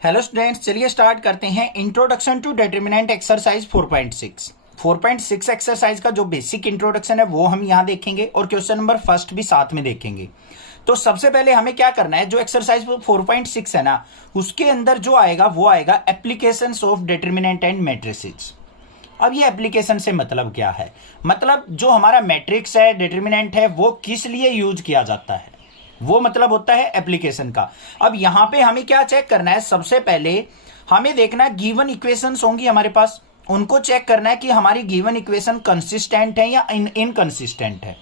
Hello students, चलिए start करते हैं introduction to determinant exercise 4.6। 4.6 exercise का जो बेसिक इंट्रोडक्शन है वो हम यहां देखेंगे और क्वेश्चन नंबर फर्स्ट भी साथ में देखेंगे। तो सबसे पहले हमें क्या करना है, जो एक्सरसाइज 4.6 है ना, उसके अंदर जो आएगा वो आएगा applications of determinant and matrices. अब ये एप्लीकेशन से मतलब क्या है, मतलब जो हमारा मैट्रिक्स है, डिटरमिनेंट है, वो किस लिए यूज किया जाता है, वो मतलब होता है एप्लीकेशन का। अब यहां पे हमें क्या चेक करना है, सबसे पहले हमें देखना है गिवन इक्वेशंस होंगी हमारे पास, उनको चेक करना है कि हमारी गिवन इक्वेशन कंसिस्टेंट है या इनकंसिस्टेंट है।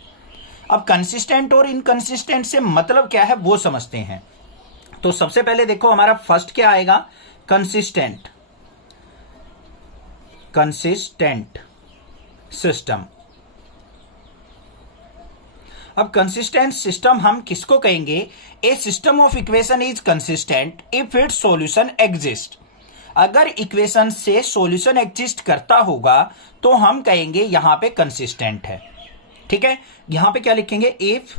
अब कंसिस्टेंट और इनकंसिस्टेंट से मतलब क्या है वो समझते हैं। तो सबसे पहले देखो हमारा फर्स्ट क्या आएगा, कंसिस्टेंट सिस्टम। अब कंसिस्टेंट सिस्टम हम किसको कहेंगे, a system of equation is consistent if its solution exist. अगर इक्वेशन से सॉल्यूशन एग्जिस्ट करता होगा तो हम कहेंगे यहां पे कंसिस्टेंट है। ठीक है, यहां पे क्या लिखेंगे, इफ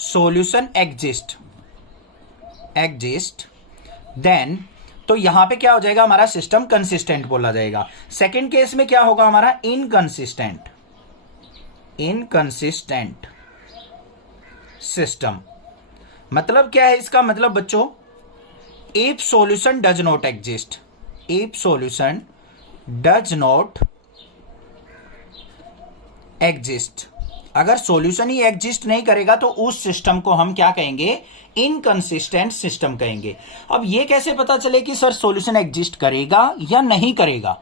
सॉल्यूशन एग्जिस्ट देन, तो यहां पे क्या हो जाएगा, हमारा सिस्टम कंसिस्टेंट बोला जाएगा। सेकेंड केस में क्या होगा, हमारा इनकंसिस्टेंट सिस्टम। मतलब क्या है इसका मतलब बच्चों, if solution does not exist, अगर सॉल्यूशन ही एग्जिस्ट नहीं करेगा तो उस सिस्टम को हम क्या कहेंगे, इनकंसिस्टेंट सिस्टम कहेंगे। अब ये कैसे पता चले कि सर सॉल्यूशन एग्जिस्ट करेगा या नहीं करेगा,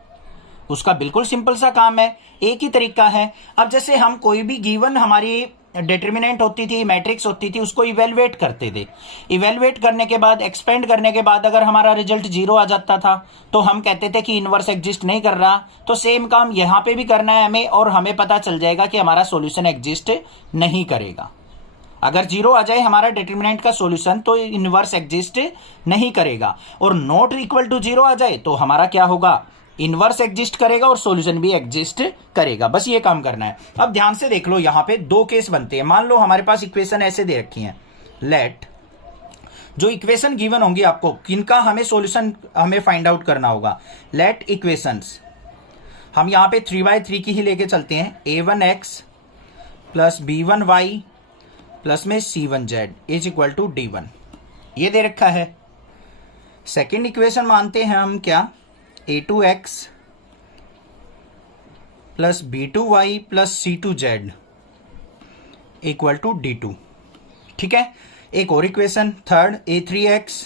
उसका बिल्कुल सिंपल सा काम है, एक ही तरीका है। अब जैसे हम कोई भी गिवन हमारी डिटरमिनेंट होती थी, मैट्रिक्स होती थी, उसको इवेलुएट करते थे। इवेलुएट करने के बाद, एक्सपेंड करने के बाद अगर हमारा रिजल्ट 0 आ जाता था तो हम कहते थे कि इनवर्स एग्जिस्ट नहीं कर रहा। तो सेम काम यहां पे भी करना है हमें, और हमें पता चल जाएगा कि हमारा सॉल्यूशन एग्जिस्ट नहीं करेगा। अगर 0 आ जाए हमारा डिटरमिनेंट का सॉल्यूशन तो इनवर्स एग्जिस्ट नहीं करेगा, और नॉट इक्वल टू 0 आ जाए तो हमारा क्या होगा, इनवर्स एग्जिस्ट करेगा और सॉल्यूशन भी एग्जिस्ट करेगा। बस ये काम करना है। अब ध्यान से देख लो, यहां पे दो केस बनते हैं। मान लो हमारे पास इक्वेशन ऐसे दे रखी है, लेट जो इक्वेशन गिवन होंगी आपको, किनका हमें सॉल्यूशन हमें फाइंड आउट करना होगा। लेट इक्वेशंस, हम यहां पे 3/3 की ही लेके चलते हैं। a1x प्लस b1y प्लस में c1z is equal to d1, ये दे रखा है। सेकेंड इक्वेशन मानते हैं हम क्या, a2x plus b2y plus c2z equal to d2। ठीक है, एक और equation third, a3x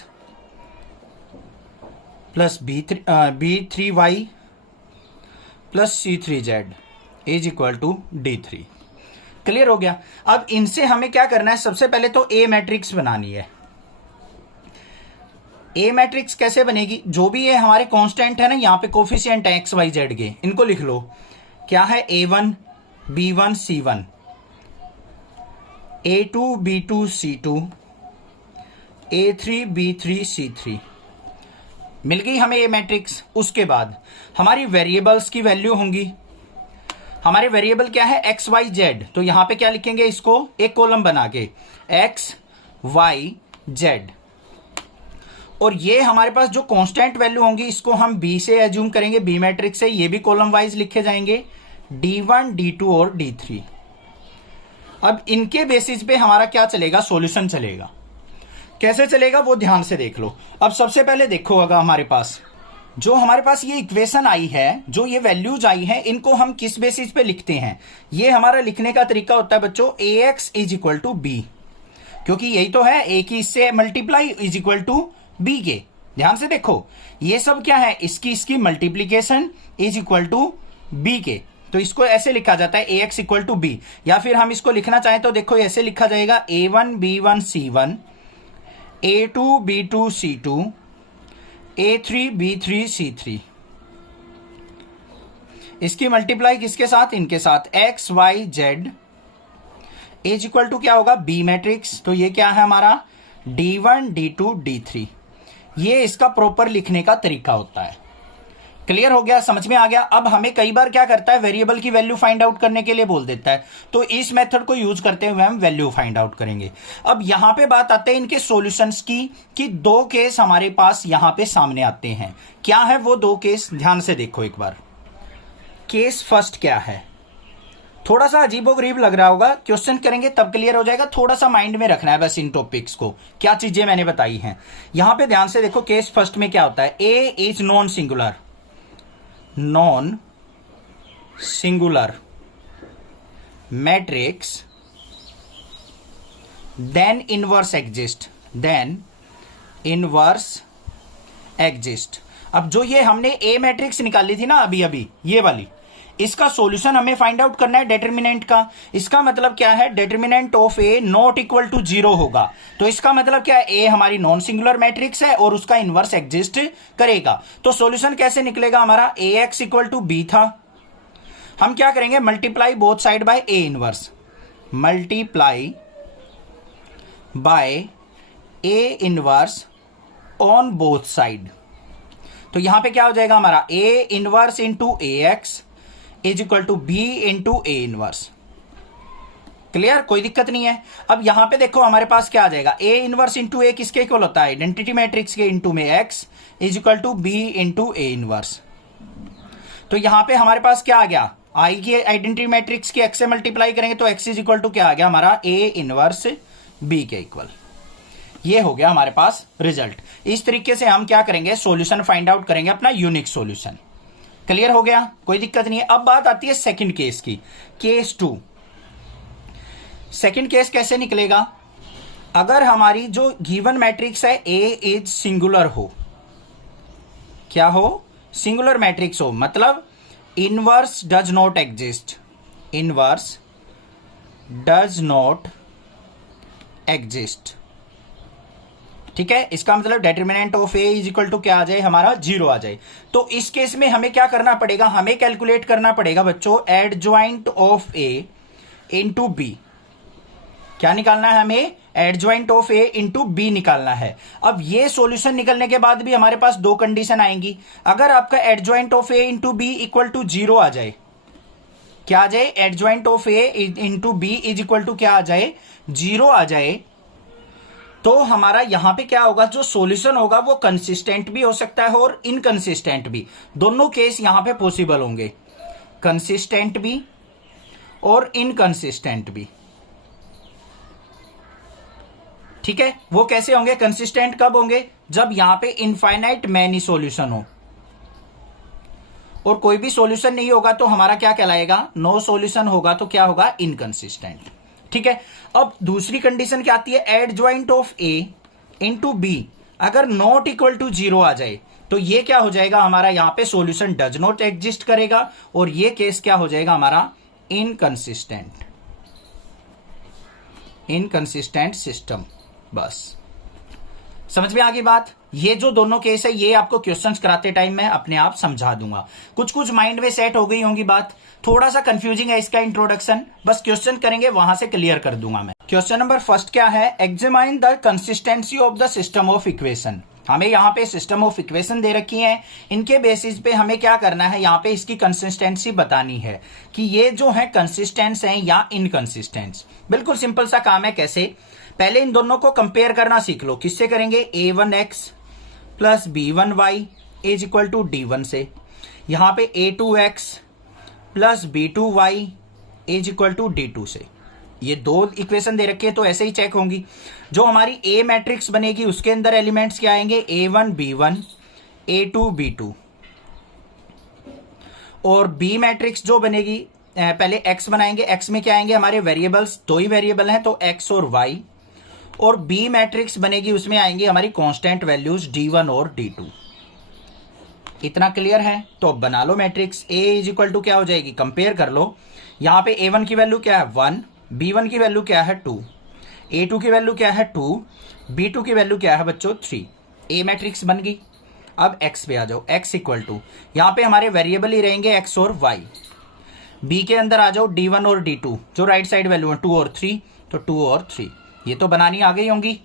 plus b3y plus c3z is equal to d3। Clear हो गया। अब इनसे हमें क्या करना है, सबसे पहले तो ए मैट्रिक्स बनानी है। ए मैट्रिक्स कैसे बनेगी, जो भी ये हमारे कांस्टेंट है ना, यहाँ पे कोफिशिएंट है एक्स वाई जेड के, इनको लिख लो। क्या है, a1 b1 c1, a2 b2 c2, a3 b3 c3, मिल गई हमें ए मैट्रिक्स। उसके बाद हमारी वेरिएबल्स की वैल्यू होंगी। हमारे वेरिएबल क्या है, एक्स वाई जेड, तो यहां पे क्या लिखेंगे, इसको एक कॉलम बना के एक्स वाई जेड। और ये हमारे पास जो कांस्टेंट वैल्यू होंगी इसको हम बी से एज्यूम करेंगे, बी मैट्रिक्स से, ये भी कॉलम वाइज लिखे जाएंगे, d1 d2 और d3। अब इनके बेसिस पे हमारा क्या चलेगा, सॉल्यूशन चलेगा। कैसे चलेगा वो ध्यान से देख लो। अब सबसे पहले देखो, अगर हमारे पास जो हमारे पास ये इक्वेशन आई है, जो ये वैल्यूज आई है, इनको हम किस बेसिस पे लिखते हैं, ये हमारा लिखने का तरीका होता है बच्चों, ax is equal to B, क्योंकि यही तो है, ए की इससे multiply is equal to B के। ध्यान से देखो, ये सब क्या है, इसकी multiplication is equal to B के। तो इसको ऐसे लिखा जाता है ax इक्वल टू बी, या फिर हम इसको लिखना चाहें तो देखो ऐसे लिखा जाएगा, a1 b1 c1, a2 b2 c2, a3 b3 c3। इसकी मल्टीप्लाई किसके साथ, इनके साथ, x y z is equal to क्या होगा, बी मैट्रिक्स। तो ये क्या है हमारा, d1 d2 d3। ये इसका प्रॉपर लिखने का तरीका होता है। क्लियर हो गया, समझ में आ गया। अब हमें कई बार क्या करता है, वेरिएबल की वैल्यू फाइंड आउट करने के लिए बोल देता है, तो इस मेथड को यूज करते हुए हम वैल्यू फाइंड आउट करेंगे। अब यहां पे बात आते हैं इनके सॉल्यूशंस की, कि दो केस हमारे पास यहां पे सामने आते हैं। क्या है वो दो केस, ध्यान से देखो एक बार। केस फर्स्ट क्या है, थोड़ा सा अजीबोगरीब लग रहा होगा, क्वेश्चन करेंगे तब क्लियर हो जाएगा, थोड़ा सा माइंड में रखना है बस इन टॉपिक्स को, क्या चीजें मैंने बताई हैं। यहां पे ध्यान से देखो, केस फर्स्ट में क्या होता है, A is non singular, non singular matrix, then inverse exist, then inverse exist. अब जो ये हमने ए मैट्रिक्स निकाली थी ना अभी अभी, ये वाली, इसका सॉल्यूशन हमें फाइंड आउट करना है डिटरमिनेंट का। इसका मतलब क्या है, determinant of A not equal to 0 होगा। तो इसका मतलब क्या है, ए हमारी नॉन सिंगुलर मैट्रिक्स है और उसका इनवर्स एग्जिस्ट करेगा। तो सॉल्यूशन कैसे निकलेगा हमारा, A X equal to B था, हम क्या करेंगे, multiply both side by A inverse, multiply by A inverse on both side. तो यहां पे क्या हो जाएगा हमारा, A inverse into A x is equal to B into A inverse. Clear, कोई दिक्कत नहीं है। अब यहां पे देखो हमारे पास क्या आ जाएगा, ए इनवर्स इंटू ए किसके इक्वल होता है, आइडेंटिटी मैट्रिक्स के इंटू में X is equal to B into A inverse. तो यहां पे हमारे पास क्या आ गया, आई की आइडेंटिटी मैट्रिक्स की एक्स से मल्टीप्लाई करेंगे तो एक्स इज इक्वल टू क्या आ गया हमारा, ए इनवर्स बी के इक्वल। ये हो गया हमारे पास रिजल्ट। इस तरीके से हम क्या करेंगे, सॉल्यूशन फाइंड आउट करेंगे, अपना यूनिक सॉल्यूशन। क्लियर हो गया, कोई दिक्कत नहीं है। अब बात आती है सेकंड केस की, केस 2। सेकंड केस कैसे निकलेगा, अगर हमारी जो गिवन मैट्रिक्स है ए इज सिंगुलर हो, क्या हो, सिंगुलर मैट्रिक्स हो, मतलब inverse does not exist, inverse does not exist, ठीक है। इसका मतलब determinant of A is equal to क्या आ जाए हमारा, 0 आ जाए। तो इस केस में हमें क्या करना पड़ेगा, हमें कैलकुलेट करना पड़ेगा बच्चों adjoint of A into B. क्या निकालना है हमें, adjoint of A into B निकालना है। अब ये सॉल्यूशन निकलने के बाद भी हमारे पास दो कंडीशन आएंगी। अगर आपका adjoint of A into B equal to 0 आ जाए, क्या आ जाए, adjoint of A into B is equal to क्या आ जाए, 0 आ जाए, तो हमारा यहां पे क्या होगा, जो सॉल्यूशन होगा वो कंसिस्टेंट भी हो सकता है और इनकंसिस्टेंट भी। दोनों केस यहां पे पॉसिबल होंगे, कंसिस्टेंट भी और इनकंसिस्टेंट भी, ठीक है। वो कैसे होंगे, कंसिस्टेंट कब होंगे, जब यहां पे इनफाइनाइट मैनी सॉल्यूशन हो, और कोई भी सॉल्यूशन नहीं होगा तो हमारा क्या कहलाएगा, नो सॉल्यूशन होगा तो क्या होगा, इनकंसिस्टेंट, ठीक है। अब दूसरी कंडीशन क्या आती है, adjoint of A into B अगर नॉट इक्वल टू 0 आ जाए तो ये क्या हो जाएगा हमारा, यहां पे सॉल्यूशन डज नॉट एग्जिस्ट करेगा और ये केस क्या हो जाएगा हमारा, इनकंसिस्टेंट, इनकंसिस्टेंट सिस्टम। बस समझ में आ गई बात। ये जो दोनों केस है ये आपको क्वेश्चंस कराते टाइम मैं अपने आप समझा दूंगा, कुछ कुछ माइंड में सेट हो गई होंगी बात। थोड़ा सा कंफ्यूजिंग है इसका इंट्रोडक्शन, बस क्वेश्चन करेंगे वहां से क्लियर कर दूंगा मैं। क्वेश्चन नंबर फर्स्ट क्या है, examine the consistency of the system of equation. हमें यहाँ पे सिस्टम ऑफ इक्वेशन दे रखी है, इनके बेसिस पे हमें क्या करना है, यहाँ पे इसकी कंसिस्टेंसी बतानी है कि ये जो है कंसिस्टेंस है या इनकंसिस्टेंस। बिल्कुल सिंपल सा काम है। कैसे, पहले इन दोनों को कंपेयर करना सीख लो। किससे करेंगे, a1x plus b1y is equal to d1 से। यहां पे a2x plus b2y is equal to d2 से। ये दो इक्वेशन दे रखे हैं तो ऐसे ही चेक होंगी। जो हमारी ए मैट्रिक्स बनेगी उसके अंदर एलिमेंट्स क्या आएंगे, a1 b1 a2 b2, और बी मैट्रिक्स जो बनेगी पहले x बनाएंगे, x में क्या आएंगे हमारे वेरिएबल्स, दो ही वेरिएबल हैं तो x और y, और बी मैट्रिक्स बनेगी उसमें आएंगी हमारी कांस्टेंट वैल्यूज d1 और d2। इतना क्लियर है। तो अब बना लो matrix. a is equal to क्या हो जाएगी, कंपेयर कर लो। यहां पे a1 की वैल्यू क्या है 1, b1 की वैल्यू क्या है 2, a2 की वैल्यू क्या है 2, b2 की वैल्यू क्या है बच्चों 3। ए मैट्रिक्स बन गई। अब x पे आ जाओ, x इक्वल टू यहां पे हमारे वेरिएबल ही रहेंगे x और y। b के अंदर आ जाओ d1 और d2, जो राइट साइड वैल्यू है 2 और 3, तो 2 और 3। ये तो बनानी आ गई होंगी।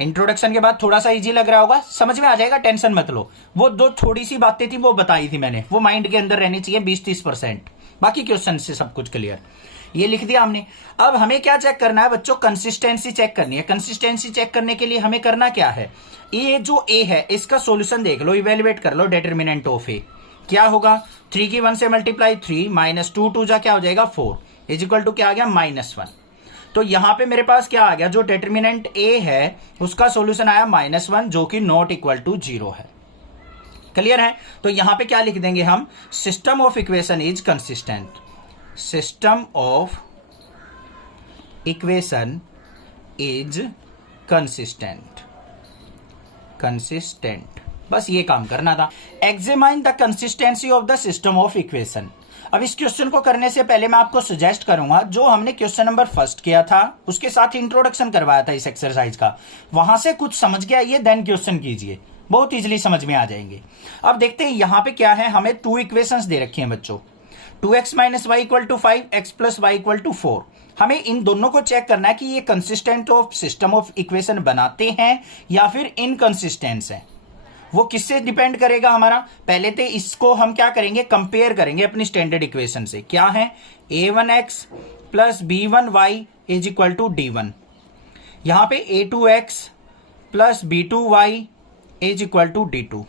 इंट्रोडक्शन के बाद थोड़ा सा इजी लग रहा होगा, समझ में आ जाएगा, टेंशन मत लो। वो दो थोड़ी सी बातें थी वो बताई थी मैंने, वो माइंड के अंदर रहनी चाहिए 20-30%, बाकी क्वेश्चन से सब कुछ क्लियर। ये लिख दिया हमने। अब हमें क्या चेक करना है बच्चों, कंसिस्टेंसी चेक करनी है। कंसिस्टेंसी चेक करने के लिए हमें करना क्या है, ये जो ए है इसका सॉल्यूशन देख लो, इवेल्युएट कर लो। डिटरमिनेंट ऑफ ए क्या होगा, 3 की 1 से मल्टीप्लाई 3 माइनस 2 2 जा क्या हो जाएगा 4 इज इक्वल टू क्या आ गया -1। तो यहां पे मेरे पास क्या आ गया, जो डिटरमिनेंट ए है उसका सॉल्यूशन आया -1 जो कि नॉट इक्वल टू 0 है। क्लियर है। तो यहां पे क्या लिख देंगे हम, system of equation is consistent. System of equation is consistent. Consistent, बस ये काम करना था। Examine the consistency of the system of equation. अब इस क्वेश्चन को करने से पहले मैं आपको सजेस्ट करूंगा, जो हमने क्वेश्चन नंबर फर्स्ट किया था उसके साथ इंट्रोडक्शन करवाया था इस एक्सरसाइज का, वहां से कुछ समझ के आइए देन क्वेश्चन कीजिए, बहुत इजीली समझ में आ जाएंगे। अब देखते हैं यहां पे क्या है, हमें 2 इक्वेशंस दे रखी हैं बच्चों, 2x minus Y equal to 5, x plus Y equal to 4। हमें इन दोनों को चेक करना है कि ये consistent of system of equation बनाते हैं या फिर इनकंसिस्टेंट है। वो किससे डिपेंड करेगा हमारा, पहले तो इसको हम क्या करेंगे, कंपेयर करेंगे अपनी स्टैंडर्ड इक्वेशन से। क्या है, a1x plus b1y is equal to d1। यहां पे a2x plus b2y is equal to d2।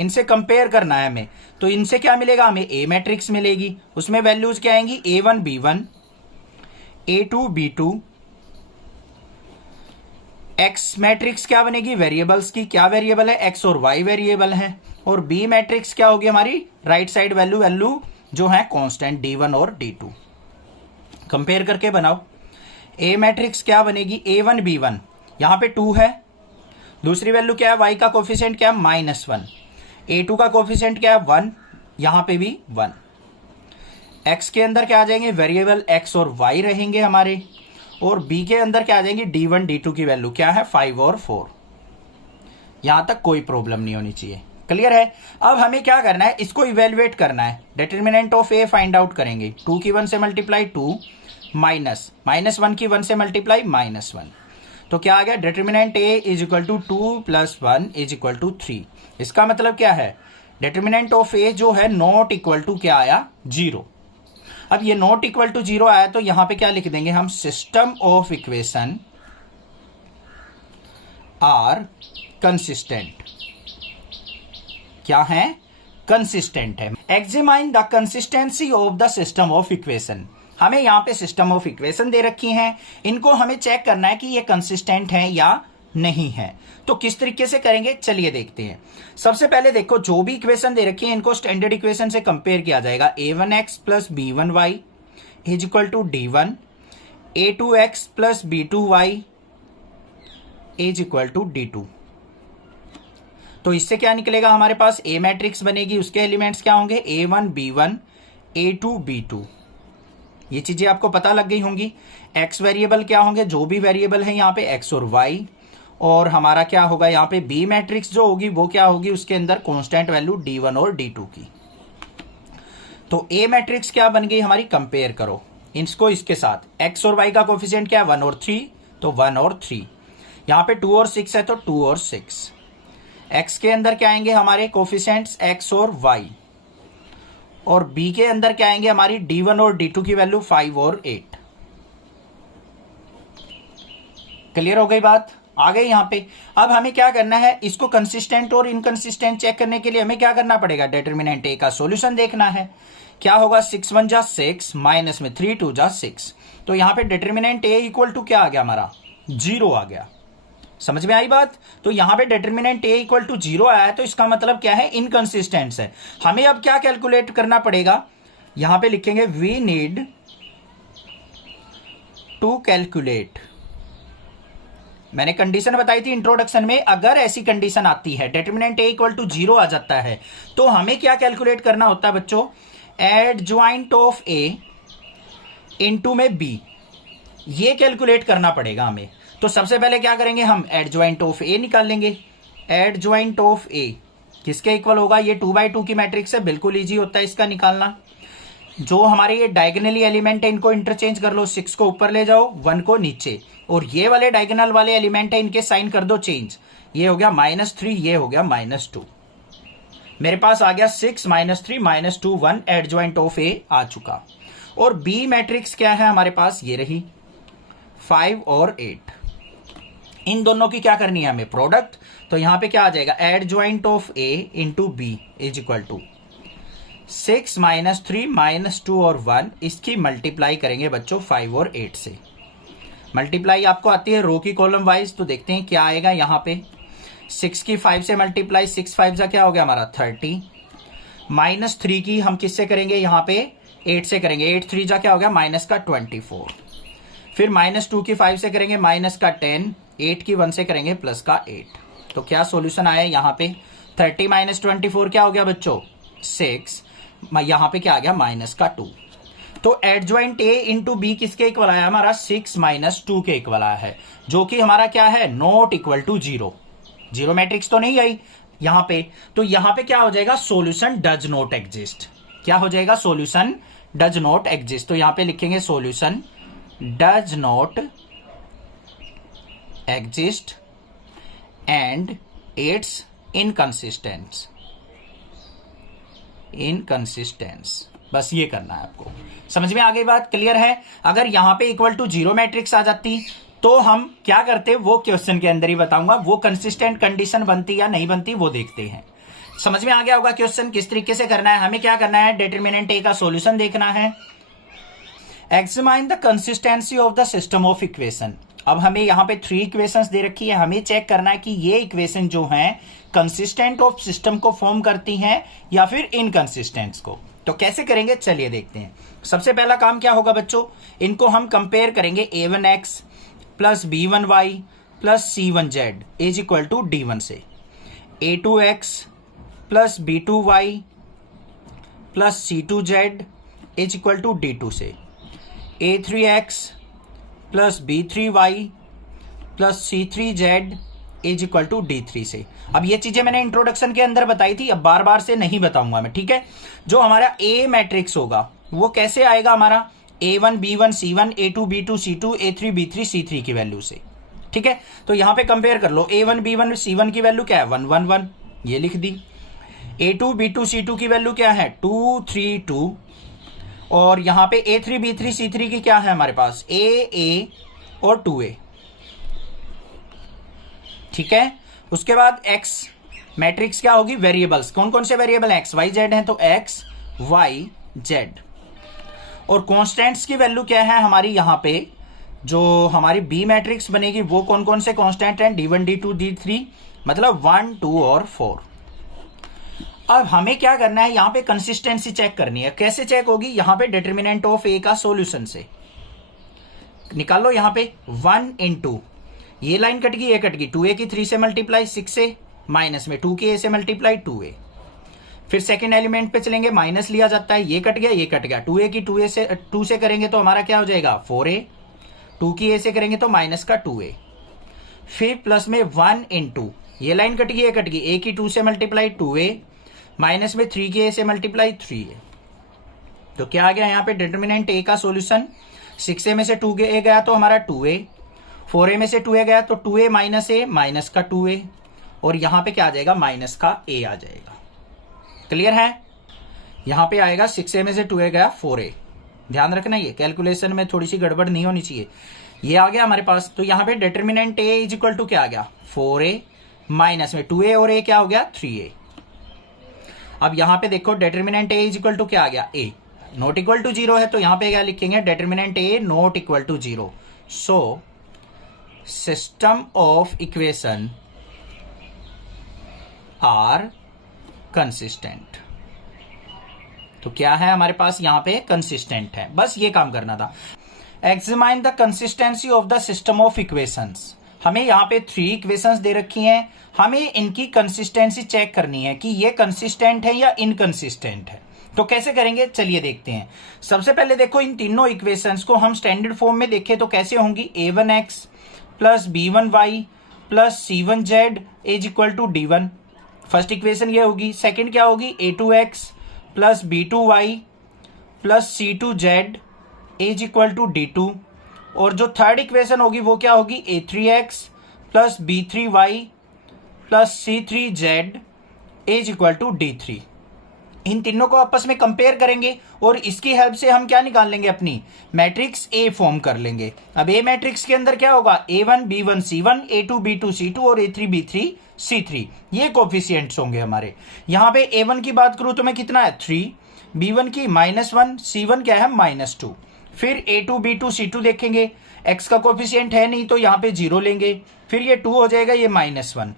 इनसे कंपेयर करना है हमें, तो इनसे क्या मिलेगा हमें, ए मैट्रिक्स मिलेगी, उसमें वैल्यूज क्या आएंगी, a1 b1, a2 b2, x matrix क्या बनेगी, वेरिएबल्स की, क्या वेरिएबल है, एक्स और वाई वेरिएबल है, और बी मैट्रिक्स क्या होगी हमारी राइट साइड वैल्यू जो है कांस्टेंट d1 और d2। कंपेयर करके बनाओ। ए मैट्रिक्स क्या बनेगी, a1 b1, यहां पे 2 है, दूसरी वैल्यू क्या है, y का कोफिशिएंट क्या है -1, a2 का कोफिशिएंट क्या है 1, यहां पे भी 1। x के अंदर क्या आ जाएंगे, वेरिएबल x और y रहेंगे हमारे, और b के अंदर क्या आ जाएंगी, d1 d2 की वैल्यू क्या है 5 और 4। यहां तक कोई प्रॉब्लम नहीं होनी चाहिए। क्लियर है। अब हमें क्या करना है, इसको इवेल्युएट करना है। Determinant of A find out करेंगे, 2 की 1 से मल्टीप्लाई 2 माइनस -1 की 1 से मल्टीप्लाई -1। तो क्या आ गया, determinant A is equal to 2 plus 1 is equal to 3। इसका मतलब क्या है, डिटरमिनेंट ऑफ ए जो है नॉट इक्वल टू क्या आया, 0। अब ये नॉट इक्वल टू 0 आया तो यहां पे क्या लिख देंगे हम, system of equation are consistent. क्या है, कंसिस्टेंट है। Examine the consistency of the system of equation. हमें यहां पे सिस्टम ऑफ इक्वेशन दे रखी हैं, इनको हमें चेक करना है कि ये कंसिस्टेंट है या नहीं है। तो किस तरीके से करेंगे, चलिए देखते हैं। सबसे पहले देखो, जो भी इक्वेशन दे रखी है इनको स्टैंडर्ड इक्वेशन से कंपेयर किया जाएगा। a1x plus b1y is equal to d1, a2x plus b2y is equal to d2। तो इससे क्या निकलेगा हमारे पास, ए मैट्रिक्स बनेगी, उसके एलिमेंट्स क्या होंगे, a1 b1 a2 b2। ये चीजें आपको पता लग गई होंगी। x वेरिएबल क्या होंगे, जो भी वेरिएबल है यहाँ पे x और y, और हमारा क्या होगा यहाँ पे बी मैट्रिक्स जो होगी वो क्या होगी, उसके अंदर कांस्टेंट वैल्यू d1 और d2 की। तो ए मैट्रिक्स क्या बन गई हमारी, कंपेयर करो इसको इसके साथ। x और y का कोफिशिएंट क्या है, 1 और 3, तो 1 और 3। यहाँ पे 2 और 6 है तो 2 और 6। x के अंदर क्या आएंगे हमारे कोफिशिएंट्स, x और y, और b के अंदर क्या आएंगे हमारी d1 और d2 की वैल्यू 5 और 8। क्लियर हो गई बात, आ गई यहाँ पे। अब हमें क्या करना है, इसको कंसिस्टेंट और इनकंसिस्टेंट चेक करने के लिए हमें क्या करना पड़ेगा, डिटरमिनेंट ए का सॉल्यूशन देखना है। क्या होगा, 6 1 जा 6 माइनस में 3 2 जा 6। तो यहाँ पे डिटरमिनेंट ए इक्वल टू क्या आ गया हमारा, 0 आ गया। समझ में आई बात। तो यहां पे डिटरमिनेंट ए इक्वल टू 0 आया है, तो इसका मतलब क्या है, इनकंसिस्टेंट है। हमें अब क्या कैलकुलेट करना पड़ेगा, यहां पे लिखेंगे वी नीड टू कैलकुलेट। मैंने कंडीशन बताई थी इंट्रोडक्शन में, अगर ऐसी कंडीशन आती है डिटरमिनेंट ए इक्वल टू 0 आ जाता है, तो हमें क्या कैलकुलेट करना होता है बच्चों, एडजॉइंट ऑफ ए इनटू में बी, ये कैलकुलेट करना पड़ेगा हमें। तो सबसे पहले क्या करेंगे, हम एडजॉइंट ऑफ ए निकाल लेंगे। एडजॉइंट ऑफ ए किसके इक्वल होगा, ये 2 by 2 की मैट्रिक्स है, बिल्कुल इजी होता है इसका निकालना। जो हमारे ये डायगोनली एलिमेंट है इनको इंटरचेंज कर लो, 6 को ऊपर ले जाओ, 1 को नीचे, और ये वाले डायगोनल वाले एलिमेंट है इनके साइन कर दो चेंज। ये हो गया -3, ये हो गया -2। मेरे पास आ गया 6 -3 -2 1 एडजॉइंट ऑफ ए आ चुका। और बी मैट्रिक्स क्या है हमारे पास, ये रही 5 और 8। इन दोनों की क्या करनी है हमें, प्रोडक्ट। तो यहां पे क्या आ जाएगा, adjoint of A into B is equal to 6 -3 -2 और 1, इसकी मल्टीप्लाई करेंगे बच्चों 5 और 8 से। मल्टीप्लाई आपको आती है रो की कॉलम वाइज, तो देखते हैं क्या आएगा यहां पे। 6 की 5 से मल्टीप्लाई, 6 5 जा क्या हो गया हमारा 30। -3 की हम किससे करेंगे यहाँ पे, 8 से करेंगे, 8 3 जा क्या हो गया माइनस का 24। फिर -2 की 5 से करेंगे माइनस का 10, 8 की 1 से करेंगे प्लस का 8। तो क्या सॉल्यूशन आया यहाँ पे, 30 - 24 क्या हो गया बच्चों 6, यहाँ पे क्या आ गया माइनस का 2। तो एडजॉइंट ए इंटू बी किसके इक्वल आया हमारा, 6 - 2 के इक्वल आया है, जो कि हमारा क्या है, not equal to 0। Zero matrix तो नहीं आई यहां पे, तो यहां पे क्या हो जाएगा, सॉल्यूशन डज नॉट एग्जिस्ट। क्या हो जाएगा, सॉल्यूशन डज नॉट एग्जिस्ट। तो यहां पे लिखेंगे solution does not exist and it's inconsistence. बस ये करना है आपको, समझ में आ गई बात, क्लियर है। अगर यहां पे इक्वल टू 0 मैट्रिक्स आ जाती तो हम क्या करते, वो क्वेश्चन के अंदर ही बताऊंगा, वो कंसिस्टेंट कंडीशन बनती या नहीं बनती वो देखते हैं। समझ में आ गया होगा क्वेश्चन किस तरीके से करना है। हमें क्या करना है, डिटरमिनेंट ए का सॉल्यूशन देखना है। Examine the consistency of the system of equation. अब हमें यहाँ पे 3 इक्वेशंस दे रखी है, हमें चेक करना है कि ये इक्वेशन जो हैं कंसिस्टेंट ऑफ सिस्टम को फॉर्म करती हैं या फिर इनकंसिस्टेंट को। तो कैसे करेंगे चलिए देखते हैं। सबसे पहला काम क्या होगा बच्चों, इनको हम कंपेयर करेंगे a1x plus b1y plus c1z is equal to d1 से, a2x plus b2y plus c2z is equal to d2 से, a3x plus b3y plus c3z is equal to d3 से। अब ये चीजें मैंने इंट्रोडक्शन के अंदर बताई थी, अब बार बार से नहीं बताऊंगा मैं, ठीक है। जो हमारा ए मैट्रिक्स होगा वो कैसे आएगा, हमारा a1 b1 c1 a2 b2 c2 a3 b3 c3 की वैल्यू से, ठीक है। तो यहां पे कंपेयर कर लो, a1 b1 c1 की वैल्यू क्या है 1 1 1, ये लिख दी। a2 b2 c2 की वैल्यू क्या है 2 3 2, और यहां पे a3 b3 c3 की क्या है हमारे पास a और 2a, ठीक है। उसके बाद x मैट्रिक्स क्या होगी, वेरिएबल्स, कौन कौन से वेरिएबल x y z हैं, तो x y z। और कॉन्स्टेंट्स की वैल्यू क्या है हमारी, यहां पे जो हमारी बी मैट्रिक्स बनेगी वो कौन कौन से कॉन्स्टेंट हैं, d1 d2 d3, मतलब 1 2 और 4। अब हमें क्या करना है, यहां पे कंसिस्टेंसी चेक करनी है। कैसे चेक होगी, यहां पे डिटरमिनेंट ऑफ ए का सॉल्यूशन से निकाल लो। यहां पे 1 × ये लाइन कट गई, ये कट गई, 2a की 3 से मल्टीप्लाई 6 से, माइनस में 2 की a से मल्टीप्लाई 2a। फिर सेकंड एलिमेंट पे चलेंगे, माइनस लिया जाता है, ये कट गया ये कट गया, 2a की 2 से करेंगे तो हमारा क्या हो जाएगा 4a, 2 की a से करेंगे तो माइनस का 2a। फिर प्लस में 1 × ये लाइन कट गई, ये कट गई, a की 2 से मल्टीप्लाई 2a, माइनस में 3 की a से मल्टीप्लाई 3a। तो क्या आ गया यहाँ पे डिटरमिनेंट a का सॉल्यूशन, 6a में से 2a गया तो हमारा 2a, 4a में से 2a गया तो 2a माइनस a माइनस का 2a, और यहां पे क्या आ जाएगा माइनस का a आ जाएगा। क्लियर है, यहां पे आएगा 6a में से 2a गया 4a। ध्यान रखना ये कैलकुलेशन में थोड़ी सी गड़बड़ नहीं होनी चाहिए। ये आ गया हमारे पास, तो यहां पे determinant a is equal to क्या आ गया 4a, माइनस में 2a और a क्या हो गया 3a। अब यहां पे देखो determinant a is equal to क्या आ गया a, नॉट इक्वल टू 0 है, तो यहां पे क्या लिखेंगे determinant a not equal to 0। So system of equation are consistent. तो क्या है हमारे पास यहां पे कंसिस्टेंट है, बस ये काम करना था। Examine the consistency of the system of equations. हमें यहां पे 3 इक्वेशंस दे रखी हैं, हमें इनकी कंसिस्टेंसी चेक करनी है कि ये कंसिस्टेंट है या इनकंसिस्टेंट है। तो कैसे करेंगे चलिए देखते हैं। सबसे पहले देखो इन तीनों इक्वेशंस को हम स्टैंडर्ड फॉर्म में देखें तो कैसे होंगी, a1x plus b1y plus c1z is equal to d1, first equation ये होगी। सेकंड क्या होगी, a2x plus b2y plus C2Z is equal to D2, और जो थर्ड इक्वेशन होगी वो क्या होगी, A3X plus B3Y plus C3Z is equal to D3। इन तीनों को आपस में कंपेयर करेंगे और इसकी हेल्प से हम क्या निकाल लेंगे, अपनी मैट्रिक्स ए फॉर्म कर लेंगे। अब ए मैट्रिक्स के अंदर क्या होगा, A1 B1 C1, A2 B2 C2 और A3 B3 C3, ये कोफिशिएंट्स होंगे हमारे। यहाँ पे A1 की बात करूं तो मैं कितना है 3, B1 की -1, C1 क्या है -2। फिर A2 B2 C2 देखेंगे, x का कोफिशिएंट है नहीं तो यहाँ पे 0 लेंगे, फिर ये 2 हो जाएगा, ये -1।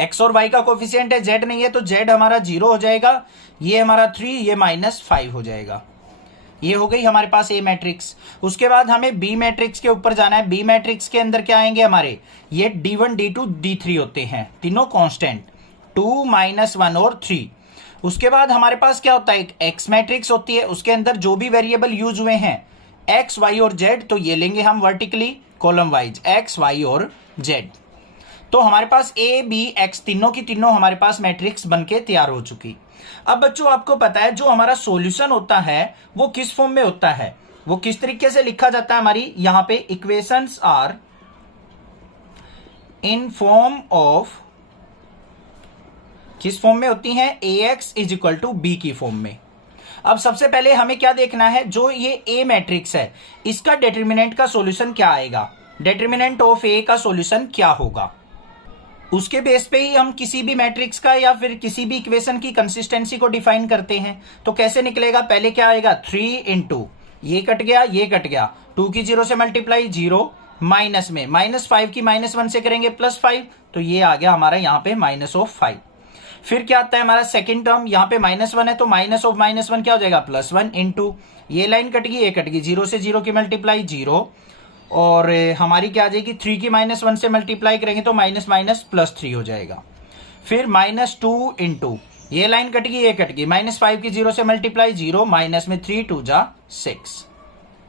x और y का कोफिशिएंट है, z नहीं है तो z हमारा 0 हो जाएगा, ये हमारा 3, ये -5 हो जाएगा। ये हो गई हमारे पास ए मैट्रिक्स। उसके बाद हमें बी मैट्रिक्स के ऊपर जाना है। बी मैट्रिक्स के अंदर क्या आएंगे हमारे, ये D1 D2 D3 होते हैं, तीनों कांस्टेंट, 2 -1 और 3। उसके बाद हमारे पास क्या होता है, एक एक्स मैट्रिक्स होती है, उसके अंदर जो भी वेरिएबल यूज हुए हैं x y और z, तो ये लेंगे हम vertically column wise x y और z। तो हमारे पास ए बी एक्स तीनों की तीनों हमारे पास मैट्रिक्स बनके तैयार हो चुकी। अब बच्चों आपको पता है जो हमारा सॉल्यूशन होता है वो किस फॉर्म में होता है, वो किस तरीके से लिखा जाता है, हमारी यहां पे equations are in form of, किस फॉर्म में होती हैं, ax is equal to B की फॉर्म में। अब सबसे पहले हमें क्या देखना है, जो ये ए मैट्रिक्स है इसका डिटर्मिनेंट का सॉल्यूशन क्या आएगा, डिटर्मिनेंट ऑफ ए का सॉल्यूशन क्या होगा, उसके बेस पे ही हम किसी भी मैट्रिक्स का या फिर किसी भी इक्वेशन की कंसिस्टेंसी को डिफाइन करते हैं। तो कैसे निकलेगा, पहले क्या आएगा 3 इंटू, ये कट गया ये कट गया, 2 की 0 से मल्टीप्लाई 0, माइनस में -5 की -1 से करेंगे +5, तो ये आ गया हमारा यहाँ पे -5। फिर क्या आता है हमारा सेकंड टर्म, यहाँ पे -1 है तो -1 क्या हो जाएगा +1 इंटू, ये लाइन कट गई ये कट गई, 0 से 0 की मल्टीप्लाई 0, और हमारी क्या आ जाएगी 3 की -1 से मल्टीप्लाई करेंगे तो +3 हो जाएगा। फिर -2 इंटू, ये लाइन कट गई ये कट गई, -5 की 0 से मल्टीप्लाई 0, माइनस में 3 2 जा 6।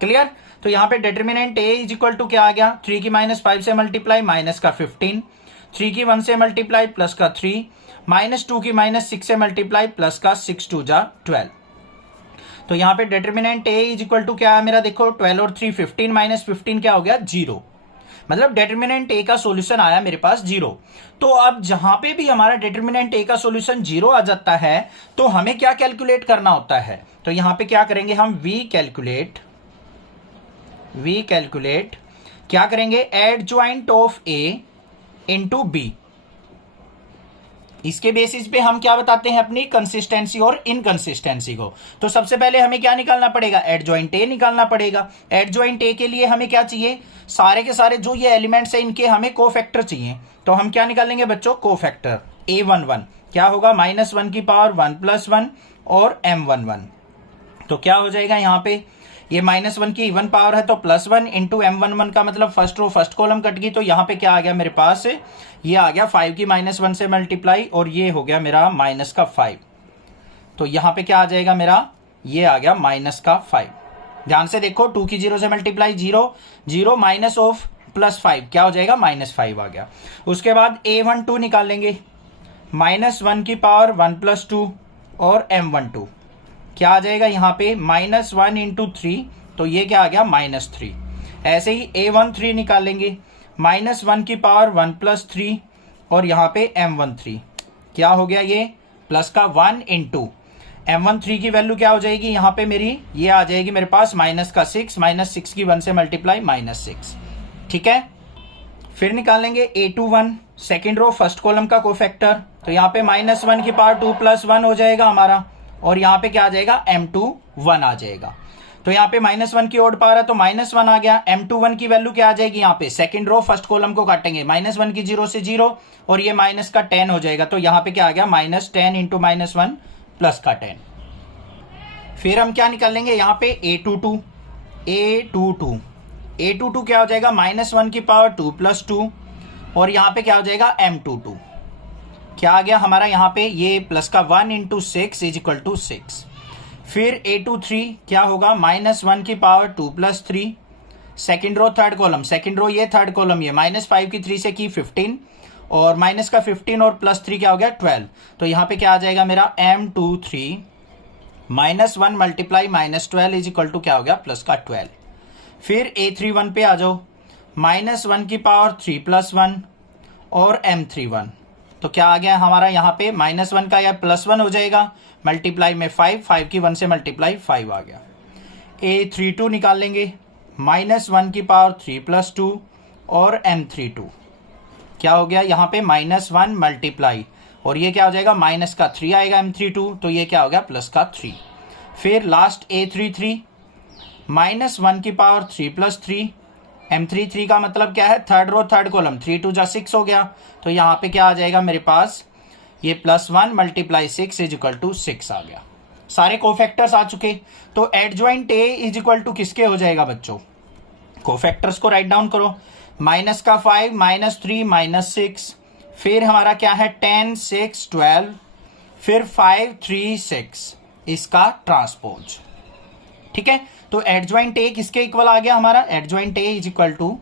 क्लियर। तो यहाँ पे determinant A is equal to क्या आ गया, 3 की -5 से मल्टीप्लाई माइनस का 15, 3 की 1 से मल्टीप्लाई प्लस का 3, -2 की -6 से मल्टीप्लाई प्लस का 6 2 जा 12। तो यहाँ पे determinant A is equal to क्या है मेरा, देखो 12 और 3 15, -15 क्या हो गया 0, मतलब डिटर्मिनेंट ए का सॉल्यूशन आया मेरे पास 0। तो अब जहां पे भी हमारा डिटर्मिनेंट ए का सॉल्यूशन 0 आ जाता है तो हमें क्या कैलकुलेट करना होता है, तो यहां पे क्या करेंगे हम वी कैलकुलेट क्या करेंगे, adjoint of A into B. इसके बेसिस पे हम क्या बताते हैं, अपनी कंसिस्टेंसी और इनकंसिस्टेंसी को। तो सबसे पहले हमें क्या निकालना पड़ेगा, एडजॉइंट ए निकालना पड़ेगा। एडजॉइंट ए के लिए हमें क्या चाहिए, सारे के सारे जो ये एलिमेंट्स हैं इनके हमें कोफैक्टर चाहिए। तो हम क्या निकालेंगे बच्चों, कोफैक्टर A11 क्या होगा, -1 की पावर 1 + 1 और M11। तो क्या हो जाएगा यहाँ पे, ये -1 की इवन पावर है तो +1 इंटू M11 का मतलब first row first column cut गई, तो यहाँ पे क्या आ गया मेरे पास, ये आ गया 5 की -1 से मल्टीप्लाई और ये हो गया मेरा -5। तो यहाँ पे क्या आ जाएगा मेरा, ये आ गया -5। ध्यान से देखो, 2 की 0 से मल्टीप्लाई 0 0 माइनस ऑफ +5 क्या हो जाएगा -5 आ गया। उसके बाद A12 निकाल लेंगे, -1 की पावर 1 + 2 और M12 क्या आ जाएगा यहाँ पे, -1 इंटू 3, तो ये क्या आ गया -3। ऐसे ही A13 निकालेंगे, -1 की पावर 1 + 3 और यहाँ पे M13 क्या हो गया, ये प्लस का 1 इंटू M13 की वैल्यू क्या हो जाएगी यहाँ पे मेरी, ये आ जाएगी मेरे पास -6, -6 की 1 से मल्टीप्लाई -6। ठीक है। फिर निकालेंगे A21 second row first column का कोफैक्टर, तो यहाँ पे -1 की पावर 2 + 1 हो जाएगा हमारा, और यहाँ पे क्या आ जाएगा M21 आ जाएगा। तो यहाँ पे -1 की ओड पावर है तो -1 आ गया। M21 की वैल्यू क्या आ जाएगी, यहाँ पे सेकंड रो फर्स्ट कॉलम को काटेंगे, -1 की 0 से 0 और ये माइनस का 10 हो जाएगा, तो यहाँ पे क्या आ गया -10 इंटू -1 प्लस का 10। फिर हम क्या निकालेंगे यहाँ पे A22 क्या हो जाएगा, -1 की पावर 2 + 2 और यहाँ पे क्या हो जाएगा M22 क्या आ गया हमारा, यहाँ पे ये प्लस का 1 इंटू 6 इज इक्वल टू 6। फिर A23 क्या होगा, -1 की power 2 + 3 second row third column, second row ये थर्ड कॉलम ये, -5 की 3 से की 15 और माइनस का 15 और +3 क्या हो गया 12। तो यहाँ पे क्या आ जाएगा मेरा M23 -1 multiply -12 is equal to क्या हो गया, प्लस का 12। फिर A31 पे आ जाओ, -1 की पावर 3 + 1 और M31, तो क्या आ गया हमारा यहाँ पे -1 का या +1 हो जाएगा, मल्टीप्लाई में 5 की 1 से मल्टीप्लाई 5 आ गया। A32 निकाल लेंगे, -1 की पावर 3 + 2 और M32, क्या हो गया यहाँ पे -1 मल्टीप्लाई, और ये क्या हो जाएगा, माइनस का 3 आएगा M32, तो ये क्या हो गया, प्लस का 3। फिर लास्ट A33, -1 की पावर 3 + 3, M33 का मतलब क्या है, थर्ड रो थर्ड कॉलम, 3 × 2 = 6 हो गया, तो यहाँ पे क्या आ जाएगा मेरे पास, ये +1 × 6 इज इक्वल टू 6 आ गया। सारे कोफैक्टर्स आ चुके, तो adjoint A is equal to किसके हो जाएगा बच्चों, कोफैक्टर्स को राइट डाउन करो, -5 -3 -6, फिर हमारा क्या है 10 6 12, फिर 5 3 6, इसका ट्रांसपोज। ठीक है, तो एडजॉइंट ए किसके इक्वल आ गया हमारा, adjoint A is equal to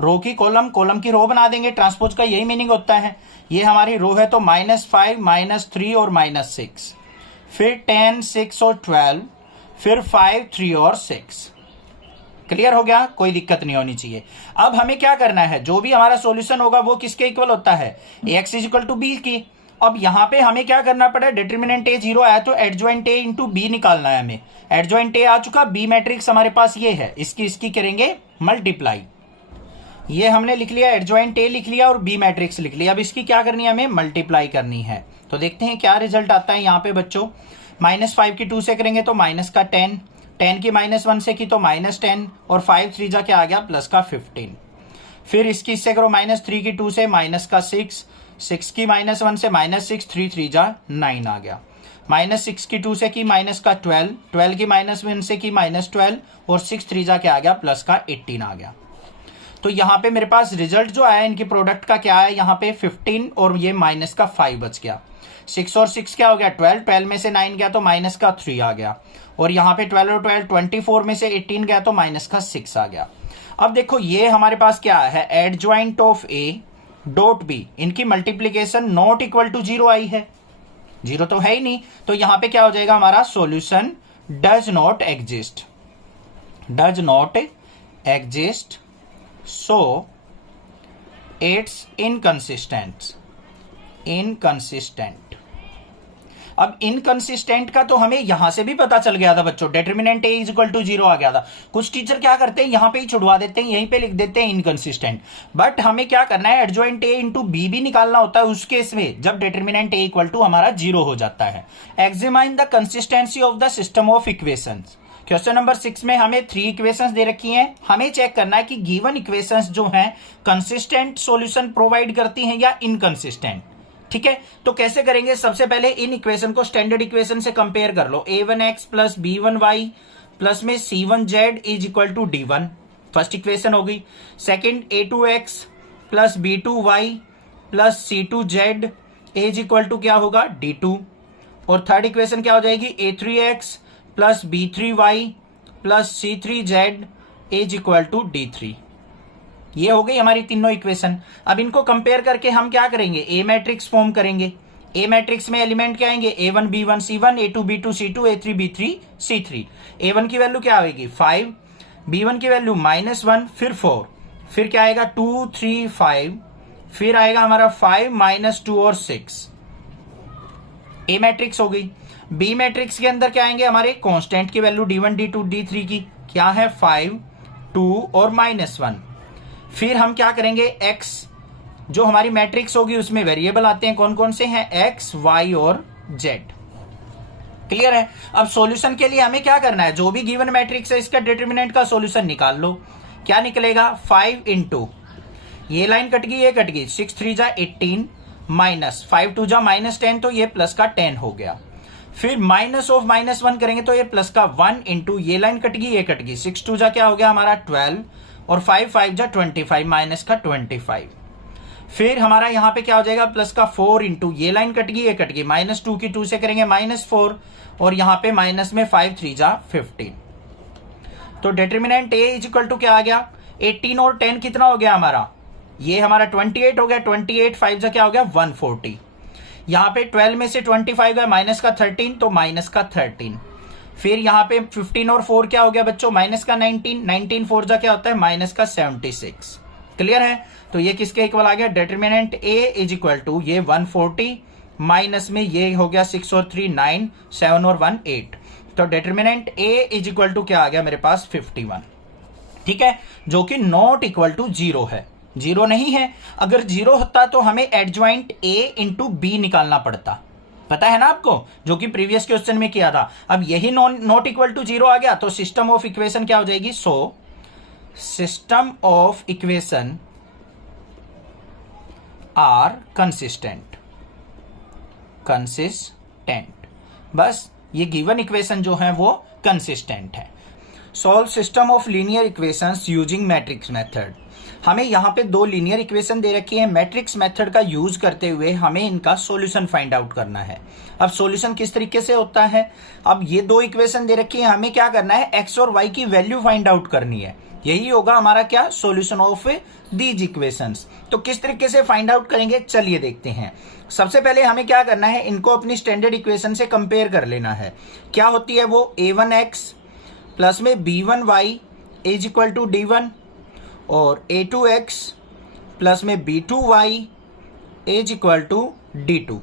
row की कॉलम, कॉलम की रो बना देंगे, ट्रांसपोज का यही मीनिंग होता है। ये हमारी रो है, तो -5 -3 और -6, फिर 10 6 और 12, फिर 5 3 और 6। क्लियर हो गया, कोई दिक्कत नहीं होनी चाहिए। अब हमें क्या करना है, जो भी हमारा सॉल्यूशन होगा वो किसके इक्वल होता है, Ax is equal to B की। अब यहां पे हमें क्या करना पड़ा, डिटरमिनेंट A 0 आया तो एडजॉइंट A इंटू बी निकालना है हमें। एडजॉइंट A आ चुका, बी मैट्रिक्स हमारे पास ये है, इसकी करेंगे मल्टीप्लाई। ये हमने लिख लिया, एडजॉइंट A लिख लिया और बी मैट्रिक्स लिख लिया। अब इसकी क्या करनी है, हमें मल्टीप्लाई करनी है। तो देखते हैं क्या रिजल्ट आता है यहाँ पे बच्चों। -5 की 2 से करेंगे तो माइनस का 10, 10 की -1 से की तो -10, और 5 3 जा क्या आ गया, प्लस का 15। फिर इसकी इससे करो, -3 की 2 से माइनस का 6, 6 की -1 से -6, 3 3 जा 9 आ गया। -6 की 2 से की माइनस का 12, 12 की -1 से की -12, और 6 3 जा क्या आ गया, प्लस का 18 आ गया। तो यहाँ पे मेरे पास रिजल्ट जो आया इनकी प्रोडक्ट का क्या है, यहाँ पे 15 और ये माइनस का 5 बच गया। 6 और 6 क्या हो गया, 12, 12 में से 9 गया तो माइनस का 3 आ गया, और यहाँ पे 12 और 12 24 में से 18 गया तो माइनस का 6 आ गया। अब देखो ये हमारे पास क्या है, adjoint of A dot B, इनकी मल्टीप्लीकेशन नॉट इक्वल टू 0 आई है, 0 तो है ही नहीं, तो यहाँ पे क्या हो जाएगा हमारा solution does not exist, does not exist, so it's inconsistent, inconsistent. अब इनकंसिस्टेंट का तो हमें यहां से भी पता चल गया था बच्चों, determinant A is equal to 0 आ गया था। कुछ टीचर क्या करते हैं, यहां पे ही छुड़वा देते हैं, यहीं पे लिख देते हैं इनकंसिस्टेंट, बट हमें क्या करना है, एडजॉइंट A इंटू बी भी निकालना होता है उस केस में जब डिटरमिनेंट A इक्वल टू हमारा 0 हो जाता है। Examine the consistency of the system of equations. Question number 6 में हमें 3 इक्वेशंस दे रखी हैं, हमें चेक करना है कि गिवन इक्वेशंस जो हैं कंसिस्टेंट सॉल्यूशन प्रोवाइड करती हैं या इनकंसिस्टेंट। ठीक है, तो कैसे करेंगे, सबसे पहले इन इक्वेशन को स्टैंडर्ड इक्वेशन से कंपेयर कर लो। a1x प्लस b1y प्लस में c1z is equal to d1, first equation हो गई। Second a2x plus b2y plus c2z is equal to क्या होगा, d2, और थर्ड इक्वेशन क्या हो जाएगी, a3x plus b3y plus c3z is equal to d3। ये हो गई हमारी तीनों इक्वेशन। अब इनको कंपेयर करके हम क्या करेंगे, ए मैट्रिक्स फॉर्म करेंगे। ए मैट्रिक्स में एलिमेंट क्या आएंगे, a1 b1 c1, a2 b2 c2, a3 b3 c3। a1 की वैल्यू क्या आएगी 5, b1 की वैल्यू -1, फिर 4, फिर क्या आएगा 2 3 5, फिर आएगा हमारा 5 -2 और 6। ए मैट्रिक्स हो गई। बी मैट्रिक्स के अंदर क्या आएंगे हमारे कांस्टेंट की वैल्यू d1 d2 d3 की, क्या है 5 2 और -1। फिर हम क्या करेंगे, x जो हमारी मैट्रिक्स होगी उसमें वेरिएबल आते हैं, कौन कौन से हैं, x y और z। क्लियर है। अब सॉल्यूशन के लिए हमें क्या करना है, जो भी गिवन मैट्रिक्स है इसका डिटरमिनेंट का सॉल्यूशन निकाल लो। क्या निकलेगा, 5 इंटू ये लाइन कट गई, ये कट गई, 6 3 जा 18 माइनस 5 2 जा -10, तो ये प्लस का 10 हो गया। फिर माइनस ऑफ -1 करेंगे तो ये प्लस का 1 इंटू ये लाइन कट गई, ये कट गई, 6 2 जा क्या हो गया हमारा 12, और 5 5 जा 25 माइनस का 25। फिर हमारा यहां पे क्या हो जाएगा, प्लस का 4 इंटू ये लाइन कट गई, ये कट गई, -2 की 2 से करेंगे -4, और यहां पे माइनस में 5 3 जा 15। तो determinant A is equal to क्या आ गया, 18 और 10 कितना हो गया हमारा, ये हमारा 28 हो गया, 28 5 जा क्या हो गया 140। यहां पे 12 में से 25 गया, माइनस का 13, तो माइनस का 13। फिर यहाँ पे 15 और 4 क्या हो गया बच्चों, माइनस का 19, 19 4 जा क्या होता है माइनस का 76। क्लियर है? तो ये किसके इक्वल आ गया, determinant A is equal to ये 140 माइनस में ये हो गया 6 और 3 9, 7 और 1 8। तो determinant A is equal to क्या आ गया मेरे पास 51। ठीक है, जो कि नॉट इक्वल टू 0 है, 0 नहीं है। अगर 0 होता तो हमें एडजॉइंट ए इंटू बी निकालना पड़ता, पता है ना आपको, जो कि प्रीवियस क्वेश्चन में किया था। अब यही नॉट इक्वल टू 0 आ गया तो सिस्टम ऑफ इक्वेशन क्या हो जाएगी, so system of equation are consistent, consistent, बस ये गिवन इक्वेशन जो है वो कंसिस्टेंट है। Solve system of linear equations using matrix method. हमें यहाँ पे दो लीनियर इक्वेशन दे रखी है, मैट्रिक्स मेथड का यूज करते हुए हमें इनका सॉल्यूशन फाइंड आउट करना है। अब सॉल्यूशन किस तरीके से होता है, अब ये दो इक्वेशन दे रखी है, हमें क्या करना है, एक्स और वाई की वैल्यू फाइंड आउट करनी है। यही होगा हमारा क्या, सॉल्यूशन ऑफ दीज इक्वेशंस। तो किस तरीके से फाइंड आउट करेंगे, चलिए देखते हैं। सबसे पहले हमें क्या करना है, इनको अपनी स्टैंडर्ड इक्वेशन से कंपेयर कर लेना है। क्या होती है वो, a1x प्लस में b1y is equal to d1 और a2x प्लस में b2y is equal to d2।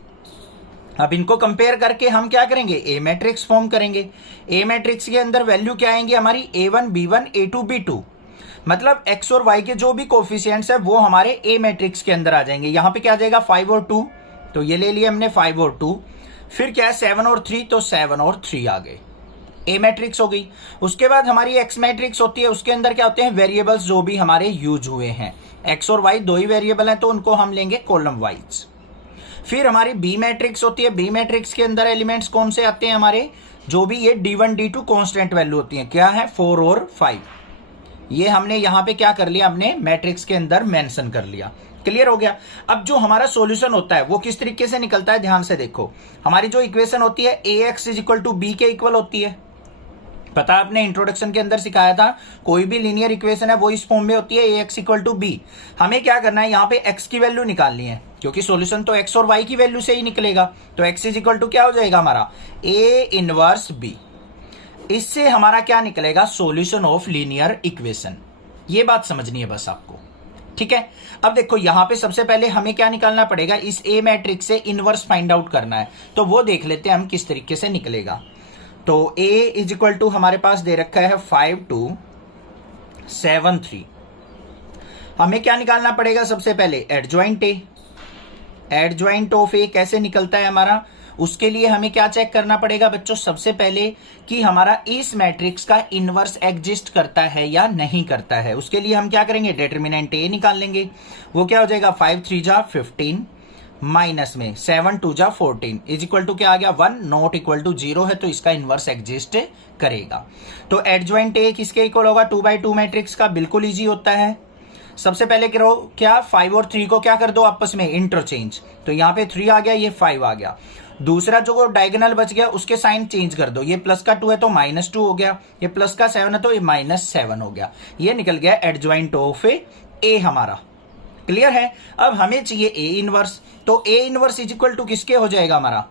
अब इनको कंपेयर करके हम क्या करेंगे, ए मैट्रिक्स फॉर्म करेंगे। ए मैट्रिक्स के अंदर वैल्यू क्या आएंगी हमारी, a1 b1 a2 b2, मतलब x और y के जो भी कोफिशिएंट्स है वो हमारे ए मैट्रिक्स के अंदर आ जाएंगे। यहां पे क्या आ जाएगा 5 और 2, तो ये ले लिया हमने 5 और 2। फिर क्या है 7 और 3, तो 7 और 3 आ गए, ए मैट्रिक्स हो गई। उसके बाद हमारी एक्स मैट्रिक्स होती है, उसके अंदर क्या होते हैं वेरिएबल्स जो भी हमारे यूज हुए हैं। एक्स और वाई दो ही वेरिएबल हैं तो उनको हम लेंगे कॉलम वाइज। फिर हमारी बी मैट्रिक्स होती है, बी मैट्रिक्स के अंदर एलिमेंट्स कौन से आते हैं हमारे, जो भी ये d1 d2 कांस्टेंट वैल्यू होती है, क्या है 4 और 5। ये हमने यहां पे क्या कर लिया, हमने मैट्रिक्स के अंदर मेंशन कर लिया। क्लियर हो गया। अब जो हमारा सॉल्यूशन होता है वो किस तरीके से निकलता है, ध्यान से देखो। हमारी जो इक्वेशन होती है ax is equal to B के इक्वल होती है, पता आपने इंट्रोडक्शन के अंदर सिखाया था, कोई भी लीनियर इक्वेशन है वो इस फॉर्म में होती है ax इक्वल टू बी। हमें क्या करना है, यहाँ पे x की वैल्यू निकालनी है, क्योंकि सॉल्यूशन तो x और y की वैल्यू से ही निकलेगा। तो x इज इक्वल टू क्या हो जाएगा हमारा a इनवर्स b। इससे हमारा क्या निकलेगा, सॉल्यूशन ऑफ लीनियर इक्वेशन। ये बात समझनी है बस आपको, ठीक है। अब देखो यहां पे सबसे पहले हमें क्या निकालना पड़ेगा, इस ए मैट्रिक्स से इनवर्स फाइंड आउट करना है। तो वो देख लेते हैं हम किस तरीके से निकलेगा। तो a इज इक्वल टू हमारे पास दे रखा है 5 2 7 3। हमें क्या निकालना पड़ेगा, सबसे पहले एडजॉइंट ए। एडजॉइंट ऑफ ए कैसे निकलता है हमारा, उसके लिए हमें क्या चेक करना पड़ेगा बच्चों, सबसे पहले कि हमारा इस मैट्रिक्स का इनवर्स एग्जिस्ट करता है या नहीं करता है। उसके लिए हम क्या करेंगे, डिटर्मिनेंट ए निकाल लेंगे। वो क्या हो जाएगा 5 3 जा 15 माइनस में 7 2 जा 14 इज इक्वल टू क्या आ गया 1, नॉट इक्वल टू 0 है तो इसका इनवर्स एग्जिस्ट करेगा। तो एडजॉइंट ए किसके इक्वल होगा, 2/2 मैट्रिक्स का। बिल्कुल इजी होता है। सबसे पहले करो क्या, 5 और 3 को क्या कर दो आपस में इंटरचेंज। तो यहाँ पे 3 आ गया, ये 5 आ गया। दूसरा जो डायगोनल बच गया उसके साइन चेंज कर दो, ये प्लस का 2 है तो -2 हो गया, ये प्लस का 7 है तो ये -7 हो गया। ये निकल गया एडजॉइंट ऑफ ए हमारा। क्लियर है। अब हमें चाहिए ए इनवर्स, तो A inverse is equal to किसके हो जाएगा हमारा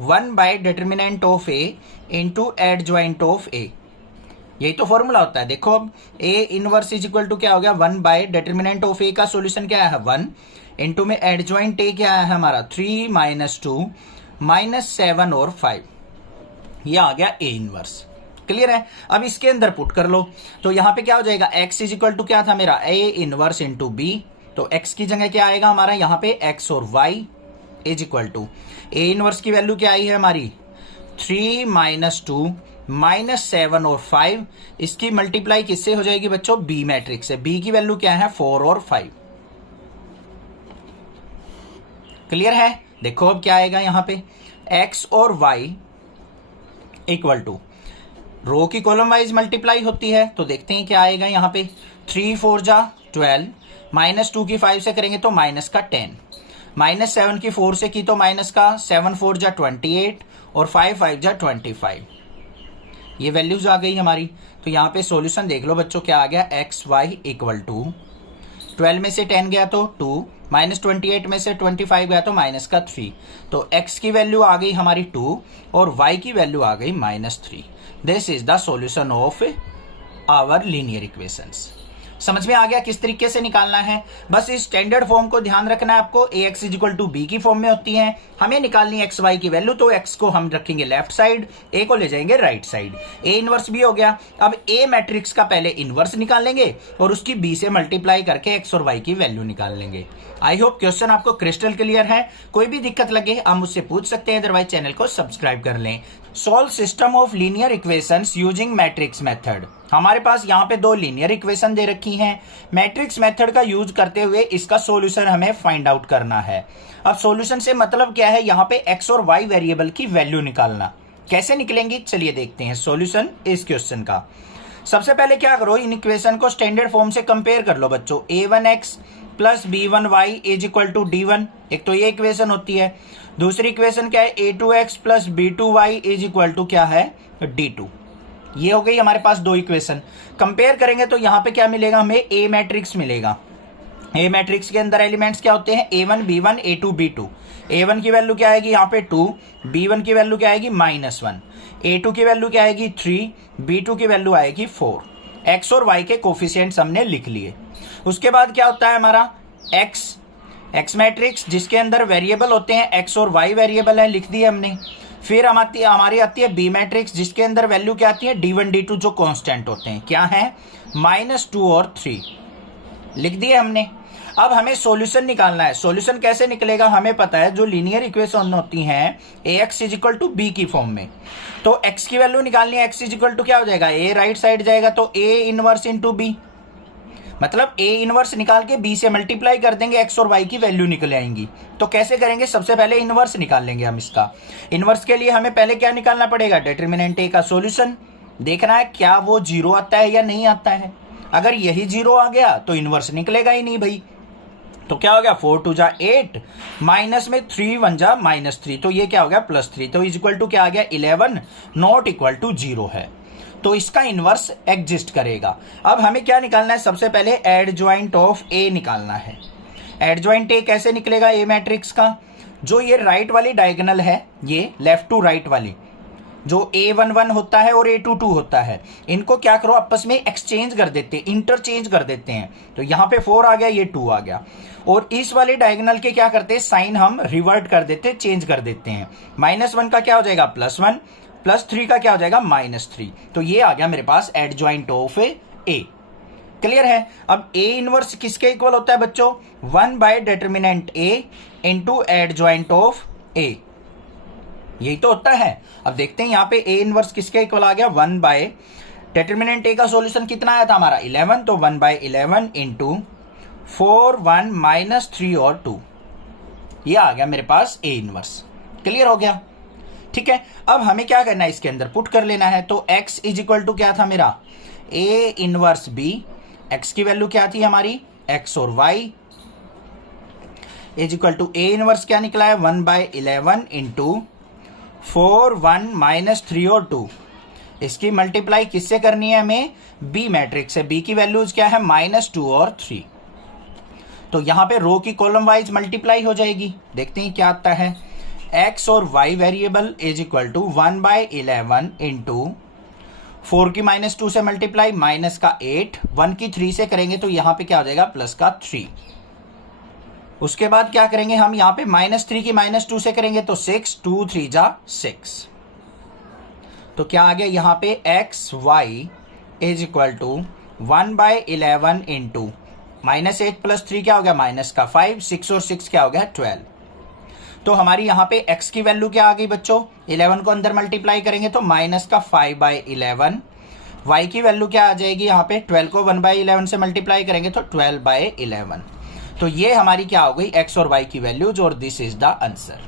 1 by determinant of A into adjoint of A. यही तो फॉर्मूला होता है। देखो अब A inverse is equal to क्या हो गया 1 बाय डिटर्मिनेंट ऑफ ए का सॉल्यूशन क्या है 1 इंटू में एडजॉइंट ए क्या है हमारा 3 -2 -7 और 5। ये आ गया ए इनवर्स। क्लियर है। अब इसके अंदर पुट कर लो, तो यहां पे क्या हो जाएगा x इज इक्वल टू क्या था मेरा ए इनवर्स इंटू बी। तो x की जगह क्या आएगा हमारा यहाँ पे x और y is equal to A inverse की वैल्यू क्या आई है हमारी 3 -2 -7 और 5। इसकी मल्टीप्लाई किससे हो जाएगी बच्चों, बी मैट्रिक्स से। बी की वैल्यू क्या है 4 और 5। क्लियर है। देखो अब क्या आएगा यहाँ पे x और y इक्वल टू रो की कॉलम वाइज मल्टीप्लाई होती है, तो देखते हैं क्या आएगा यहाँ पे 3 4 जा 12 -2 की 5 से करेंगे तो माइनस का 10, -7 की 4 से की तो माइनस का 7 4 जा 28 और 5 5 जा 25। ये वैल्यूज आ गई हमारी। तो यहाँ पे सॉल्यूशन देख लो बच्चों क्या आ गया, एक्स वाई इक्वल टू 12 में से 10 गया तो 2, -28 में से 25 गया तो माइनस का 3, तो x की वैल्यू आ गई हमारी 2 और y की वैल्यू आ गई -3। This is the solution of our linear equations. समझ में आ गया किस तरीके से निकालना है? बस इस स्टैंडर्ड फॉर्म को ध्यान रखना है आपको। ax = b की फॉर्म में होती है, हमें निकालनी है xy की वैल्यू, तो x को हम रखेंगे लेफ्ट साइड, a को ले जाएंगे right side. a inverse b हो गया। अब a मैट्रिक्स का पहले इनवर्स निकाल लेंगे और उसकी b से मल्टीप्लाई करके x और y की वैल्यू निकाल लेंगे। आई होप क्वेश्चन आपको क्रिस्टल क्लियर है। कोई भी दिक्कत लगे आप मुझसे पूछ सकते हैं, अदरवाइज चैनल को सब्सक्राइब कर लें। Solve system of linear equations using matrix method. हमारे पास यहाँ पे दो लीनियर इक्वेशन दे रखी हैं। मैट्रिक्स मेथड का यूज करते हुए इसका सॉल्यूशन हमें फाइंड आउट करना है। अब सॉल्यूशन से मतलब क्या है? यहाँ पे x और y वेरिएबल की वैल्यू निकालना। कैसे निकलेंगी चलिए देखते हैं सॉल्यूशन इस क्वेश्चन का। सबसे पहले क्या करो, इन इक्वेशन को स्टैंडर्ड फॉर्म से कंपेयर कर लो बच्चों। a1x + b1y = d1, एक तो ये इक्वेशन होती है। दूसरी इक्वेशन क्या है? a2x + b2y = क्या है? d2। ये हो गई हमारे पास दो इक्वेशन। कंपेयर करेंगे तो यहाँ पे क्या मिलेगा? हमें a मैट्रिक्स मिलेगा। a मैट्रिक्स के अंदर एलिमेंट्स क्या होते हैं? a1 b1 a2 b2। a1 की वैल्यू क्या आएगी यहाँ पे 2, b1 की वैल्यू क्या आएगी -1, a2 की वैल्यू क्या आएगी 3, b2 की वैल्यू आएगी 4। x और y के कोफिशिएंट्स हमने लिख लिए। उसके बाद क्या होता है हमारा x मैट्रिक्स, जिसके अंदर वेरिएबल होते हैं x और y वेरिएबल है, लिख दिए हमने। फिर हमारी आती है b मैट्रिक्स, जिसके अंदर वैल्यू क्या आती है? d1 d2 जो कांस्टेंट होते हैं, क्या है? -2 और 3, लिख दिए हमने। अब हमें सॉल्यूशन निकालना है। सॉल्यूशन कैसे निकलेगा? हमें पता है जो लीनियर इक्वेशन होती हैं ax = b की फॉर्म में, तो x की वैल्यू निकालनी है। x = क्या हो जाएगा? a राइट साइड जाएगा तो a इनवर्स × b, मतलब a इनवर्स निकाल के b से मल्टीप्लाई कर देंगे, x और y की वैल्यू निकल आएंगी। तो कैसे करेंगे? सबसे पहले इनवर्स निकाल लेंगे हम इसका। इनवर्स के लिए हमें पहले क्या निकालना पड़ेगा? डिटरमिनेंट a का सॉल्यूशन। देखना है क्या वो 0 आता है या नहीं आता है। अगर यही 0 आ गया तो इनवर्स निकलेगा ही नहीं भाई। तो क्या हो गया? 4 2 जा 8, माइनस में 3 1 जा -3, तो ये क्या हो गया? +3। तो इक्वल टू क्या आ गया? 11, नॉट इक्वल टू 0 है, तो इसका इनवर्स एग्जिस्ट करेगा। अब हमें क्या निकालना है? सबसे पहले एडजॉइंट ऑफ ए निकालना है। एडजॉइंट ए कैसे निकलेगा? ए मैट्रिक्स का जो ये राइट वाली डायगोनल है, ये लेफ्ट टू राइट वाली, जो a11 होता है और a22 होता है, इनको क्या करो? आपस में एक्सचेंज कर देते हैं, इंटरचेंज कर देते हैं। तो यहाँ पे 4 आ गया, ये 2 आ गया, और इस वाले डायगोनल के क्या करते हैं? साइन हम रिवर्ट कर देते हैं, चेंज कर देते हैं। -1 का क्या हो जाएगा? +1, +3 का क्या हो जाएगा? -3। तो ये आ गया मेरे पास एडजॉइंट ऑफ ए। क्लियर है? अब a इनवर्स किसके इक्वल होता है बच्चों? 1/डिटरमिनेंट a × एडजॉइंट ऑफ a, यही तो होता है। अब देखते हैं यहाँ पे a इनवर्स किसके इक्वल आ गया? 1/ डिटरमिनेंट a का सॉल्यूशन कितना आया था हमारा? 11, तो 1/11 × 4 1 -3 और 2, ये आ गया मेरे पास a इनवर्स। क्लियर हो गया? ठीक है। अब हमें क्या करना है? इसके अंदर पुट कर लेना है। तो x = क्या था मेरा? a इनवर्स b, x की वैल्यू क्या थी हमारी? x और y = a इनवर्स क्या निकला है? 1/11 × 4 1 -3 और 2। इसकी मल्टीप्लाई किससे करनी है हमें? b मैट्रिक्स से। b की वैल्यूज क्या है? -2 और 3। तो यहां पे रो की कॉलम वाइज मल्टीप्लाई हो जाएगी। देखते हैं क्या आता है। x और y वेरिएबल = 1/11 × 4 की -2 से मल्टीप्लाई, माइनस का 8, 1 की 3 से करेंगे तो यहाँ पे क्या हो जाएगा? प्लस का 3। उसके बाद क्या करेंगे हम? यहाँ पे -3 की -2 से करेंगे तो 6, 2 3 जा 6। तो क्या आ गया यहाँ पे? x y = 1/11 × -8 + 3 क्या हो गया? माइनस का 5, 6 और 6 क्या हो गया? 12। तो हमारी यहाँ पे x की वैल्यू क्या आ गई बच्चों? 11 को अंदर मल्टीप्लाई करेंगे तो -5/11। y की वैल्यू क्या आ जाएगी यहाँ पे? 12 को 1/11 से मल्टीप्लाई करेंगे तो 12/11। तो ये हमारी क्या हो गई? x और y की वैल्यूज, और this is the answer.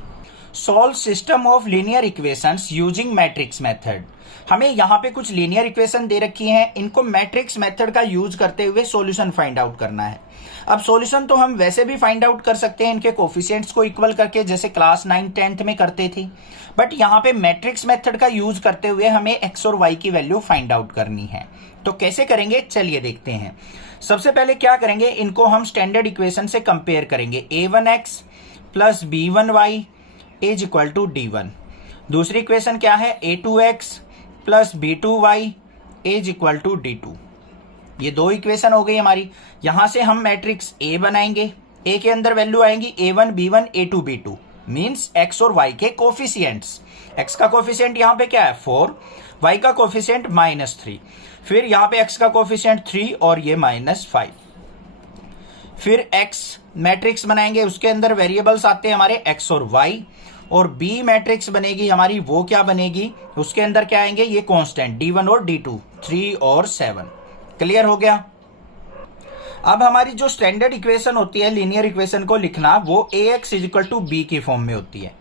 Solve system of linear equations using matrix method. हमें यहाँ पे कुछ लीनियर इक्वेशन दे रखी हैं, इनको मैट्रिक्स मेथड का यूज करते हुए सॉल्यूशन फाइंड आउट करना है। अब सॉल्यूशन तो हम वैसे भी फाइंड आउट कर सकते हैं इनके कोफिशिएंट्स को इक्वल करके, जैसे क्लास 9 10th में करते थे, बट यहाँ पे मैट्रिक्स मेथड का यूज करते हुए हमें x और y की वैल्यू फाइंड आउट करनी है। तो कैसे करेंगे चलिए देखते हैं। सबसे पहले क्या करेंगे, इनको हम स्टैंडर्ड इक्वेशन से कंपेयर करेंगे। a1x plus b1y is equal to d1। दूसरी इक्वेशन क्या है, a2x plus b2y is equal to d2। ये दो इक्वेशन हो गई हमारी। यहां से हम मैट्रिक्स A बनाएंगे। A के अंदर वैल्यू आएंगी a1 b1 a2 b2, means x और y के कोफिशिएंट्स। x का कोफिशिएंट यहाँ पे क्या है 4, y का कोफिशिएंट -3, फिर यहाँ पे x का कोफिशिएंट 3 और ये -5। फिर x मैट्रिक्स बनाएंगे, उसके अंदर वेरिएबल्स आते हैं हमारे x और y, और b मैट्रिक्स बनेगी हमारी, वो क्या बनेगी, उसके अंदर क्या आएंगे ये कांस्टेंट d1 और d2, 3 और 7। क्लियर हो गया। अब हमारी जो स्टैंडर्ड इक्वेशन होती है लीनियर इक्वेशन को लिखना, वो ax इक्वल टू b की फॉर्म में होती है।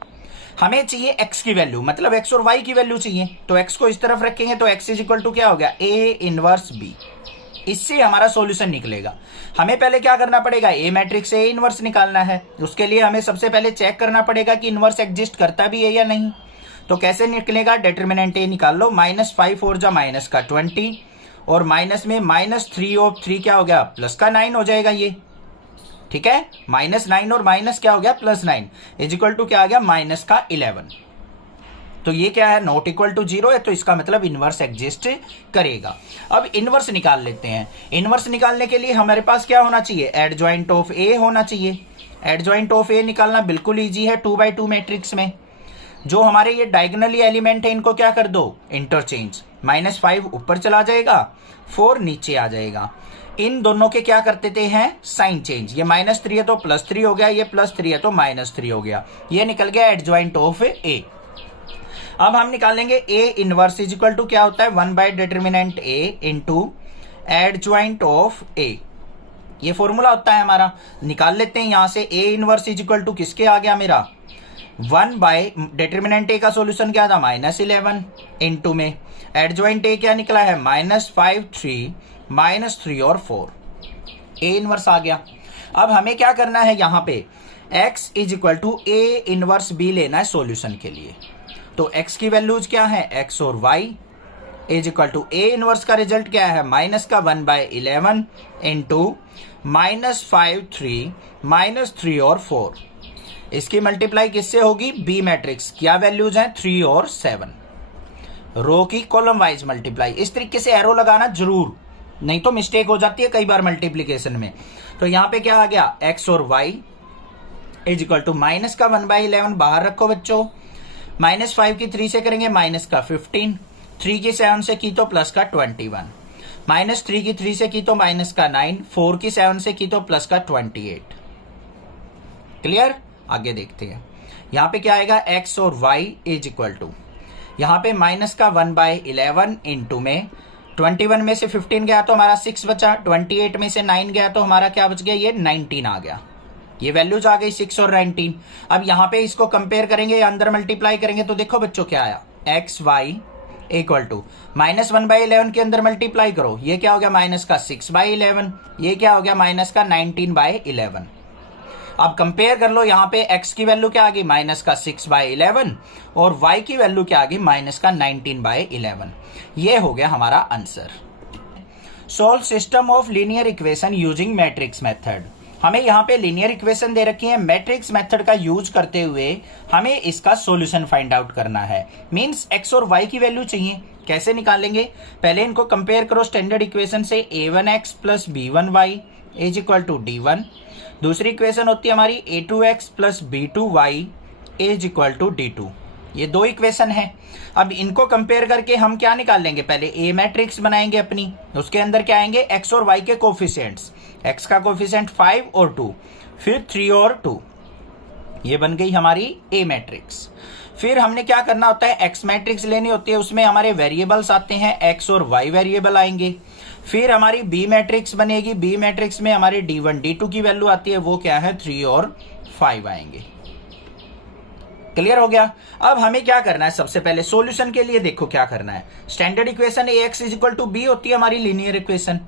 हमें चाहिए x की वैल्यू, मतलब x और y की वैल्यू चाहिए, तो x को इस तरफ रखेंगे तो x इक्वल टू क्या हो गया a इनवर्स b। इससे हमारा सॉल्यूशन निकलेगा। हमें पहले क्या करना पड़ेगा, ए मैट्रिक्स से ए इनवर्स निकालना है। उसके लिए हमें सबसे पहले चेक करना पड़ेगा कि इनवर्स एग्जिस्ट करता भी है या नहीं। तो कैसे निकलेगा, डिटर्मिनेंट ए निकाल लो, -5 और जा माइनस का 20, और माइनस में -3 और 3 क्या हो गया प्लस का 9 हो जाएगा ये, ठीक है। -9 और माइनस क्या हो गया +9 इज इक्वल टू क्या आ गया माइनस का 11। तो ये क्या है, नॉट इक्वल टू 0 है, तो इसका मतलब इनवर्स एग्जिस्ट करेगा। अब इनवर्स निकाल लेते हैं। इनवर्स निकालने के लिए हमारे पास क्या होना चाहिए, एडजॉइंट ऑफ ए होना चाहिए। एडजॉइंट ऑफ ए निकालना बिल्कुल ईजी है 2x2 मैट्रिक्स में। जो हमारे ये डायगोनली एलिमेंट है इनको क्या कर दो, इंटरचेंज। -5 ऊपर चला जाएगा, 4 नीचे आ जाएगा। इन दोनों के क्या करते थे हैं साइन चेंज, ये -3 है तो +3 हो गया, ये +3 है तो -3 हो गया। ये निकल गया एडजॉइंट ऑफ ए। अब हम निकालेंगे A inverse is equal to क्या होता है 1 determinant A into adjoint of A. ये फॉर्मूला होता है हमारा, निकाल लेते हैं यहां से। A inverse is equal to किसके आ गया मेरा 1 डिटर्मिनेंट ए का सॉल्यूशन क्या था -11 इंटू में एडजॉइंट ए क्या निकला है -5 3 -3 और 4। ए इनवर्स आ गया। अब हमें क्या करना है, यहाँ पे x is equal to A inverse B लेना है सॉल्यूशन के लिए। तो x की वैल्यूज क्या है, x और y is equal to A inverse का रिजल्ट क्या है -1/11 इंटू -5 3 -3 और 4। इसकी मल्टीप्लाई किससे होगी, बी मैट्रिक्स, क्या वैल्यूज हैं 3 और 7। रो की कॉलम वाइज मल्टीप्लाई। इस तरीके से एरो लगाना जरूर, नहीं तो मिस्टेक हो जाती है कई बार मल्टीप्लीकेशन में। तो यहाँ पे क्या आ गया, x और y इज इक्वल टू -1/11 बाहर रखो बच्चों, -5 की 3 से करेंगे -15, 3 की 7 से की तो +21, -3 की 3 से की तो -9, 4 की 7 से की तो +28। क्लियर। आगे देखते हैं, यहाँ पे क्या आएगा, x और y इज इक्वल टू, यहाँ पे -1/11 इंटू में 21 में से 15 गया तो हमारा 6 बचा, 28 में से 9 गया तो हमारा क्या बच गया, ये 19 आ गया। ये वैल्यूज आ गई 6 और 19। अब यहाँ पे इसको कंपेयर करेंगे, अंदर मल्टीप्लाई करेंगे तो देखो बच्चों क्या आया, x y इक्वल टू -1/11 के अंदर मल्टीप्लाई करो, ये क्या हो गया -6/11, ये क्या हो गया -19/11। अब कंपेयर कर लो, यहाँ पे x की वैल्यू क्या आ गई -6/11 और y की वैल्यू क्या आ गई -19/11। ये हो गया हमारा answer. Solve system of linear equation using matrix method. हमें यहाँ पे लीनियर इक्वेशन दे रखी है, मैट्रिक्स मेथड का यूज करते हुए हमें इसका सॉल्यूशन फाइंड आउट करना है। मींस x और y की वैल्यू चाहिए। कैसे निकालेंगे, पहले इनको कंपेयर करो स्टैंडर्ड इक्वेशन से, a1x plus b1y is equal to d1। दूसरी इक्वेशन होती है हमारी a2x plus b2y is equal to d2। ये दो इक्वेशन है। अब इनको कंपेयर करके हम क्या निकाल लेंगे, पहले ए मैट्रिक्स बनाएंगे अपनी, उसके अंदर क्या आएंगे x और y के कोफिशिएंट्स। x का कोफिशिएंट 5 और 2, फिर 3 और 2, ये बन गई हमारी ए मैट्रिक्स। फिर हमने क्या करना होता है, एक्स मैट्रिक्स लेनी होती है, उसमें हमारे वेरिएबल्स आते हैं, एक्स और वाई वेरिएबल आएंगे। फिर हमारी बी मैट्रिक्स बनेगी, बी मैट्रिक्स में हमारी d1 d2 की वैल्यू आती है, वो क्या है 3 और 5 आएंगे। क्लियर हो गया। अब हमें क्या करना है, सबसे पहले सॉल्यूशन के लिए देखो क्या करना है। Standard equation ax is equal to b होती है हमारी लीनियर इक्वेशन।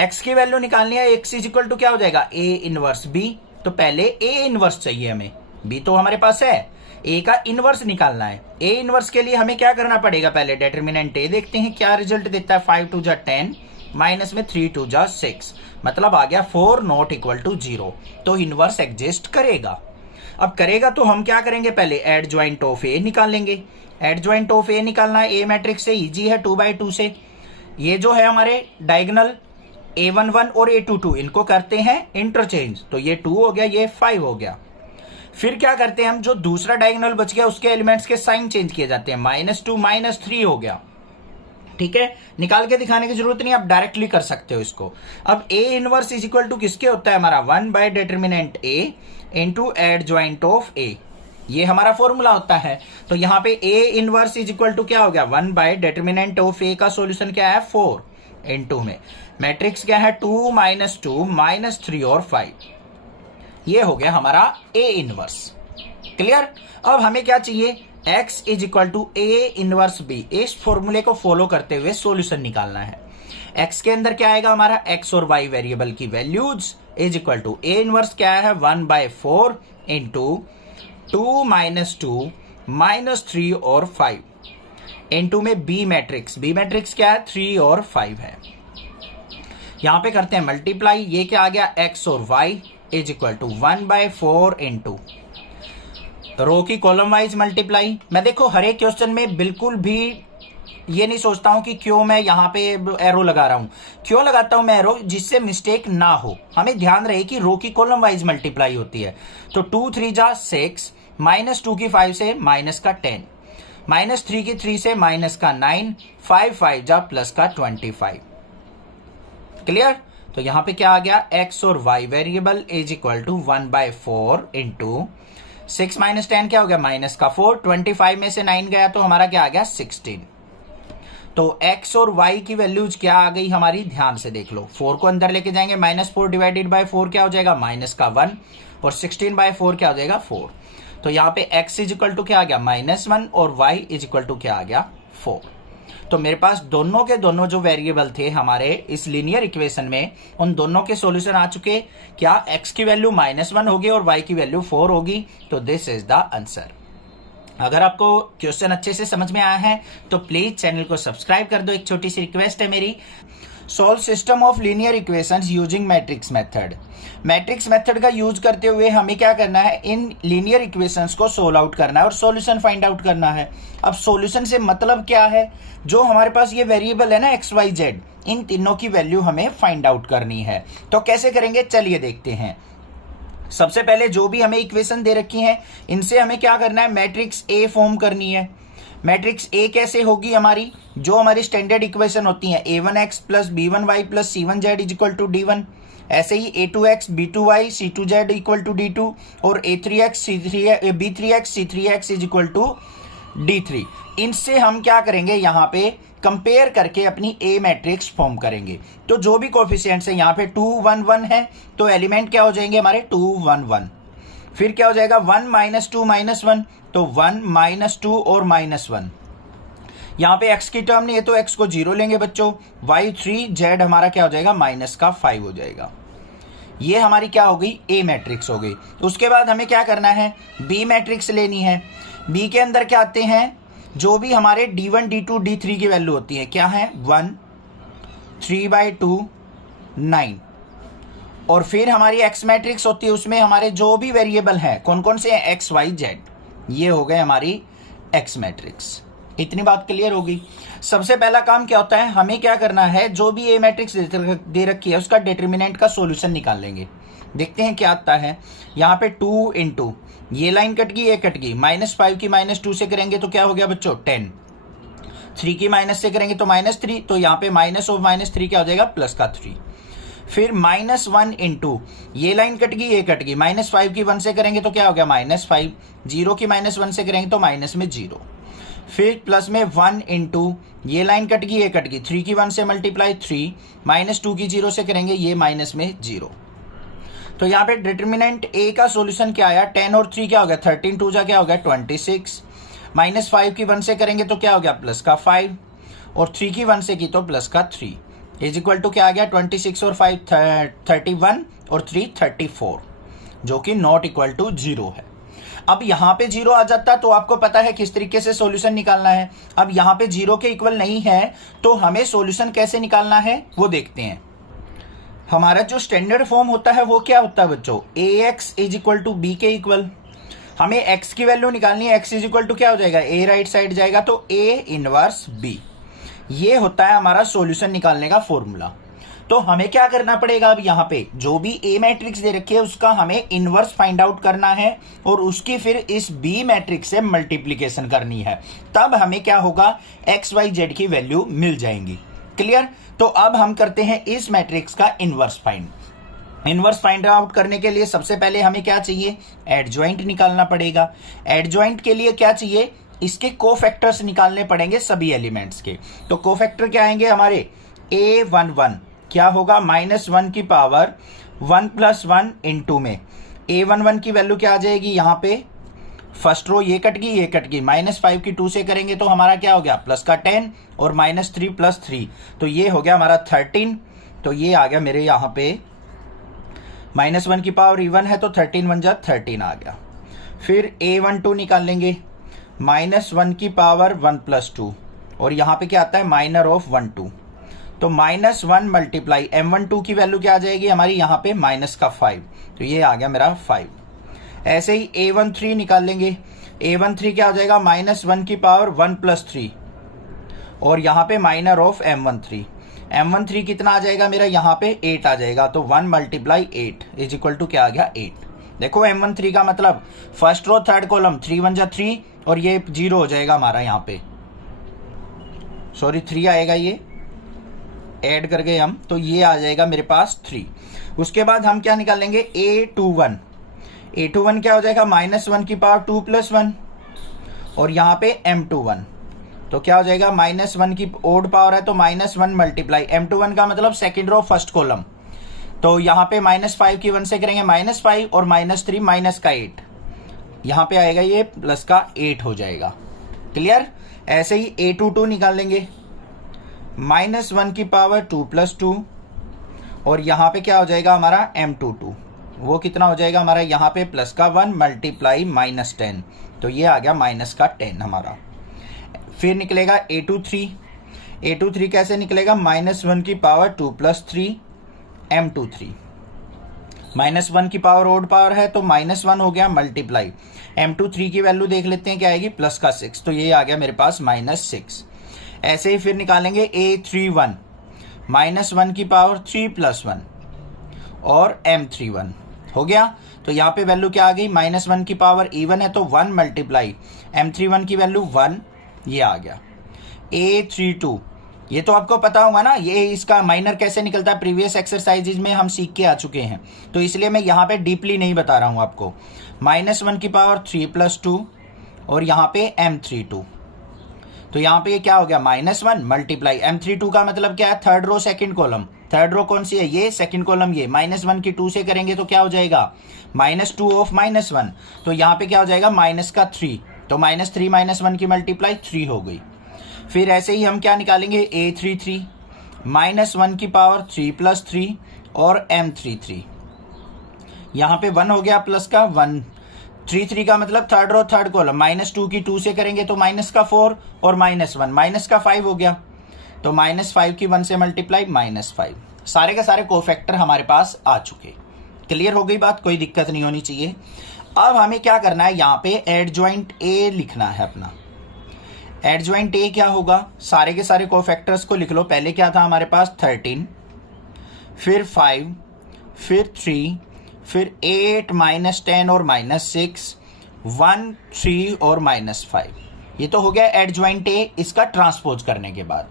x की वैल्यू निकालनी है, x इज इक्वल टू क्या हो जाएगा a इनवर्स b। तो पहले a इनवर्स चाहिए हमें, b तो हमारे पास है, a का इनवर्स निकालना है। a इनवर्स के लिए हमें क्या करना पड़ेगा, पहले डिटर्मिनेंट a देखते हैं क्या रिजल्ट देता है। 5 2 जा 10, माइनस में 3 2 जा 6, मतलब आ गया 4 नॉट इक्वल टू 0। तो इनवर्स एग्जिस्ट करेगा। अब करेगा तो हम क्या करेंगे, पहले एडजॉइंट ऑफ ए निकाल लेंगे। एडजॉइंट ऑफ ए निकालना है ए मैट्रिक्स से, इजी है 2/2 से। ये जो है हमारे डायगोनल A11 और A22 इनको करते हैं इंटरचेंज, तो ये 2 हो गया, ये 5 हो गया। फिर क्या करते हैं हम, जो दूसरा डायगोनल बच गया उसके एलिमेंट्स के साइन चेंज किए जाते हैं, -2 -3 हो गया। ठीक है, निकाल के दिखाने की जरूरत नहीं, आप डायरेक्टली कर सकते हो इसको। अब A inverse is equal to किसके होता है हमारा, 1/डिटर्मिनेंट A into adjoint of A, ये हमारा फॉर्मूला होता है। तो यहाँ पे A inverse is equal to क्या हो गया, 1/डिटर्मिनेंट ऑफ A का सॉल्यूशन क्या है 4 इंटू में मैट्रिक्स क्या है 2 -2 -3 और 5, ये हो गया हमारा A इनवर्स। क्लियर। अब हमें क्या चाहिए, x is equal to A inverse B, इस फॉर्मूले को फॉलो करते हुए सॉल्यूशन निकालना है। x के अंदर क्या आएगा हमारा, x और y वेरिएबल की values is equal to A inverse क्या है 1/4 इंटू 2 -2 -3 और 5 इंटू में B मैट्रिक्स, B मैट्रिक्स क्या है 3 और 5 है। यहां पे करते हैं मल्टीप्लाई, ये क्या आ गया x और y is equal to 1/4 into row की कॉलम वाइज मल्टीप्लाई। मैं देखो हर एक क्वेश्चन में बिल्कुल भी ये नहीं सोचता हूं कि क्यों मैं यहाँ पे एरो लगा रहा हूं, क्यों लगाता हूं मैं एरो, जिससे मिस्टेक ना हो। हमें ध्यान रहे कि रो की कॉलम वाइज मल्टीप्लाई होती है। तो 2 3 जा 6, -2 की 5 से माइनस का 10, -3 की 3 से माइनस का 9, 5 5 जा प्लस का 25। क्लियर। तो यहां पे क्या आ गया, x और y variable is equal to 1/4 into 6 - 10 क्या हो गया, माइनस का 4, 25 में से 9 गया तो हमारा क्या आ गया 16। तो x और y की वैल्यूज क्या आ गई हमारी, ध्यान से देख लो। 4 को अंदर लेके जाएंगे, -4 डिवाइडेड बाय 4 क्या हो जाएगा, -1, और 16/4 क्या हो जाएगा 4। तो यहाँ पे x इज इक्वल टू क्या आ गया -1 और y इज इक्वल टू क्या आ गया 4। तो मेरे पास दोनों के दोनों जो वेरिएबल थे हमारे इस लीनियर इक्वेशन में, उन दोनों के सॉल्यूशन आ चुके। क्या x की वैल्यू -1 होगी और y की वैल्यू 4 होगी। तो दिस इज द आंसर। अगर आपको क्वेश्चन अच्छे से समझ में आया है तो प्लीज चैनल को सब्सक्राइब कर दो। एक छोटी सी रिक्वेस्ट है मेरी, solve system of linear equations using matrix method. Matrix method का यूज करते हुए हमें क्या करना है, इन लीनियर इक्वेशंस को सोल्व आउट करना है और सॉल्यूशन फाइंड आउट करना है। अब सॉल्यूशन से मतलब क्या है, जो हमारे पास ये वेरिएबल है ना x y z, इन तीनों की वैल्यू हमें फाइंड आउट करनी है। तो कैसे करेंगे, चलिए देखते हैं। सबसे पहले जो भी हमें इक्वेशन दे रखी हैं इनसे हमें क्या करना है, मैट्रिक्स A फॉर्म करनी है। मैट्रिक्स A कैसे होगी हमारी, जो हमारी स्टैंडर्ड इक्वेशन होती है A1x plus B1y plus C1z is equal to D1, ऐसे ही A2x B2y C2z equal to D2 और A3x B3x C3x is equal to D3। इनसे हम क्या करेंगे, यहाँ पे कंपेयर करके अपनी A मैट्रिक्स फॉर्म करेंगे। तो जो भी कोफिशिएंट्स है यहाँ पे 2 1 1 है, तो एलिमेंट क्या हो जाएंगे हमारे 2 1 1। फिर क्या हो जाएगा 1 -2 -1, तो 1 -2 और -1। यहाँ पे x की टर्म नहीं है तो x को 0 लेंगे बच्चों। y3 z हमारा क्या हो जाएगा -5 हो जाएगा। ये हमारी क्या हो गई, A मैट्रिक्स हो गई। उसके बाद हमें क्या करना है, B मैट्रिक्स लेनी है। B के अंदर क्या आते हैं, जो भी हमारे D1 D2 D3 की वैल्यू होती है, क्या है 1 3/2 9। और फिर हमारी x मैट्रिक्स होती है, उसमें हमारे जो भी वेरिएबल हैं कौन कौन से हैं, x y z, ये हो गए हमारी x मैट्रिक्स। इतनी बात क्लियर होगी। सबसे पहला काम क्या होता है, हमें क्या करना है, जो भी A मैट्रिक्स दे रखी है उसका डिटर्मिनेंट का सॉल्यूशन निकाल लेंगे। देखते हैं क्या आता है। यहाँ पे 2 इंटू ये लाइन कट गई, ये कट गई, -5 की -2 से करेंगे तो क्या हो गया बच्चों 10, 3 की माइनस से करेंगे तो -3, तो यहाँ पे माइनस ऑफ -3 क्या हो जाएगा +3। फिर -1 इंटू ये लाइन कट गई, ये कट गई, -5 की 1 से करेंगे तो क्या हो गया -5, 0 की -1 से करेंगे तो माइनस में 0। फिर प्लस में 1 इंटू ये लाइन कट गई, ये कट गई, 3 की 1 से मल्टीप्लाई 3, -2 की 0 से करेंगे, ये माइनस में 0। तो यहाँ पे डिटर्मिनेंट A का सॉल्यूशन क्या आया, 10 और 3 क्या हो गया 13, 2 जा क्या हो गया 26, -5 की 1 से करेंगे तो क्या हो गया +5, और 3 की 1 से की तो +3 इज इक्वल टू क्या आ गया 26 और 5 31 और 3 34, जो कि नॉट इक्वल टू 0 है। अब यहां पे 0 आ जाता तो आपको पता है किस तरीके से सॉल्यूशन निकालना है। अब यहां पे 0 के इक्वल नहीं है तो हमें सॉल्यूशन कैसे निकालना है वो देखते हैं। हमारा जो स्टैंडर्ड फॉर्म होता है वो क्या होता है बच्चों, ax is equal to B के इक्वल। हमें x की वैल्यू निकालनी है, x इज इक्वल टू क्या हो जाएगा, a राइट साइड जाएगा तो a इनवर्स b। ये होता है हमारा सॉल्यूशन निकालने का फॉर्मूला। तो हमें क्या करना पड़ेगा, अब यहाँ पे जो भी A मैट्रिक्स दे रखी है उसका हमें इनवर्स फाइंड आउट करना है और उसकी फिर इस B मैट्रिक्स से मल्टीप्लीकेशन करनी है, तब हमें क्या होगा, एक्स वाई जेड की वैल्यू मिल जाएंगी। क्लियर। तो अब हम करते हैं इस मैट्रिक्स का इनवर्स फाइंड आउट करने के लिए सबसे पहले हमें क्या चाहिए, एडजॉइंट निकालना पड़ेगा। एडजॉइंट के लिए क्या चाहिए, इसके कोफैक्टर्स निकालने पड़ेंगे सभी एलिमेंट्स के। तो कोफैक्टर क्या आएंगे हमारे, a11 क्या होगा, -1 की पावर 1 + 1 इंटू में a11 की वैल्यू क्या आ जाएगी, यहाँ पे फर्स्ट रो ये कट गई -5 की 2 से करेंगे तो हमारा क्या हो गया, प्लस का 10 और -3 + 3 तो ये हो गया हमारा 13। तो ये आ गया मेरे यहाँ पे -1 की पावर इवन है तो 13 1 जा 13 आ गया। फिर a12 निकाल लेंगे, -1 की पावर 1 + 2 और यहाँ पे क्या आता है, माइनर ऑफ 1 2 तो -1 मल्टीप्लाई m12 की वैल्यू क्या आ जाएगी हमारी यहाँ पे -5 तो ये आ गया मेरा 5। ऐसे ही a13 निकाल लेंगे, a13 क्या हो जाएगा, -1 की पावर 1 + 3 और यहाँ पे माइनर ऑफ m13 कितना आ जाएगा मेरा यहाँ पे 8 आ जाएगा तो 1 × 8 इज इक्वल टू क्या आ गया 8। देखो m13 का मतलब फर्स्ट रो थर्ड कॉलम 3 1 जा 3 और ये 0 हो जाएगा हमारा यहाँ पे, सॉरी 3 आएगा, ये ऐड कर गए हम तो ये आ जाएगा मेरे पास 3। उसके बाद हम क्या निकालेंगे, a21 क्या हो जाएगा, -1 की पावर 2 + 1 और यहाँ पे m21 तो क्या हो जाएगा, -1 की ओड पावर है तो -1 मल्टीप्लाई m21 का मतलब सेकंड रो फर्स्ट कॉलम तो यहाँ पे -5 की 1 से करेंगे -5 और -3 माइनस का 8 यहाँ पे आएगा, ये प्लस का 8 हो जाएगा। क्लियर। ऐसे ही a22 निकाल लेंगे, -1 की पावर 2 + 2 और यहाँ पे क्या हो जाएगा हमारा m22 वो कितना हो जाएगा हमारा यहाँ पे प्लस का 1 मल्टीप्लाई -10 तो ये आ गया माइनस का 10 हमारा। फिर निकलेगा a23 कैसे निकलेगा, -1 की पावर 2 + 3 m23 -1 की पावर ओड पावर है तो -1 हो गया मल्टीप्लाई m23 की वैल्यू देख लेते हैं क्या आएगी, प्लस का 6 तो ये आ गया मेरे पास -6। ऐसे ही फिर निकालेंगे a31 -1 की पावर 3 + 1 और m31 हो गया तो यहाँ पे वैल्यू क्या आ गई, -1 की पावर इवन है तो 1 मल्टीप्लाई m31 की वैल्यू 1 ये आ गया। a32 ये तो आपको पता होगा ना, ये इसका माइनर कैसे निकलता है, प्रीवियस एक्सरसाइजेज में हम सीख के आ चुके हैं तो इसलिए मैं यहाँ पे डीपली नहीं बता रहा हूँ आपको। -1 की पावर 3 + 2 और यहाँ पे m32 तो यहाँ पे ये क्या हो गया, -1 मल्टीप्लाई m32 का मतलब क्या है, third row second column, third row कौन सी है, ये सेकंड कॉलम, ये -1 की 2 से करेंगे तो क्या हो जाएगा, -2 ऑफ -1 तो यहाँ पे क्या हो जाएगा, माइनस का 3 तो -3 -1 की मल्टीप्लाई 3 हो गई। फिर ऐसे ही हम क्या निकालेंगे, a33 -1 की पावर 3 + 3 और m33 यहाँ पे 1 हो गया प्लस का 1 3 का मतलब थर्ड रो थर्ड कॉलम, -2 की 2 से करेंगे तो माइनस का 4 और -1 माइनस का 5 हो गया तो -5 की 1 से मल्टीप्लाई -5। सारे के सारे कोफैक्टर हमारे पास आ चुके। क्लियर हो गई बात, कोई दिक्कत नहीं होनी चाहिए। अब हमें क्या करना है, यहाँ पे एडजॉइंट ए लिखना है अपना। एडजॉइंट ए क्या होगा, सारे के सारे कोफैक्टर्स को लिख लो। पहले क्या था हमारे पास 13, फिर 5, फिर 3, फिर 8 -10 और -6, 1 3 और -5। ये तो हो गया एडजॉइंट ए इसका ट्रांसपोज करने के बाद।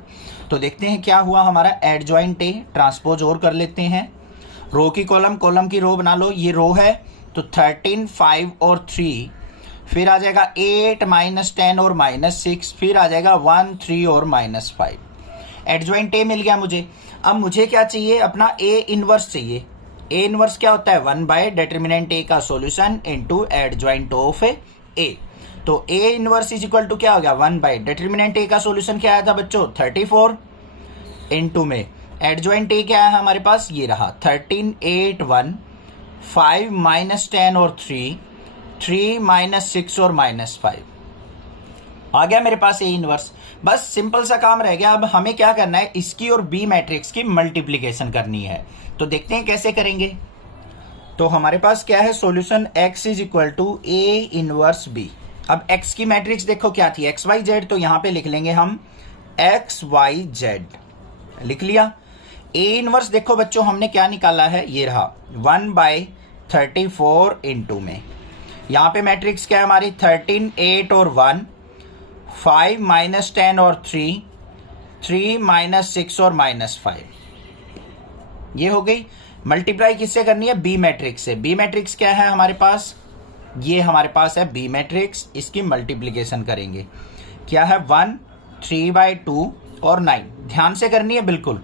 तो देखते हैं क्या हुआ हमारा एडजॉइंट ए, ट्रांसपोज और कर लेते हैं। रो की कॉलम, कॉलम की रो बना लो। ये रो है तो 13 5 और 3, फिर आ जाएगा 8 -10 और -6, फिर आ जाएगा 1 3 और -5। एडजॉइंट ए मिल गया मुझे। अब मुझे क्या चाहिए, अपना ए इनवर्स चाहिए। ए इनवर्स क्या होता है, 1/डिटर्मिनेंट ए का solution into adjoint of A. तो A inverse is equal to क्या हो गया, 1/डिटर्मिनेंट ए का सॉल्यूशन क्या आया था बच्चों 34 इनटू में एडजॉइंट ए क्या है हमारे पास, ये रहा 13 8 1 5 -10 और 3 3 -6 और -5 आ गया मेरे पास ए इनवर्स। बस सिंपल सा काम रह गया। अब हमें क्या करना है, इसकी और बी मैट्रिक्स की मल्टीप्लीकेशन करनी है। तो देखते हैं कैसे करेंगे। तो हमारे पास क्या है, solution x is equal to A inverse B. अब x की मैट्रिक्स देखो क्या थी, एक्स वाई जेड, तो यहां पे लिख लेंगे हम एक्स वाई जेड, लिख लिया। ए इनवर्स देखो बच्चों हमने क्या निकाला है, ये रहा 1/34 इंटू में। यहां पे मैट्रिक्स क्या है हमारी, 13, 8 और 1, 5 -10 और 3, 3 -6 और -5। ये हो गई। मल्टीप्लाई किससे करनी है, बी मैट्रिक्स से। बी मैट्रिक्स क्या है हमारे पास, ये हमारे पास है बी मैट्रिक्स। इसकी मल्टीप्लीकेशन करेंगे, क्या है 1, 3/2 और 9। ध्यान से करनी है बिल्कुल।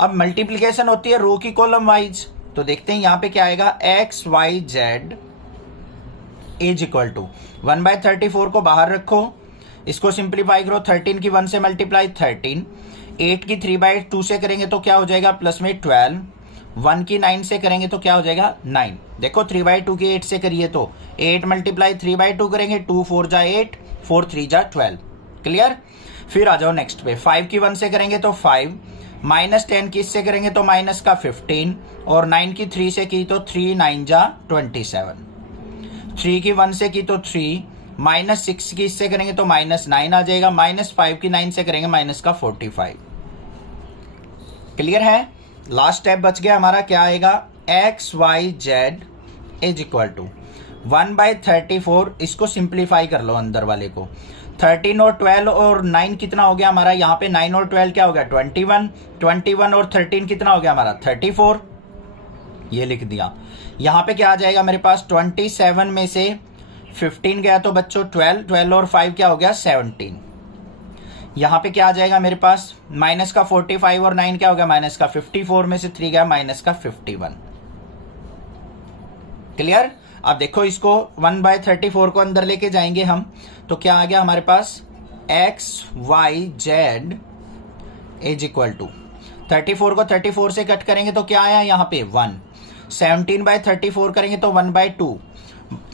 अब मल्टीप्लीकेशन होती है रो की कॉलम वाइज। तो देखते हैं यहां पे क्या आएगा, x y z is equal to 1/34 को बाहर रखो, इसको सिंप्लीफाई करो, 13 की 1 से मल्टीप्लाई 13, 8 की 3/2 से करेंगे तो क्या हो जाएगा प्लस में 12, 1 की 9 से करेंगे तो क्या हो जाएगा 9। देखो 3/2 की 8 से करिए तो 8 मल्टीप्लाई 3/2 करेंगे, 2 4 जा 8, 4 3 जा 12। क्लियर। फिर आ जाओ नेक्स्ट पे, 5 की 1 से करेंगे तो 5, -10 की इससे करेंगे तो माइनस का 15, और 9 की 3 से की तो 3 9 जा 27, 3 की 1 से की तो 3, -6 की इससे करेंगे तो -9 आ जाएगा, -5 की 9 से करेंगे माइनस का 45। क्लियर है। लास्ट स्टेप बच गया हमारा, क्या आएगा, x y z is equal to 1/34। इसको सिंप्लीफाई कर लो अंदर वाले को, 13 और 12 और 9 कितना हो गया हमारा, यहाँ पे 9 और 12 क्या हो गया 21, 21 और 13 कितना हो गया हमारा 34। ये लिख दिया। यहाँ पे क्या आ जाएगा मेरे पास, 27 में से 15 गया तो बच्चों 12, 12 और 5 क्या हो गया 17। यहाँ पे क्या आ जाएगा मेरे पास, माइनस का 45 और 9 क्या हो गया माइनस का 54, में से 3 गया माइनस का 51। क्लियर। अब देखो इसको 1/34 को अंदर लेके जाएंगे हम, तो क्या आ गया हमारे पास, x y z is equal to 34 को 34 से कट करेंगे तो क्या आया यहाँ पे 1, 17/34 करेंगे तो 1/2,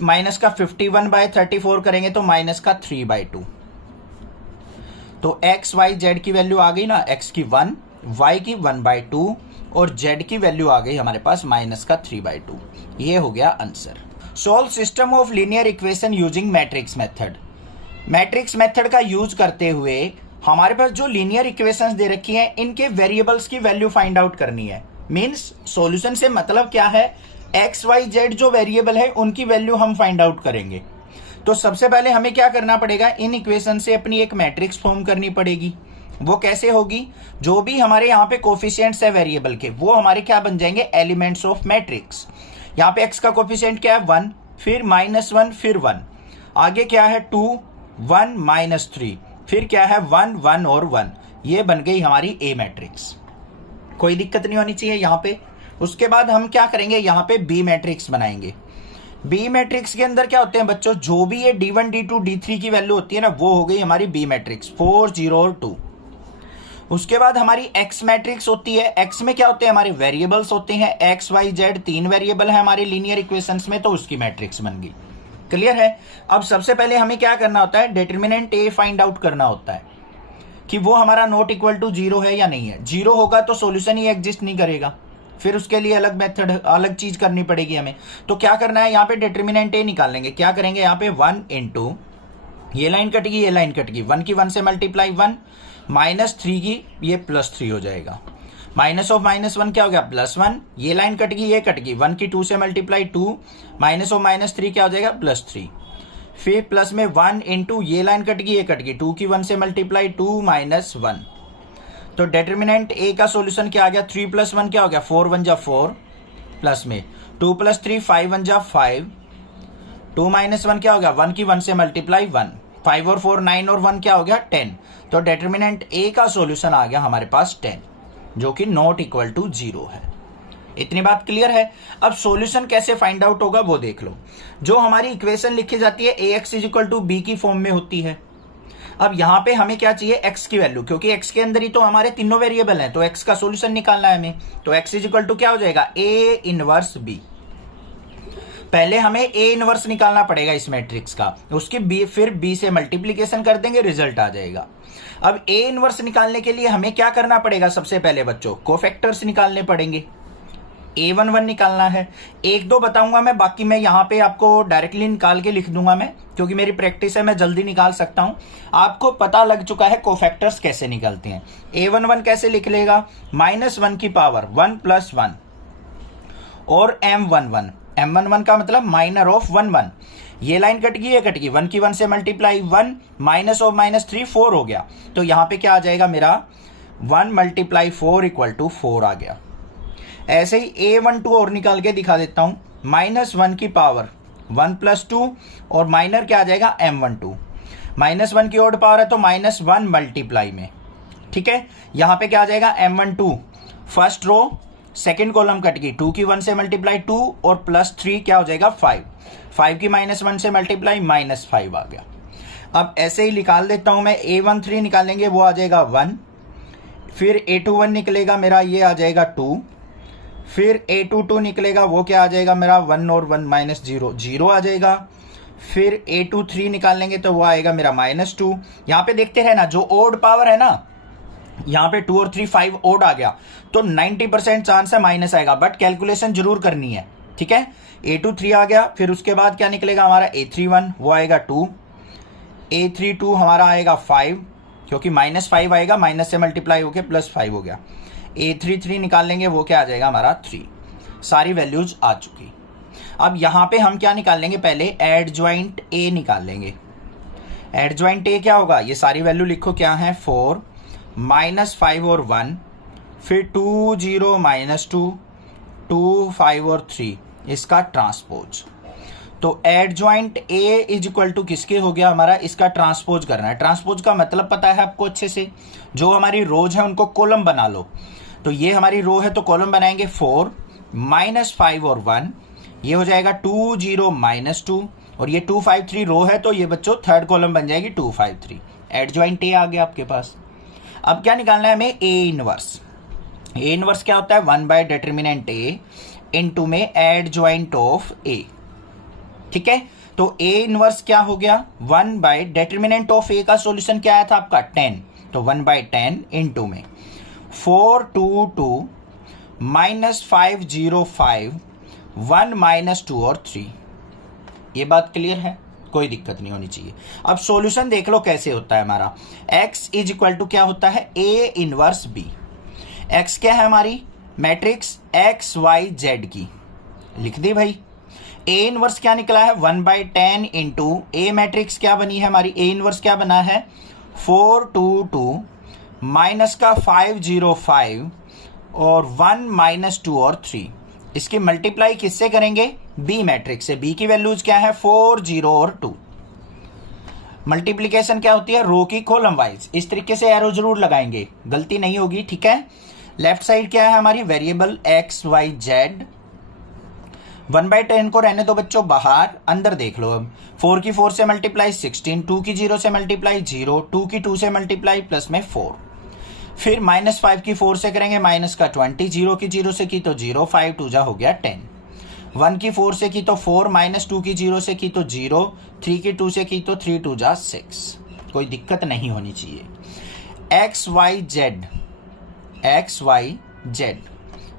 माइनस का 51/34 करेंगे तो माइनस का 3/2। तो एक्स वाई जेड की वैल्यू आ गई ना, एक्स की 1, वाई की 1/2 और जेड की वैल्यू आ गई हमारे पास माइनस का 3/2। ये हो गया answer. Solve system of linear equation using matrix method. Matrix method का यूज करते हुए हमारे पास जो लीनियर इक्वेशंस दे रखी हैं, इनके वेरिएबल्स की वैल्यू फाइंड आउट करनी है। मींस सॉल्यूशन से मतलब क्या है, एक्स वाई जेड जो वेरिएबल है उनकी वैल्यू हम फाइंड आउट करेंगे। तो सबसे पहले हमें क्या करना पड़ेगा, इन इक्वेशन से अपनी एक मैट्रिक्स फॉर्म करनी पड़ेगी। वो कैसे होगी, जो भी हमारे यहाँ पे कोफिशिएंट्स है वेरिएबल के, वो हमारे क्या बन जाएंगे, एलिमेंट्स ऑफ मैट्रिक्स। यहाँ पे एक्स का कोफिशिएंट क्या है 1, फिर -1, फिर 1, आगे क्या है 2, 1, -3, फिर क्या है 1, 1 और 1। ये बन गई हमारी ए मैट्रिक्स। कोई दिक्कत नहीं होनी चाहिए यहाँ पे। उसके बाद हम क्या करेंगे, यहाँ पे बी मैट्रिक्स बनाएंगे। बी मैट्रिक्स के अंदर क्या होते हैं बच्चों, जो भी ये D1, D2, D3 की वैल्यू होती है ना, वो हो गई हमारी बी मैट्रिक्स 4, 0 और 2। उसके बाद हमारी एक्स मैट्रिक्स होती है। एक्स में क्या होते हैं, हमारे वेरिएबल्स होते हैं, एक्स वाई जेड 3 वेरिएबल है हमारी लीनियर इक्वेशंस में, तो उसकी मैट्रिक्स बन गई। क्लियर है। अब सबसे पहले हमें क्या करना होता है, डिटरमिनेंट ए फाइंड आउट करना होता है कि वो हमारा नॉट इक्वल टू 0 है या नहीं है। 0 होगा तो सॉल्यूशन ही एग्जिस्ट नहीं करेगा, फिर उसके लिए अलग मेथड, अलग चीज करनी पड़ेगी हमें। तो क्या करना है, यहाँ पे डिटरमिनेंट ए निकाल लेंगे। क्या करेंगे, यहाँ पे 1 इंटू, ये लाइन कटेगी, ये लाइन कटेगी, 1 की 1 से मल्टीप्लाई 1, -3 की ये +3 हो जाएगा, माइनस ऑफ -1 क्या हो गया +1, ये लाइन कटेगी, ये कटेगी, 1 की 2 से मल्टीप्लाई 2, माइनस ऑफ -3 क्या हो जाएगा +3, फिर प्लस में 1 इंटू, ये लाइन कटेगी, ये कटेगी, 2 की 1 से मल्टीप्लाई 2 -1। तो डिटरमिनेंट ए का सॉल्यूशन क्या आ गया, 3 + 1 क्या हो गया 4, 1 जा 4, प्लस में 2 + 3 5, 1 जा 5, 2 - 1 क्या हो गया, 1 की 1 से मल्टीप्लाई 1, 5 और 4 9 और 1 क्या हो गया 10। तो डिटरमिनेंट ए का सॉल्यूशन आ गया हमारे पास 10, जो कि नॉट इक्वल टू 0 है। इतनी बात क्लियर है। अब सॉल्यूशन कैसे फाइंड आउट होगा वो देख लो। जो हमारी इक्वेशन लिखी जाती है ax = b की फॉर्म में होती है। अब यहां पे हमें क्या चाहिए, x की वैल्यू, क्योंकि x के अंदर ही तो हमारे तीनों वेरिएबल हैं, तो x का सॉल्यूशन निकालना है हमें। तो x = क्या हो जाएगा, a इनवर्स b। पहले हमें ए इनवर्स निकालना पड़ेगा इस मैट्रिक्स का, उसकी बी, फिर बी से मल्टीप्लीकेशन कर देंगे, रिजल्ट आ जाएगा। अब ए इनवर्स निकालने के लिए हमें क्या करना पड़ेगा? सबसे पहले बच्चों कोफैक्टर्स निकालने पड़ेंगे। A11 निकालना है, एक दो बताऊंगा मैं, बाकी मैं यहाँ पे आपको डायरेक्टली निकाल के लिख दूंगा मैं, क्योंकि मेरी प्रैक्टिस है, मैं जल्दी निकाल सकता हूं। आपको पता लग चुका है कोफैक्टर्स कैसे निकलते हैं। A11 कैसे लिख लेगा? -1 की पावर 1 + 1 और M11, M11 का मतलब माइनर ऑफ 1 1। ये लाइन कट गई, ये कट गई, 1 की 1 से मल्टीप्लाई 1, माइनस ऑफ -3 4 हो गया। तो यहां पे क्या आ जाएगा मेरा? 1 × 4 = 4 आ गया। ऐसे ही A12 और निकाल के दिखा देता हूं, -1 की पावर 1 + 2 और माइनर क्या आ जाएगा? M12। -1 की ऑड पावर है तो -1 मल्टीप्लाई में, ठीक है। यहां पे क्या आ जाएगा? M12 first row second column cut गई, 2 की 1 से मल्टीप्लाई 2 और +3 क्या हो जाएगा? 5, 5 की -1 से मल्टीप्लाई -5 आ गया। अब ऐसे ही निकाल देता हूं मैं, A13 निकालेंगे वो आ जाएगा 1, फिर A21 निकलेगा मेरा, ये आ जाएगा 2, फिर A22 निकलेगा वो क्या आ जाएगा मेरा? 1 और 1 -0 0 आ जाएगा। फिर A23 निकालेंगे तो वो आएगा मेरा -2। यहाँ पे देखते रहना, जो ओड पावर है ना, यहाँ पे 2 और 3 5 ओड आ गया तो 90% चांस है माइनस आएगा, बट कैलकुलेशन जरूर करनी है, ठीक है। A23 आ गया, फिर उसके बाद क्या निकलेगा हमारा? A31 वो आएगा 2, A32 हमारा आएगा 5, क्योंकि -5 आएगा, माइनस से मल्टीप्लाई होके +5 हो गया। A33 निकाल लेंगे वो क्या आ जाएगा हमारा? 3। सारी वैल्यूज आ चुकी। अब यहां पे हम क्या निकाल लेंगे? पहले एडजॉइंट A निकाल लेंगे। एडजॉइंट A क्या होगा? ये सारी वैल्यू लिखो क्या है? 4, -5 और 1, फिर 2 0 -2, 2 5 और 3, इसका ट्रांसपोज। तो एडजॉइंट A = किसके हो गया हमारा? इसका ट्रांसपोज करना है। ट्रांसपोज का मतलब पता है आपको अच्छे से, जो हमारी रोज है उनको कॉलम बना लो। तो ये हमारी रो है तो कॉलम बनाएंगे 4, -5 और 1, ये हो जाएगा 2 0 -2, और ये 2 5 3 रो है तो ये बच्चों थर्ड कॉलम बन जाएगी 2 5 3। एडजॉइंट A आ गया आपके पास। अब क्या निकालना है हमें? A inverse. A इनवर्स क्या होता है? 1/det A इनटू में एडजॉइंट ऑफ A, ठीक है। तो A इनवर्स क्या हो गया? 1/det A का सॉल्यूशन क्या आया था आपका? 10, तो 1/10 इनटू में 422 -505 1 -2 और 3। ये बात क्लियर है, कोई दिक्कत नहीं होनी चाहिए। अब सॉल्यूशन देख लो कैसे होता है हमारा। x = क्या होता है? A inverse B। x क्या है हमारी? मैट्रिक्स x y z की, लिख दी भाई। A इनवर्स क्या निकला है? 1/10 इंटू A मैट्रिक्स क्या बनी है हमारी? A इनवर्स क्या बना है? 422 माइनस का 505 और 1 -2 और 3। इसकी मल्टीप्लाई किससे करेंगे? B मैट्रिक्स से। B की वैल्यूज क्या है? 4 0 और 2। मल्टीप्लीकेशन क्या होती है? रो की कॉलम वाइज। इस तरीके से एरो जरूर लगाएंगे, गलती नहीं होगी, ठीक है। लेफ्ट साइड क्या है हमारी? Variable x y z। 1/10 को रहने दो बच्चों बाहर, अंदर देख लो। अब 4 की 4 से मल्टीप्लाई 16, 2 की 0 से मल्टीप्लाई 0, 2 की 2 से मल्टीप्लाई प्लस में 4, फिर -5 की 4 से करेंगे माइनस का 20, 0 की 0 से की तो 0, 5 2 जा हो गया 10, 1 की 4 से की तो 4, -2 की 0 से की तो 0, 3 की 2 से की तो 3 2 जा 6। कोई दिक्कत नहीं होनी चाहिए। x y z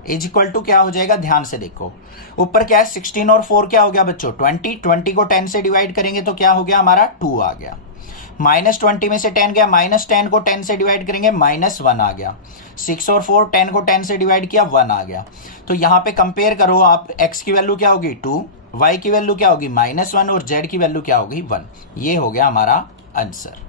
is equal to क्या हो जाएगा? ध्यान से देखो, ऊपर क्या है? 16 और 4 क्या हो गया बच्चों? 20, 20 को 10 से डिवाइड करेंगे तो क्या हो गया हमारा? 2 आ गया। -20 में से 10 गया, -10 को 10 से डिवाइड करेंगे -1 आ गया। 6 और 4, 10 को 10 से डिवाइड किया 1 आ गया। तो यहाँ पे कंपेयर करो आप, x की वैल्यू क्या होगी? 2, y की वैल्यू क्या होगी? -1 और z की वैल्यू क्या होगी? 1। ये हो गया हमारा answer.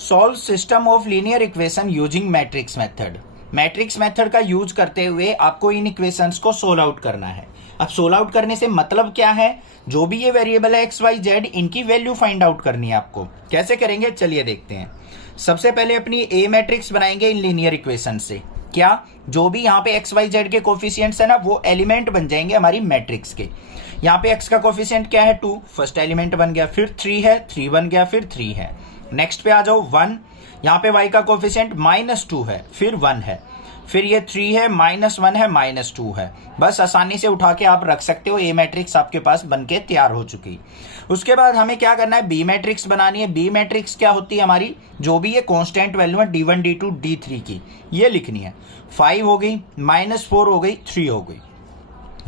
Solve system of linear equation using matrix method. Matrix method का यूज करते हुए आपको इन इक्वेशंस को सोल्व आउट करना है। अब सोल्व आउट करने से मतलब क्या है? जो भी ये वेरिएबल है x y z, इनकी वैल्यू फाइंड आउट करनी है आपको। कैसे करेंगे चलिए देखते हैं। सबसे पहले अपनी A मैट्रिक्स बनाएंगे इन लीनियर इक्वेशन से। क्या? जो भी यहाँ पे x y z के कोफिशिएंट्स है ना, वो एलिमेंट बन जाएंगे हमारी मैट्रिक्स के। यहाँ पे x का कोफिशिएंट क्या है? 2, फर्स्ट एलिमेंट बन गया। फिर 3 है, 3 बन गया, फिर 3 है। नेक्स्ट पे आ जाओ 1, यहाँ पे y का कोफिशिएंट -2 है, फिर 1 है, फिर ये 3 है, -1 है, -2 है। बस आसानी से उठा के आप रख सकते हो। ए मैट्रिक्स आपके पास बनके तैयार हो चुकी। उसके बाद हमें क्या करना है, बी मैट्रिक्स बनानी है। बी मैट्रिक्स क्या होती है हमारी, जो भी ये कांस्टेंट वैल्यू है D1 D2 D3 की, ये लिखनी है। 5 हो गई, -4 हो गई, 3 हो गई,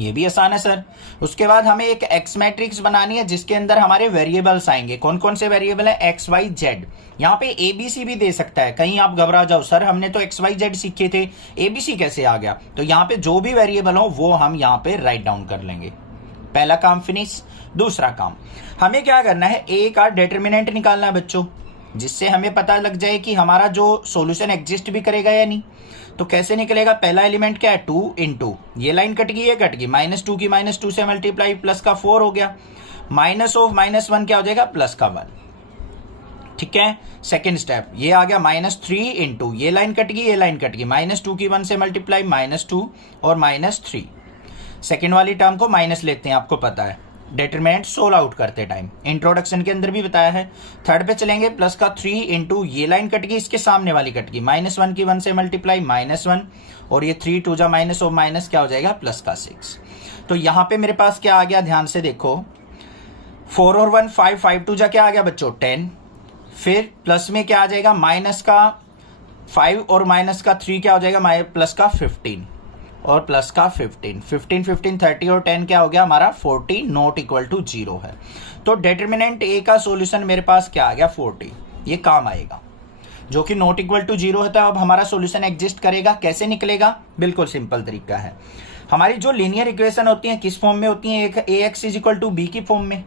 ये भी आसान है सर। उसके बाद हमें एक एक्स मैट्रिक्स बनानी है जिसके अंदर हमारे वेरिएबल्स आएंगे। कौन कौन से वेरिएबल है, एक्स वाई जेड। यहाँ पे एबीसी भी दे सकता है, कहीं आप घबरा जाओ सर हमने तो एक्स वाई जेड सीखे थे, एबीसी कैसे आ गया। तो यहाँ पे जो भी वेरिएबल हो वो हम यहाँ पे राइट डाउन कर लेंगे। पहला काम फिनिश। दूसरा काम हमें क्या करना है, ए का डिटर्मिनेंट निकालना है बच्चों, जिससे हमें पता लग जाए कि हमारा जो सॉल्यूशन एग्जिस्ट भी करेगा या नहीं। तो कैसे निकलेगा, पहला एलिमेंट क्या है, 2 इंटू, ये लाइन कट गई, ये कट गई, -2 की -2 से मल्टीप्लाई, प्लस का 4 हो गया, माइनस ऑफ -1 क्या हो जाएगा, प्लस का 1। ठीक है। सेकेंड स्टेप ये आ गया, -3 इंटू, ये लाइन कट गई, ये लाइन कट गई, -2 की 1 से मल्टीप्लाई, -2 और -3। सेकेंड वाली टर्म को माइनस लेते हैं, आपको पता है डिटरमिनेंट सोल्व आउट करते टाइम, इंट्रोडक्शन के अंदर भी बताया है। थर्ड पे चलेंगे, प्लस का 3 इंटू, ये लाइन कट गई, इसके सामने वाली कट गई, -1 की 1 से मल्टीप्लाई, -1 और ये 3 2 जा माइनस और माइनस क्या हो जाएगा, प्लस का 6। तो यहाँ पे मेरे पास क्या आ गया, ध्यान से देखो, 4 और 1 5, 5 2 जा क्या आ गया बच्चों, 10। फिर प्लस में क्या आ जाएगा, माइनस का 5 और माइनस का 3 क्या हो जाएगा, प्लस का 15 और प्लस का 15, 15 30 और 10 क्या हो गया हमारा 40, नॉट इक्वल टू 0 है। तो डिटरमिनेंट ए का सॉल्यूशन मेरे पास क्या आ गया, 40। ये काम आएगा, जो कि नॉट इक्वल टू 0 होता है। अब हमारा सॉल्यूशन एग्जिस्ट करेगा, कैसे निकलेगा, बिल्कुल सिंपल तरीका है। हमारी जो लीनियर इक्वेशन होती है किस फॉर्म में होती है, एक ax is equal to B की फॉर्म में।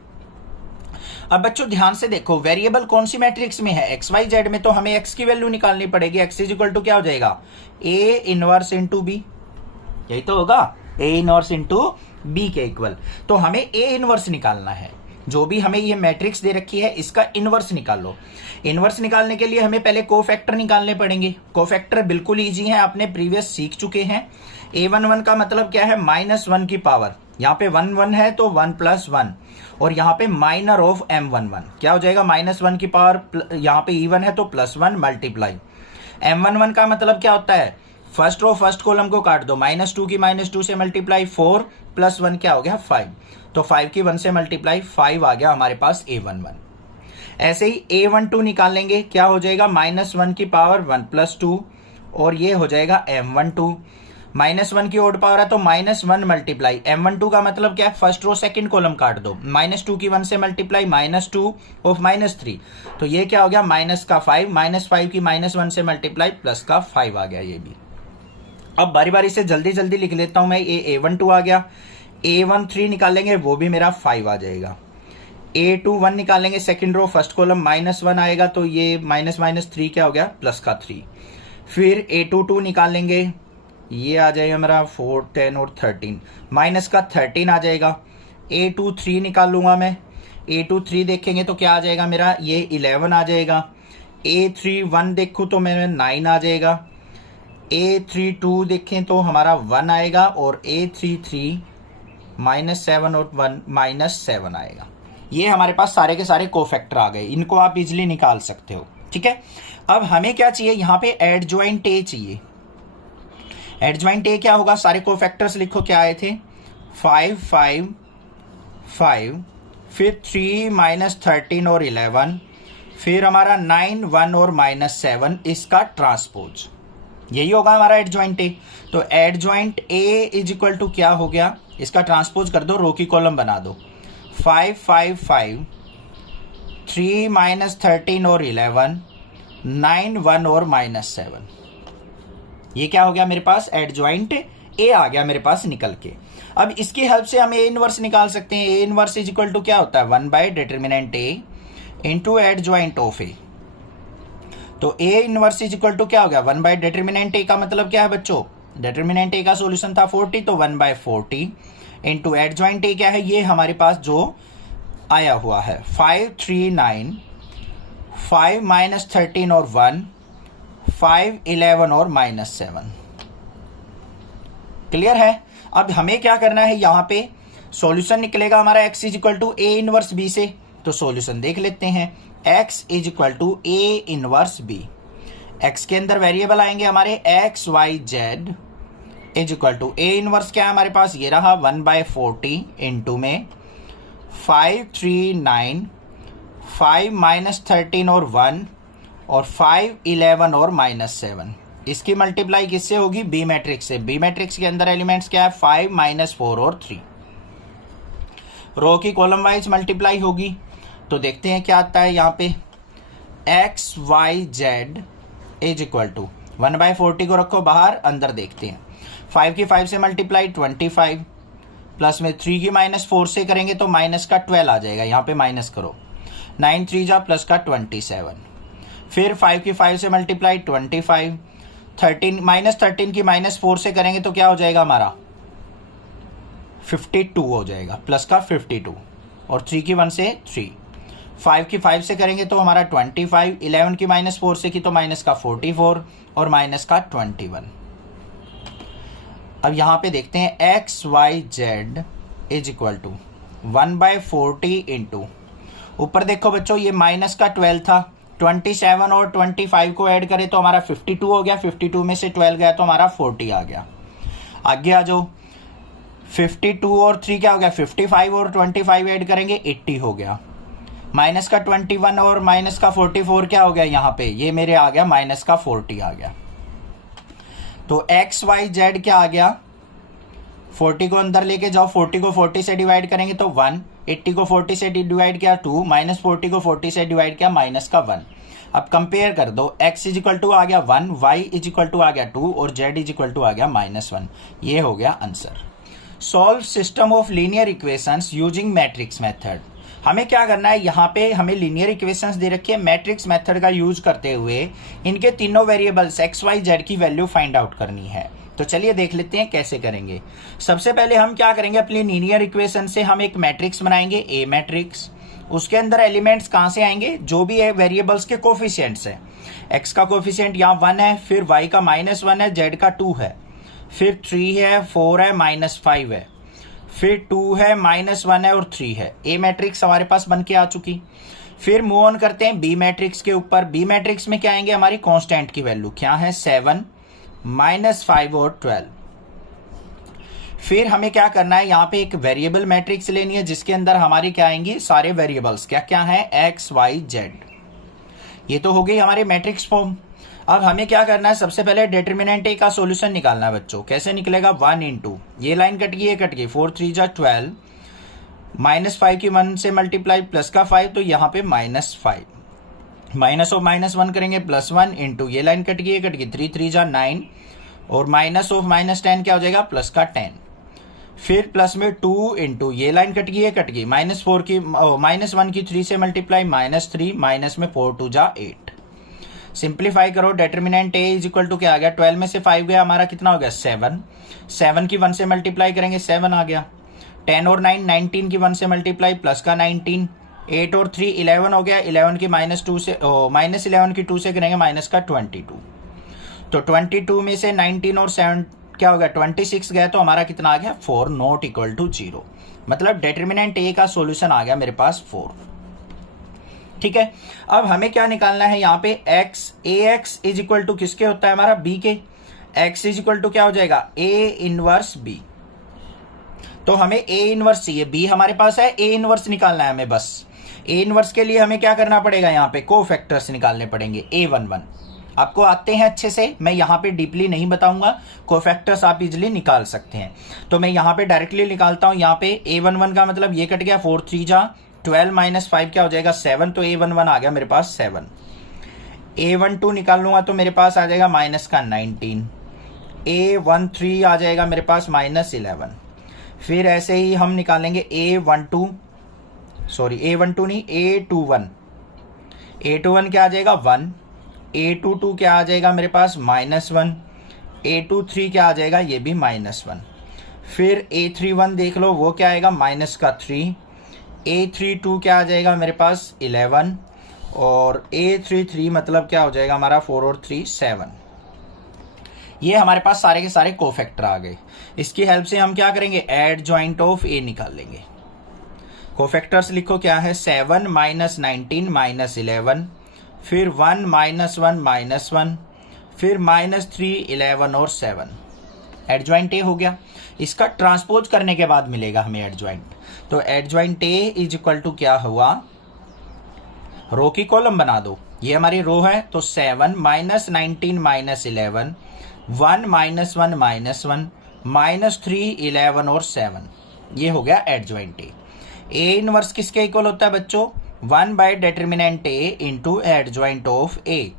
अब बच्चों ध्यान से देखो, वेरिएबल कौन सी मैट्रिक्स में है, एक्स वाई जेड में, तो हमें एक्स की वैल्यू निकालनी पड़ेगी। एक्स इज इक्वल टू क्या हो जाएगा, ए इनवर्स इंटू बी, यही तो होगा, ए इनवर्स इंटू बी के इक्वल। तो हमें ए इनवर्स निकालना है, जो भी हमें ये मैट्रिक्स दे रखी है इसका इनवर्स निकालो। इनवर्स निकालने के लिए हमें पहले कोफैक्टर निकालने पड़ेंगे। कोफैक्टर बिल्कुल इजी है, आपने प्रीवियस सीख चुके हैं। a11 का मतलब क्या है, -1 की पावर, यहाँ पे 1 1 है तो 1 + 1 और यहाँ पे माइनर ऑफ m11 क्या हो जाएगा, -1 की पावर, यहाँ पे इवन है तो +1 मल्टीप्लाई। m11 का मतलब क्या होता है, फर्स्ट रो फर्स्ट कॉलम को काट दो, -2 की -2 से मल्टीप्लाई, 4 + 1 क्या हो गया 5, तो 5 की 1 से मल्टीप्लाई, 5 आ गया हमारे पास a11। ऐसे ही a12 निकालेंगे, क्या हो जाएगा, -1 की पावर 1 + 2 और ये हो जाएगा m12। -1 की ओड पावर है तो -1 मल्टीप्लाई, m12 का मतलब क्या है, फर्स्ट रो सेकंड कॉलम काट दो, -2 की 1 से मल्टीप्लाई, -2 ऑफ -3, तो ये क्या हो गया, -5, -5 की -1 से मल्टीप्लाई, प्लस का 5 आ गया ये भी। अब बारी बारी से जल्दी जल्दी लिख लेता हूं मैं, ये a12 आ गया, a13 निकालेंगे वो भी मेरा 5 आ जाएगा, a21 निकालेंगे सेकंड रो फर्स्ट कॉलम, -1 आएगा तो ये -3 क्या हो गया, प्लस का 3। फिर a22 निकालेंगे, ये आ जाएगा मेरा 4 10 और 13, माइनस का 13 आ जाएगा। a23 निकालूंगा मैं, a23 देखेंगे तो क्या आ जाएगा मेरा, ये 11 आ जाएगा। a31 देखूं तो मेरा 9 आ जाएगा। a32 देखें तो हमारा 1 आएगा और a33 -7 और 1 -7 आएगा। ये हमारे पास सारे के सारे कोफैक्टर आ गए, इनको आप इजिली निकाल सकते हो। ठीक है, अब हमें क्या चाहिए, यहाँ पे एडजॉइंट ए चाहिए। एडजॉइंट ए क्या होगा, सारे कोफैक्टर्स लिखो क्या आए थे, 5 5 5, फिर 3 -13 और 11, फिर हमारा 9 1 और -7, इसका ट्रांसपोज, यही होगा हमारा एडजॉइंट ए। तो adjoint A is equal to क्या हो गया, इसका ट्रांसपोज कर दो, रो की कॉलम बना दो, 5 5 5, 3 -13 और 11, 9 1 और -7, ये क्या हो गया मेरे पास, एडजॉइंट ए आ गया मेरे पास निकल के। अब इसकी हेल्प से हम ए इनवर्स निकाल सकते हैं। A inverse is equal to क्या होता है, 1 determinant A into adjoint of A. तो A inverse is equal to क्या हो गया, 1 डिटरमिनेंट ए का मतलब क्या है बच्चों, डिटरमिनेंट ए का सॉल्यूशन था 40, तो 1/40 इंटू एडजॉइंट ए क्या है, ये हमारे पास जो आया हुआ है 5 3 9, 5 -13 और 1, 5 11 और -7। क्लियर है। अब हमें क्या करना है, यहां पे सॉल्यूशन निकलेगा हमारा x is equal to A inverse B से, तो सॉल्यूशन देख लेते हैं। x is equal to A inverse B. X के अंदर वेरिएबल आएंगे हमारे x y z is equal to A inverse क्या है हमारे पास, ये रहा 1/40 इंटू में 5 3 9 5 माइनस 13 और 1 और 5 11 और -7। इसकी मल्टीप्लाई किससे होगी, बी मैट्रिक्स से। बी मैट्रिक्स के अंदर एलिमेंट्स क्या है, 5 -4 और 3। रो की कॉलम वाइज मल्टीप्लाई होगी तो देखते हैं क्या आता है यहाँ पे। X y z is equal to 1/40 को रखो बाहर, अंदर देखते हैं। 5 की 5 से मल्टीप्लाई 25 प्लस में 3 की -4 से करेंगे तो माइनस का 12 आ जाएगा, यहाँ पे माइनस करो। 9 3 जा प्लस का 27। फिर 5 की 5 से मल्टीप्लाई 25 13 -13 की -4 से करेंगे तो क्या हो जाएगा हमारा 52 हो जाएगा, प्लस का 52 और 3 की 1 से 3। 5 की 5 से करेंगे तो हमारा 25, 11 की -4 से की तो माइनस का 44 और माइनस का 21। अब यहां पे देखते हैं x y z is equal to 1/40 into, ऊपर देखो बच्चों ये माइनस का 12 था, 27 और 25 को ऐड करें तो हमारा 52 हो गया, 52 में से 12 गया तो हमारा 40 आ गया। आगे आ जाओ, 52 और 3 क्या हो गया, 55 और 25 ऐड करेंगे 80 हो गया। माइनस का 21 और माइनस का 44 क्या हो गया, यहाँ पे ये मेरे आ गया माइनस का 40 आ गया। तो एक्स वाई जेड क्या आ गया, 40 को अंदर लेके जाओ, 40 को 40 से डिवाइड करेंगे तो 1, 80 को 40 से डिवाइड किया 2, माइनस 40 को 40 से डिवाइड किया माइनस का 1। अब कंपेयर कर दो, x इज इक्वल टू आ गया 1, y इज इक्वल टू आ गया 2 और z इज इक्वल टू आ गया -1। ये हो गया answer. Solve system of linear equations using matrix method. हमें क्या करना है, यहाँ पे हमें लीनियर इक्वेशंस दे रखी है, मैट्रिक्स मेथड का यूज करते हुए इनके तीनों वेरिएबल्स एक्स वाई जेड की वैल्यू फाइंड आउट करनी है। तो चलिए देख लेते हैं कैसे करेंगे। सबसे पहले हम क्या करेंगे, अपनी लीनियर इक्वेशन से हम एक मैट्रिक्स बनाएंगे, ए मैट्रिक्स। उसके अंदर एलिमेंट्स कहाँ से आएंगे, जो भी है वेरिएबल्स के कोफिशिएंट्स है। एक्स का कोफिशिएंट यहाँ 1 है, फिर वाई का -1 है, जेड का 2 है, फिर 3 है, 4 है, -5 है, फिर 2 है, -1 है और 3 है। ए मैट्रिक्स हमारे पास बन के आ चुकी। फिर मूव ऑन करते हैं बी मैट्रिक्स के ऊपर। बी मैट्रिक्स में क्या आएंगे, हमारी कांस्टेंट की वैल्यू क्या है 7, -5 और 12। फिर हमें क्या करना है, यहाँ पे एक वेरिएबल मैट्रिक्स लेनी है जिसके अंदर हमारी क्या आएंगी, सारे वेरिएबल्स क्या क्या है, एक्स वाई जेड। ये तो हो गई हमारे मैट्रिक्स फॉर्म। अब हमें क्या करना है, सबसे पहले डिटरमिनेंट ए का सॉल्यूशन निकालना है बच्चों। कैसे निकलेगा, 1 इंटू ये लाइन कट गई, ये कट गई, 4 3 जा 12, -5 की 1 से मल्टीप्लाई प्लस का 5 तो यहाँ पे -5, माइनस ऑफ -1 करेंगे +1 इंटू ये लाइन कट गई, ये कट गई, 3 3 जा 9 और माइनस ऑफ -10 क्या हो जाएगा, प्लस का 10। फिर प्लस में 2 इंटू ये लाइन कट गई, ये कट गई, -4 की -1 की 3 से मल्टीप्लाई -3, माइनस में 4 2 जा 8। सिंप्लीफाई करो, determinant A is equal to क्या आ गया, 12 में से 5 गया हमारा कितना हो गया 7, 7 की 1 से मल्टीप्लाई करेंगे 7 आ गया। 10 और 9 19 की 1 से मल्टीप्लाई प्लस का 19, 8 और 3 11 हो गया, 11 की -2 से -11 की 2 से करेंगे माइनस का 22। तो 22 में से 19 और 7 क्या हो गया 26 गया, तो हमारा कितना आ गया 4, नॉट इक्वल टू 0। मतलब डिटरमिनेंट ए का सॉल्यूशन आ गया मेरे पास 4। ठीक है, अब हमें क्या निकालना है यहाँ पे, x, A x is equal to किसके होता है हमारा, बी के। एक्स इज इक्वल टू क्या हो जाएगा, ए इनवर्स बी। तो हमें ए इनवर्स चाहिए, बी हमारे पास है, ए इनवर्स निकालना है हमें बस। ए इनवर्स के लिए हमें क्या करना पड़ेगा, यहाँ पे कोफैक्टर्स निकालने पड़ेंगे, A11 आपको आते हैं अच्छे से, मैं यहाँ पे डीपली नहीं बताऊंगा, कोफैक्टर्स आप इजिली निकाल सकते हैं। तो मैं यहाँ पे डायरेक्टली निकालता हूँ। यहाँ पे A11 का मतलब ये कट गया, 4 3 जा 12 -5 क्या हो जाएगा 7, तो A11 आ गया मेरे पास 7। A12 निकाल लूंगा तो मेरे पास आ जाएगा माइनस का 19, A13 आ जाएगा मेरे पास -11। फिर ऐसे ही हम निकालेंगे A12 नहीं, A21 क्या आ जाएगा 1, A22 क्या आ जाएगा मेरे पास -1, A23 क्या आ जाएगा ये भी -1। फिर A31 देख लो, वो क्या आएगा -3, A32 क्या आ जाएगा मेरे पास 11 और A33 मतलब क्या हो जाएगा हमारा 4 और 3 7। ये हमारे पास सारे के सारे कोफैक्टर आ गए। इसकी हेल्प से हम क्या करेंगे, एड जॉइंट ऑफ ए निकाल लेंगे। कोफैक्टर्स लिखो क्या है, 7 -19 -11, फिर 1 -1 -1, फिर -3, 11 और 7 एडजॉइंट ए हो गया। इसका ट्रांसपोज करने के बाद मिलेगा हमें एडजॉइंट। तो adjoint A is equal to क्या हुआ, रो की कॉलम बना दो, ये हमारी रो है तो 7 -19 -11 1 -1 -1 -3 11 और 7, ये हो गया एडजॉइंट ए। ए इनवर्स किसके इक्वल होता है बच्चों, 1 by determinant A into adjoint of A.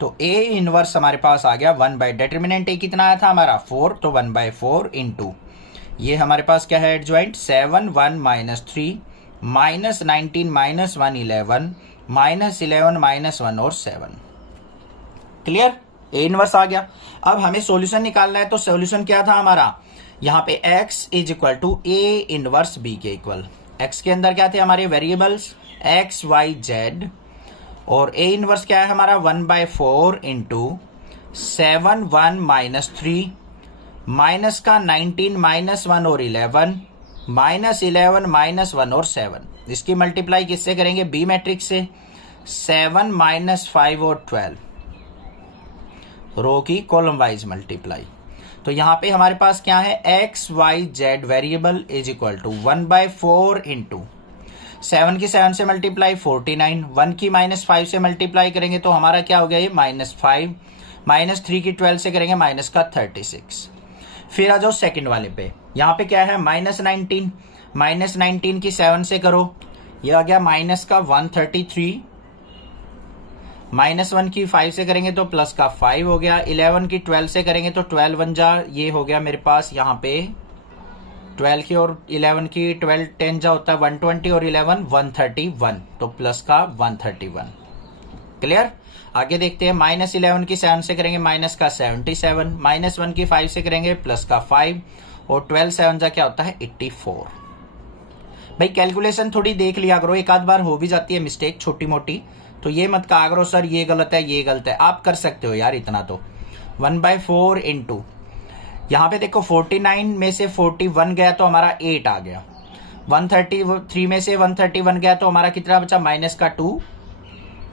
तो ए इनवर्स हमारे पास आ गया 1 बाय डिटरमिनेंट ए कितना आया था हमारा 4, तो 1/4 इंटू ये हमारे पास क्या है एडजॉइंट 7 1 -3 -19 -1 11 -11 -1 और 7। क्लियर, ए इनवर्स आ गया। अब हमें सॉल्यूशन निकालना है, तो सॉल्यूशन क्या था हमारा, यहाँ पे x is equal to A inverse B के इक्वल। x के अंदर क्या थे हमारे वेरिएबल्स x y z, और ए इनवर्स क्या है हमारा 1/4 इंटू 7 1 -3 माइनस का 19 -1 और 11 -11 -1 और 7। इसकी मल्टीप्लाई किससे करेंगे, बी मैट्रिक्स से, 7 -5 और 12 रो की कॉलम वाइज मल्टीप्लाई। तो यहाँ पे हमारे पास क्या है x y z variable is equal to 1/4 into 7 की 7 से मल्टीप्लाई 49, 1 की -5 से मल्टीप्लाई करेंगे तो हमारा क्या हो गया ये -5, -3 की 12 से करेंगे माइनस का 36। फिर आ जाओ सेकंड वाले पे, यहाँ पे क्या है -19, -19 की 7 से करो, ये आ गया माइनस का 133, -1 की 5 से करेंगे तो प्लस का 5 हो गया, 11 की 12 से करेंगे तो 12 1 जा, ये हो गया मेरे पास यहाँ पे 12 की और 11 की 12 10 जा होता है 120 और 11 131, तो प्लस का 131। क्लियर, आगे देखते हैं -11 की 7 से करेंगे माइनस का 77, -1 की 5 से करेंगे प्लस का 5 और 12 7 जा क्या होता है 84। भाई कैलकुलेशन थोड़ी देख लिया करो, एक आध बार हो भी जाती है मिस्टेक छोटी मोटी, तो ये मत कहा करो सर ये गलत है ये गलत है, आप कर सकते हो यार इतना। तो 1/4 इंटू यहाँ पे देखो 49 में से 41 गया तो हमारा 8 आ गया, 133 में से 131 गया तो हमारा कितना बचा माइनस का 2।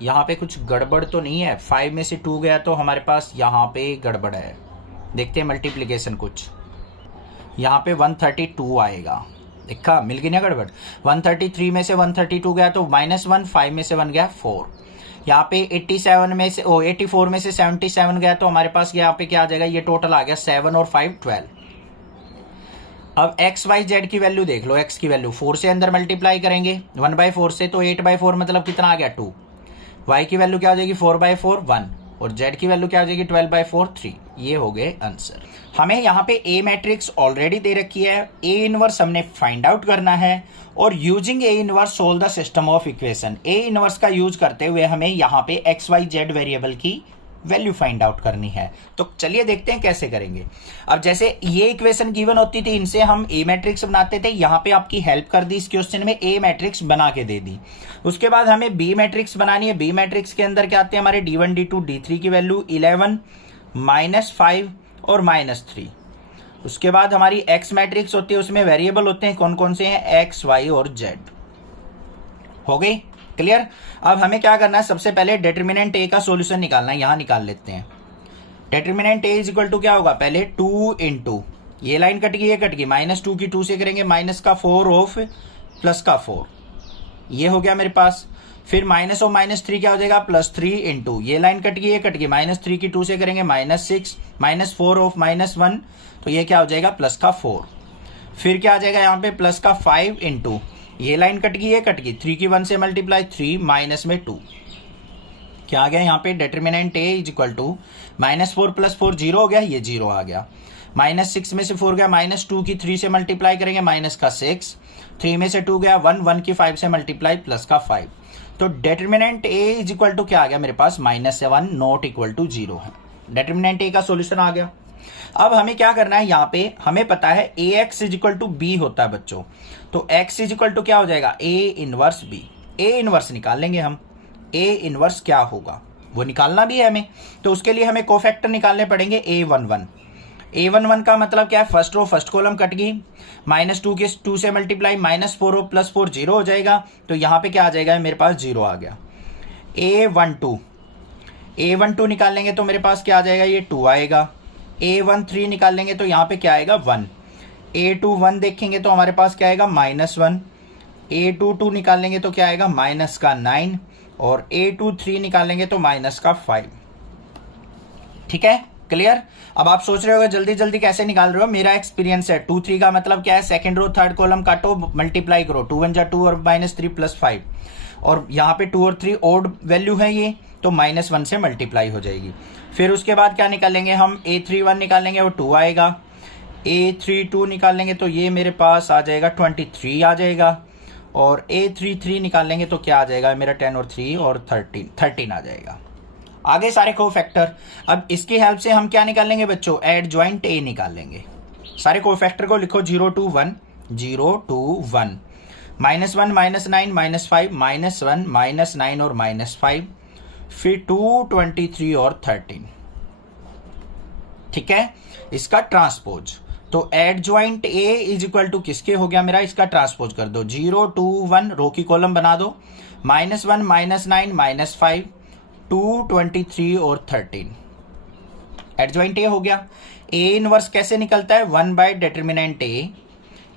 यहाँ पे कुछ गड़बड़ तो नहीं है, 5 में से 2 गया तो हमारे पास यहाँ पे गड़बड़ है, देखते हैं मल्टीप्लीकेशन कुछ, यहाँ पे 132 आएगा, देखा मिल गई ना गड़बड़। 133 में से 132 गया तो -1, 5 में से 1 गया 4, यहाँ पे 87 में से 84 में से 77 गया तो हमारे पास यहाँ पे क्या आ जाएगा, ये टोटल आ गया 7 और 5 12। अब x y z की वैल्यू देख लो, x की वैल्यू 4 से अंदर मल्टीप्लाई करेंगे 1/4 से, तो 8/4 मतलब कितना आ गया 2, y की वैल्यू क्या हो जाएगी 4/4 1, और z की वैल्यू क्या हो जाएगी 12/4 3। ये हो गए आंसर। हमें यहाँ पे a मैट्रिक्स ऑलरेडी दे रखी है, a इनवर्स हमने फाइंड आउट करना है, और using a inverse solve the system of equation. a inverse का यूज करते हुए हमें यहाँ पे x y z वेरिएबल की वैल्यू फाइंड आउट करनी है। तो चलिए देखते हैं कैसे करेंगे। अब जैसे ये इक्वेशन गिवन होती थी, इनसे हम ए मैट्रिक्स बनाते थे, यहाँ पे आपकी हेल्प कर दी इस क्वेश्चन में, ए मैट्रिक्स बना के दे दी। उसके बाद हमें बी मैट्रिक्स बनानी है। बी मैट्रिक्स के अंदर क्या आते हैं हमारे D1 D2 D3 की वैल्यू 11 -5 और -3। उसके बाद हमारी एक्स मैट्रिक्स होती है, उसमें वेरिएबल होते हैं कौन कौन से हैं, एक्स वाई और जेड। हो गई क्लियर। अब हमें क्या करना है, सबसे पहले डिटरमिनेंट ए का सॉल्यूशन निकालना है, यहां निकाल लेते हैं। Determinant A is equal to क्या होगा, पहले 2 इंटू ये लाइन कट गई, ये कट गई, -2 की 2 से करेंगे माइनस का 4 ऑफ प्लस का 4, ये हो गया मेरे पास। फिर माइनस और -3 क्या हो जाएगा, +3 इंटू ये लाइन कट गई, ये कट गई, -3 की 2 से करेंगे -6, -4 ऑफ -1, तो ये क्या हो जाएगा प्लस का 4। फिर क्या आ जाएगा यहाँ पे प्लस का 5 इंटू ये लाइन कट गई, ये कट गई, 3 की 1 से मल्टीप्लाई 3 माइनस में 2, क्या आ गया यहाँ पे determinant A is equal to -4 + 4 0 हो गया, ये 0 आ गया। -6 में से 4 गया, -2 की 3 से मल्टीप्लाई करेंगे माइनस का 6, 3 में से 2 गया 1, 1 की 5 से मल्टीप्लाई प्लस का 5। तो determinant A is equal to क्या आ गया मेरे पास -7 नॉट इक्वल टू 0 है। डिटरमिनेंट ए का सॉल्यूशन आ गया। अब हमें क्या करना है, यहाँ पे हमें पता है ax is equal to b होता है बच्चों, तो x इज इक्वल टू क्या हो जाएगा a inverse b। a inverse निकाल लेंगे हम, a इनवर्स क्या होगा वो निकालना भी है हमें, तो उसके लिए हमें कोफैक्टर निकालने पड़ेंगे a11। a11 का मतलब क्या है, first row first column cut गई, -2 के 2 से मल्टीप्लाई -4 और +4 0 हो जाएगा, तो यहाँ पे क्या आ जाएगा मेरे पास 0 आ गया। A12 निकाल लेंगे तो मेरे पास क्या आ जाएगा, ये 2 आएगा। A13 निकाल लेंगे तो यहाँ पे क्या आएगा, 1। A21 देखेंगे तो हमारे पास क्या आएगा, -1। A22 निकाल लेंगे तो क्या आएगा, -9। और A23 निकालेंगे तो -5। ठीक है, क्लियर। अब आप सोच रहे होगा जल्दी जल्दी कैसे निकाल रहे हो, मेरा एक्सपीरियंस है। 2 3 का मतलब क्या है, सेकंड रो थर्ड कॉलम काटो, मल्टीप्लाई करो, 2 1 जा 2 और -3 + 5। और यहाँ पे 2 और 3 ओड वैल्यू है ये, तो -1 से मल्टीप्लाई हो जाएगी। फिर उसके बाद क्या निकालेंगे हम, A31 निकालेंगे वो 2 आएगा। A32 निकालेंगे तो ये मेरे पास आ जाएगा 23 आ जाएगा। और A33 निकालेंगे तो क्या आ जाएगा मेरा, 10 और 3 और 13 आ जाएगा। आगे सारे कोफैक्टर। अब इसकी हेल्प से हम क्या निकालेंगे बच्चों, एडजॉइंट A निकाल लेंगे। सारे कोफैक्टर को लिखो, 0 2 1, 0 2 1, -1 -9 -5, -1 -9 और -5, फिर 2 23 और 13। ठीक है, इसका ट्रांसपोज। तो adjoint A is equal to किसके हो गया मेरा, इसका ट्रांसपोज कर दो, 0 2 1 रो की कॉलम बना दो, -1 -9 -5, 2 23 और 13। एडजॉइंट A हो गया। A इनवर्स कैसे निकलता है, determinant A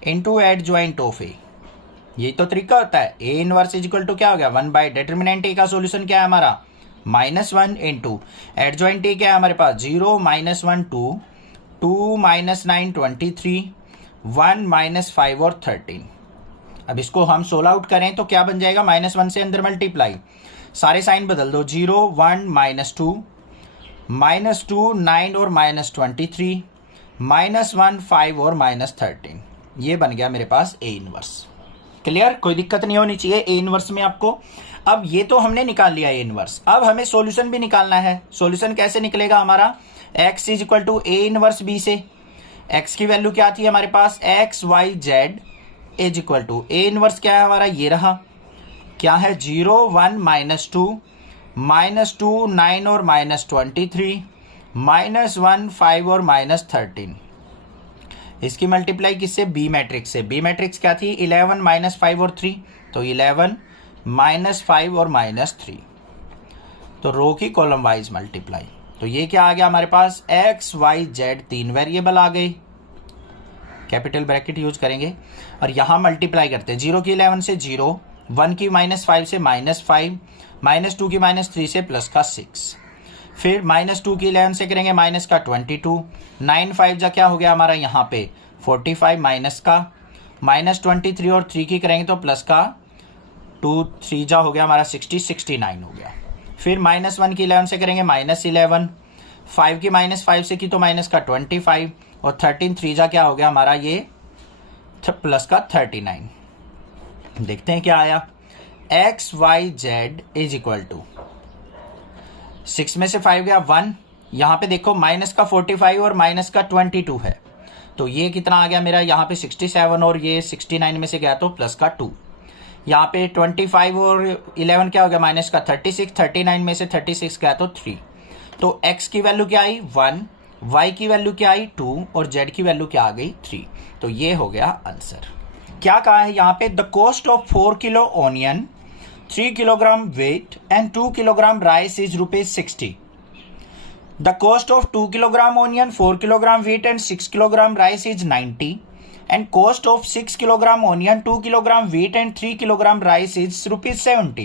into adjoint of A। यही तो तरीका होता है। A inverse is equal to क्या हो गया, 1/डिटर्मिनेंट A का सोल्यूशन क्या है हमारा, -1 इंटू एडजॉइंट A क्या है हमारे पास, 0 -1 2, 2 -9 23, 1 -5 और 13। अब इसको हम सोल्व आउट करें तो क्या बन जाएगा, -1 से अंदर मल्टीप्लाई, सारे साइन बदल दो, 0 1 -2, -2 9 और -23, -1 5 और -13। ये बन गया मेरे पास A इनवर्स। क्लियर, कोई दिक्कत नहीं होनी चाहिए A इनवर्स में आपको। अब ये तो हमने निकाल लिया A इनवर्स, अब हमें सॉल्यूशन भी निकालना है। सॉल्यूशन कैसे निकलेगा हमारा, x is equal to A inverse B से। x की वैल्यू क्या थी हमारे पास, x y z is equal to A inverse क्या है हमारा, ये रहा, क्या है, 0 1 -2, -2 9 और -23, -1 5 और -13। इसकी मल्टीप्लाई किससे, बी मैट्रिक्स से। बी मैट्रिक्स क्या थी, 11 -5 और 3, तो 11 -5 और -3। तो रो की कॉलम वाइज मल्टीप्लाई, तो ये क्या आ गया हमारे पास, x y z 3 वेरिएबल आ गई, कैपिटल ब्रैकेट यूज करेंगे। और यहां मल्टीप्लाई करते हैं, 0 की 11 से 0, 1 की -5 से -5, -2 की -3 से +6, फिर -2 की 11 से करेंगे -22, 9 5 जा क्या हो गया हमारा यहाँ पे 45, -23 और 3 की करेंगे तो +2 3 जा हो गया हमारा 60, 69 हो गया। फिर -1 की 11 से करेंगे -11, 5 की -5 से की तो -25, और 13 3 जा क्या हो गया हमारा ये +39। देखते हैं क्या आया, x y z is equal to 6 में से 5 गया 1, यहाँ पे देखो -45 और -22 है, तो ये कितना आ गया मेरा यहाँ पे 67, और ये 69 में से गया तो +2। यहाँ पे 25 और 11 क्या हो गया -36, 39 में से 36 गया तो 3। तो x की वैल्यू क्या आई 1, y की वैल्यू क्या आई 2 और z की वैल्यू क्या आ गई 3। तो ये हो गया आंसर। क्या कहा है यहाँ पे, the cost of 4 kilo onion, 3 kilogram weight and 2 kilogram rice is ₹60। The cost of 2 kilogram onion, 4 kilogram wheat and 6 kilogram rice is 90, and cost of 6 kilogram onion, 2 kilogram wheat and 3 kilogram rice is ₹70.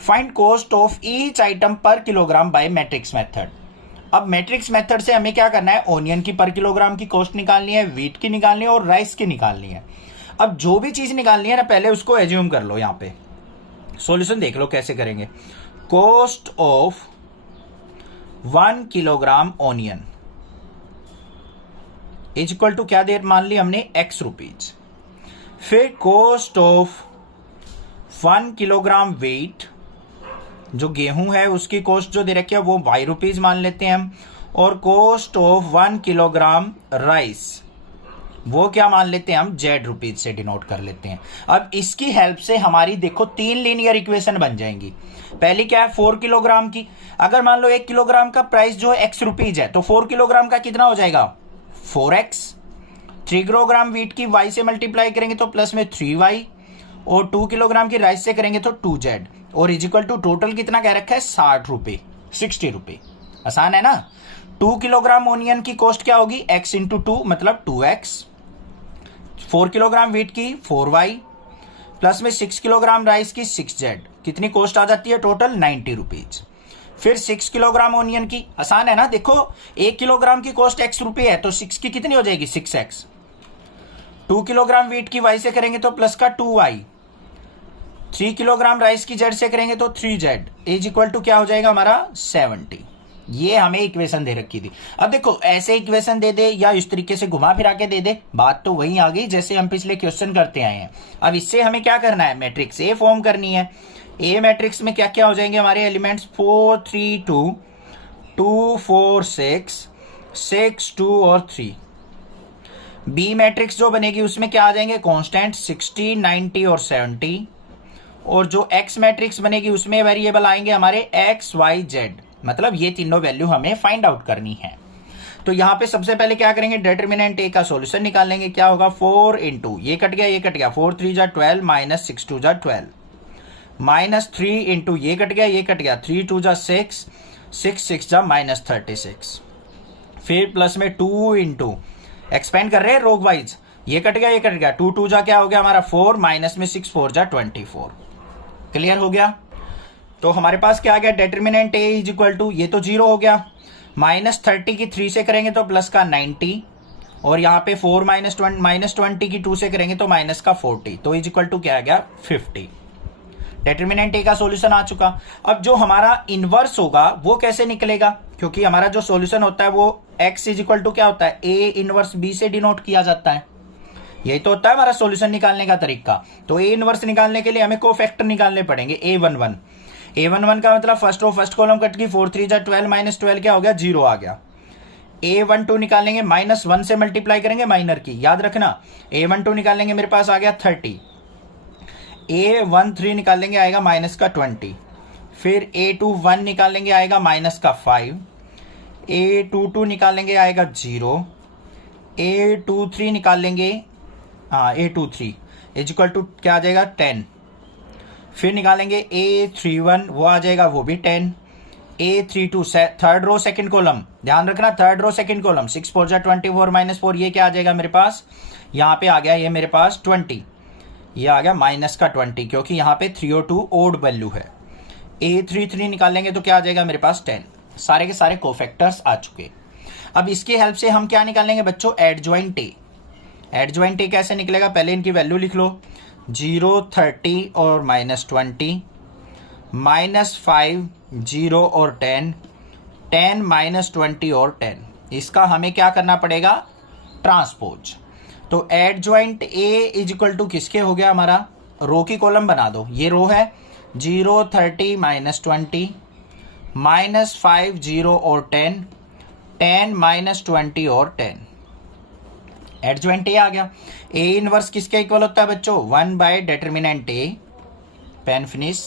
Find cost of each item per kilogram by matrix method. अब matrix method से हमें क्या करना है, onion की पर kilogram की cost निकालनी है, व्हीट की निकालनी है और राइस की निकालनी है। अब जो भी चीज निकालनी है ना, पहले उसको एज्यूम कर लो। यहाँ पे सॉल्यूशन देख लो कैसे करेंगे। Cost of 1 kilogram onion is equal to क्या देर मान ली हमने, x रुपीज। फिर कॉस्ट ऑफ 1 किलोग्राम वेट, जो गेहूं है उसकी कॉस्ट जो दे रखी है वो y रुपीज मान लेते हैं हम। और कॉस्ट ऑफ 1 किलोग्राम राइस, वो क्या मान लेते हैं हम, z रुपीज से डिनोट कर लेते हैं। अब इसकी हेल्प से हमारी देखो 3 लीनियर इक्वेशन बन जाएंगी। पहली क्या है, 4 किलोग्राम की। अगर मान लो 1 किलोग्राम का प्राइस जो है x रुपीज है, तो 4 किलोग्राम का कितना हो जाएगा 4x। 3 किलोग्राम व्हीट की y से मल्टीप्लाई करेंगे तो प्लस में 3y, और 2 किलोग्राम की राइस से करेंगे तो 2z, और इज इक्वल टू टोटल कितना कह रखा है 60 रुपए। 60 रुपये। आसान है ना। 2 किलोग्राम ओनियन की कॉस्ट क्या होगी, x इंटू 2 मतलब 2x। 4 किलोग्राम व्हीट की 4y, प्लस में 6 किलोग्राम राइस की 6z। कितनी कॉस्ट आ जाती है टोटल, 90 रुपीज। फिर 6 किलोग्राम ओनियन की, आसान है ना, देखो 1 किलोग्राम की कॉस्ट x रुपये है तो 6 की कितनी हो जाएगी, 6x। 2 किलोग्राम व्हीट की y से करेंगे तो प्लस का 2y। 3 किलोग्राम राइस की z से करेंगे तो 3z इज इक्वल टू क्या हो जाएगा हमारा, 70। ये हमें इक्वेशन दे रखी थी। अब देखो ऐसे इक्वेशन दे दे या इस तरीके से घुमा फिरा के दे दे, बात तो वही आ गई जैसे हम पिछले क्वेश्चन करते आए हैं। अब इससे हमें क्या करना है, मैट्रिक्स ए फॉर्म करनी है। ए मैट्रिक्स में क्या क्या हो जाएंगे हमारे एलिमेंट्स, 4 3 2, 2 4 6, 6 2 और 3। बी मैट्रिक्स जो बनेगी उसमें क्या आ जाएंगे, कांस्टेंट 60 90 और 70। और जो एक्स मैट्रिक्स बनेगी उसमें वेरिएबल आएंगे हमारे एक्स वाई जेड, मतलब ये तीनों वैल्यू हमें फाइंड आउट करनी है। तो यहां पे सबसे पहले क्या करेंगे, डिटर्मिनेंट ए का सॉल्यूशन निकाल लेंगे। क्या होगा, 4 इंटू ये कट गया, ये कट गया, 4 3 जा 12 माइनस 6 2 जा 12, माइनस 3 इंटू ये कट गया, ये कट गया, 3 2 जा 6, 6 6 जा माइनस 36। फिर प्लस में 2 इंटू, एक्सपेंड कर रहे हैं रोग वाइज, ये कट गया, ये कट गया, 2 2 जा क्या हो गया हमारा 4, माइनस में 6 4 जा 24। क्लियर हो गया। तो हमारे पास क्या आ गया, determinant A is equal to, ये तो 0 हो गया, माइनस 30 की 3 से करेंगे तो प्लस का 90, और यहाँ पे 4 माइनस 20 की 2 से करेंगे तो माइनस का 40, तो इज इक्वल टू क्या आ गया, 50। डिटर्मिनेंट ए का सॉल्यूशन आ चुका। अब जो हमारा इनवर्स होगा वो कैसे निकलेगा, क्योंकि हमारा जो सॉल्यूशन होता है वो x इज इक्वल टू क्या होता है, ए इनवर्स बी से डिनोट किया जाता है। यही तो होता है हमारा सॉल्यूशन निकालने का तरीका। तो ए इनवर्स निकालने के लिए हमें कोफैक्टर निकालने पड़ेंगे, a11। a11 का मतलब first row first column cut की, 4 3 जा 12 माइनस 12 क्या हो गया, 0 आ गया। a12 निकालेंगे, -1 से मल्टीप्लाई करेंगे माइनर की, याद रखना। a12 निकालेंगे, मेरे पास आ गया 30। a13 निकालेंगे, आएगा माइनस का 20। फिर a21 निकालेंगे, आएगा माइनस का 5। a22 निकालेंगे, आएगा 0। a23 निकालेंगे, a23 इज इक्वल टू क्या आ जाएगा, 10। फिर निकालेंगे a31, वो आ जाएगा वो भी 10। a32 third row second column, ध्यान रखना थर्ड रो सेकंड कॉलम, 6 4 जा 24 माइनस 4, ये क्या आ जाएगा मेरे पास, यहाँ पे आ गया ये मेरे पास 20, ये आ गया माइनस का 20, क्योंकि यहाँ पे 3 और 2 ओड वैल्यू है। a33 निकालेंगे तो क्या आ जाएगा मेरे पास 10। सारे के सारे कोफैक्टर्स आ चुके। अब इसकी हेल्प से हम क्या निकालेंगे बच्चों, एडजॉइंट ए। एडजॉइंट ए कैसे निकलेगा, पहले इनकी वैल्यू लिख लो, 0 30 और माइनस 20, -5 0 और 10, 10 माइनस 20 और 10। इसका हमें क्या करना पड़ेगा, ट्रांसपोज। तो adjoint A is equal to किसके हो गया हमारा, रो की कॉलम बना दो, ये रो है, 0 30 माइनस 20, -5 0 और 10, 10 माइनस 20 और 10। एडजॉइंट ए आ गया। ए इनवर्स किसके इक्वल होता है बच्चों, 1 by determinant A, pen finish,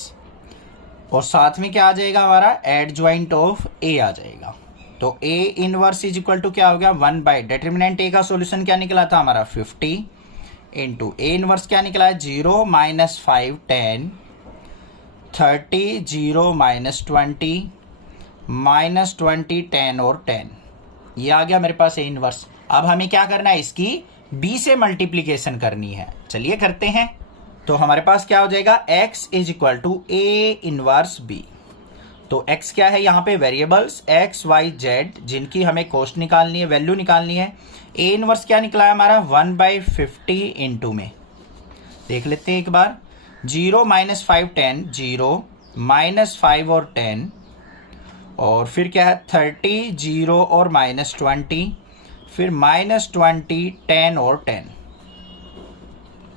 और साथ में क्या आ जाएगा हमारा, एडजॉइंट ऑफ ए आ जाएगा। तो A inverse is equal to क्या हो गया, 1 बाय डिटर्मिनेंट ए का सॉल्यूशन क्या निकला था हमारा 50, इंटू ए इनवर्स क्या निकला है, 0 माइनस 5 10, 30 0 माइनस 20, माइनस 20 10 और 10। ये आ गया मेरे पास ए इनवर्स। अब हमें क्या करना है, इसकी b से मल्टीप्लीकेशन करनी है, चलिए करते हैं। तो हमारे पास क्या हो जाएगा, x is equal to A inverse b। तो x क्या है, यहाँ पे वेरिएबल्स x y z जिनकी हमें कॉस्ट निकालनी है, वैल्यू निकालनी है। a इनवर्स क्या निकला है हमारा, 1/50 इंटू में देख लेते हैं एक बार, 0 माइनस 5 10, 0 -5 और 10, और फिर क्या है 30 0 और -20, फिर -20 10 और 10।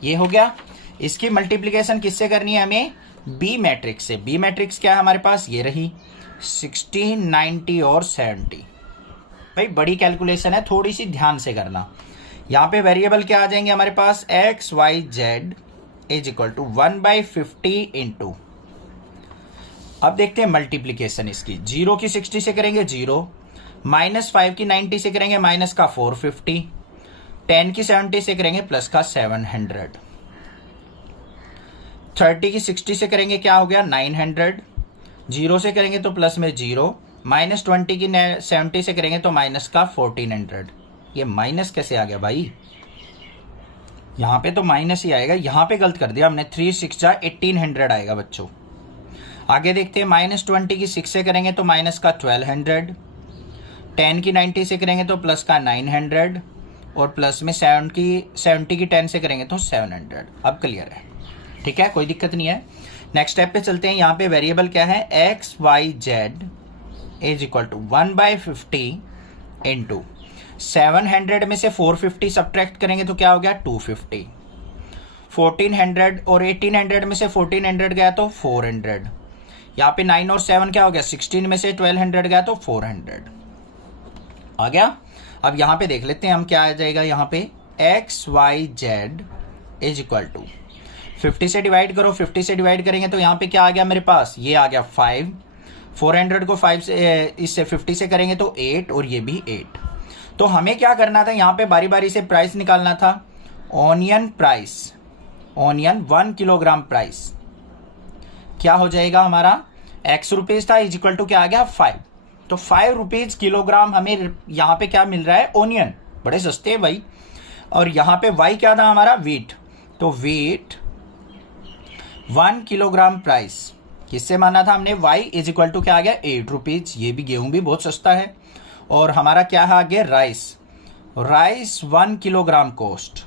ये हो गया। इसकी मल्टीप्लिकेशन किससे करनी है हमें, बी मैट्रिक्स से। बी मैट्रिक्स क्या है हमारे पास, ये रही 16 90 और 70। भाई बड़ी कैलकुलेशन है, थोड़ी सी ध्यान से करना। यहाँ पे वेरिएबल क्या आ जाएंगे हमारे पास, x y z is equal to 1/50 into, अब देखते हैं मल्टीप्लीकेशन इसकी। 0 की 60 से करेंगे 0, -5 की 90 से करेंगे माइनस का 450, 10 की 70 से करेंगे प्लस का 700, 30 की 60 से करेंगे क्या हो गया 900, जीरो से करेंगे तो प्लस में जीरो, माइनस 20 की 70 से करेंगे तो माइनस का 1400। ये माइनस कैसे आ गया भाई? यहाँ पे तो माइनस ही आएगा, यहाँ पे गलत कर दिया हमने। 3 6 जा 1800 आएगा बच्चों। आगे देखते हैं, माइनस 20 की 6 से करेंगे तो माइनस का 1200, 10 की 90 से करेंगे तो प्लस का 900, और प्लस में 70 की 10 से करेंगे तो 700। अब क्लियर है, ठीक है, कोई दिक्कत नहीं है। नेक्स्ट स्टेप पे चलते हैं। यहाँ पे वेरिएबल क्या है? X y z is equal to 1/50 into 700 में से 450 सब्ट्रैक्ट करेंगे तो क्या हो गया? 250। 1400 और 1800 में से 1400 गया तो 400। यहाँ पे 9 और 7 क्या हो गया? 16 में से 1200 गया तो 400 आ गया। अब यहाँ पे देख लेते हैं हम क्या आ जाएगा। यहाँ पे x y z is equal to 50 से डिवाइड करो, 50 से डिवाइड करेंगे तो यहाँ पे क्या आ गया मेरे पास? ये आ गया 5। 400 को 5 से इससे 50 से करेंगे तो 8, और ये भी 8। तो हमें क्या करना था? यहाँ पे बारी बारी से प्राइस निकालना था। Onion price, onion 1 kilogram price क्या हो जाएगा हमारा? एक्स रुपीज था, इज इक्वल टू क्या आ गया? 5। तो 5 रुपीज किलोग्राम हमें यहाँ पे क्या मिल रहा है? ऑनियन। बड़े सस्ते हैं भाई। और यहाँ पे वाई क्या था हमारा? वीट। तो वीट 1 किलोग्राम प्राइस किससे माना था हमने? वाई इज इक्वल टू क्या आ गया? 8 रुपीज। ये भी गेहूं भी बहुत सस्ता है। और हमारा क्या है आगे? राइस। राइस 1 किलोग्राम कॉस्ट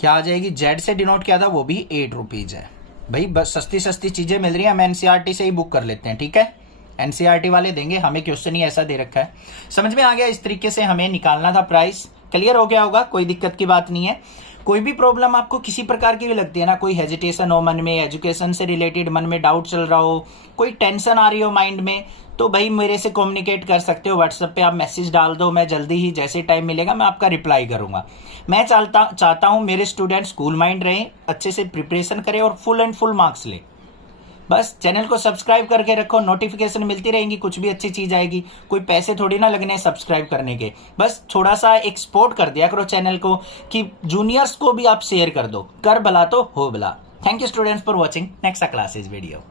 क्या आ जाएगी? जेड से डिनोट किया था, वो भी 8 रुपीज है। भाई बस सस्ती सस्ती चीजें मिल रही है, हम एनसीईआरटी से ही बुक कर लेते हैं, ठीक है। एनसीईआरटी वाले देंगे, हमें क्वेश्चन ही ऐसा दे रखा है। समझ में आ गया? इस तरीके से हमें निकालना था प्राइस। क्लियर हो गया होगा, कोई दिक्कत की बात नहीं है। कोई भी प्रॉब्लम आपको किसी प्रकार की भी लगती है ना, कोई हेजिटेशन हो मन में, एजुकेशन से रिलेटेड मन में डाउट चल रहा हो, कोई टेंशन आ रही हो माइंड में, तो भाई मेरे से कम्युनिकेट कर सकते हो। व्हाट्सएप पे आप मैसेज डाल दो, मैं जल्दी ही जैसे टाइम मिलेगा मैं आपका रिप्लाई करूंगा। मैं चाहता हूं मेरे स्टूडेंट स्कूल माइंड रहें, अच्छे से प्रिपरेशन करें और फुल एंड फुल मार्क्स ले। बस चैनल को सब्सक्राइब करके रखो, नोटिफिकेशन मिलती रहेंगी, कुछ भी अच्छी चीज आएगी। कोई पैसे थोड़ी ना लगने सब्सक्राइब करने के, बस थोड़ा सा एक सपोर्ट कर दिया करो चैनल को, कि जूनियर्स को भी आप शेयर कर दो। कर भला तो हो भला। Thank you students for watching next classes video.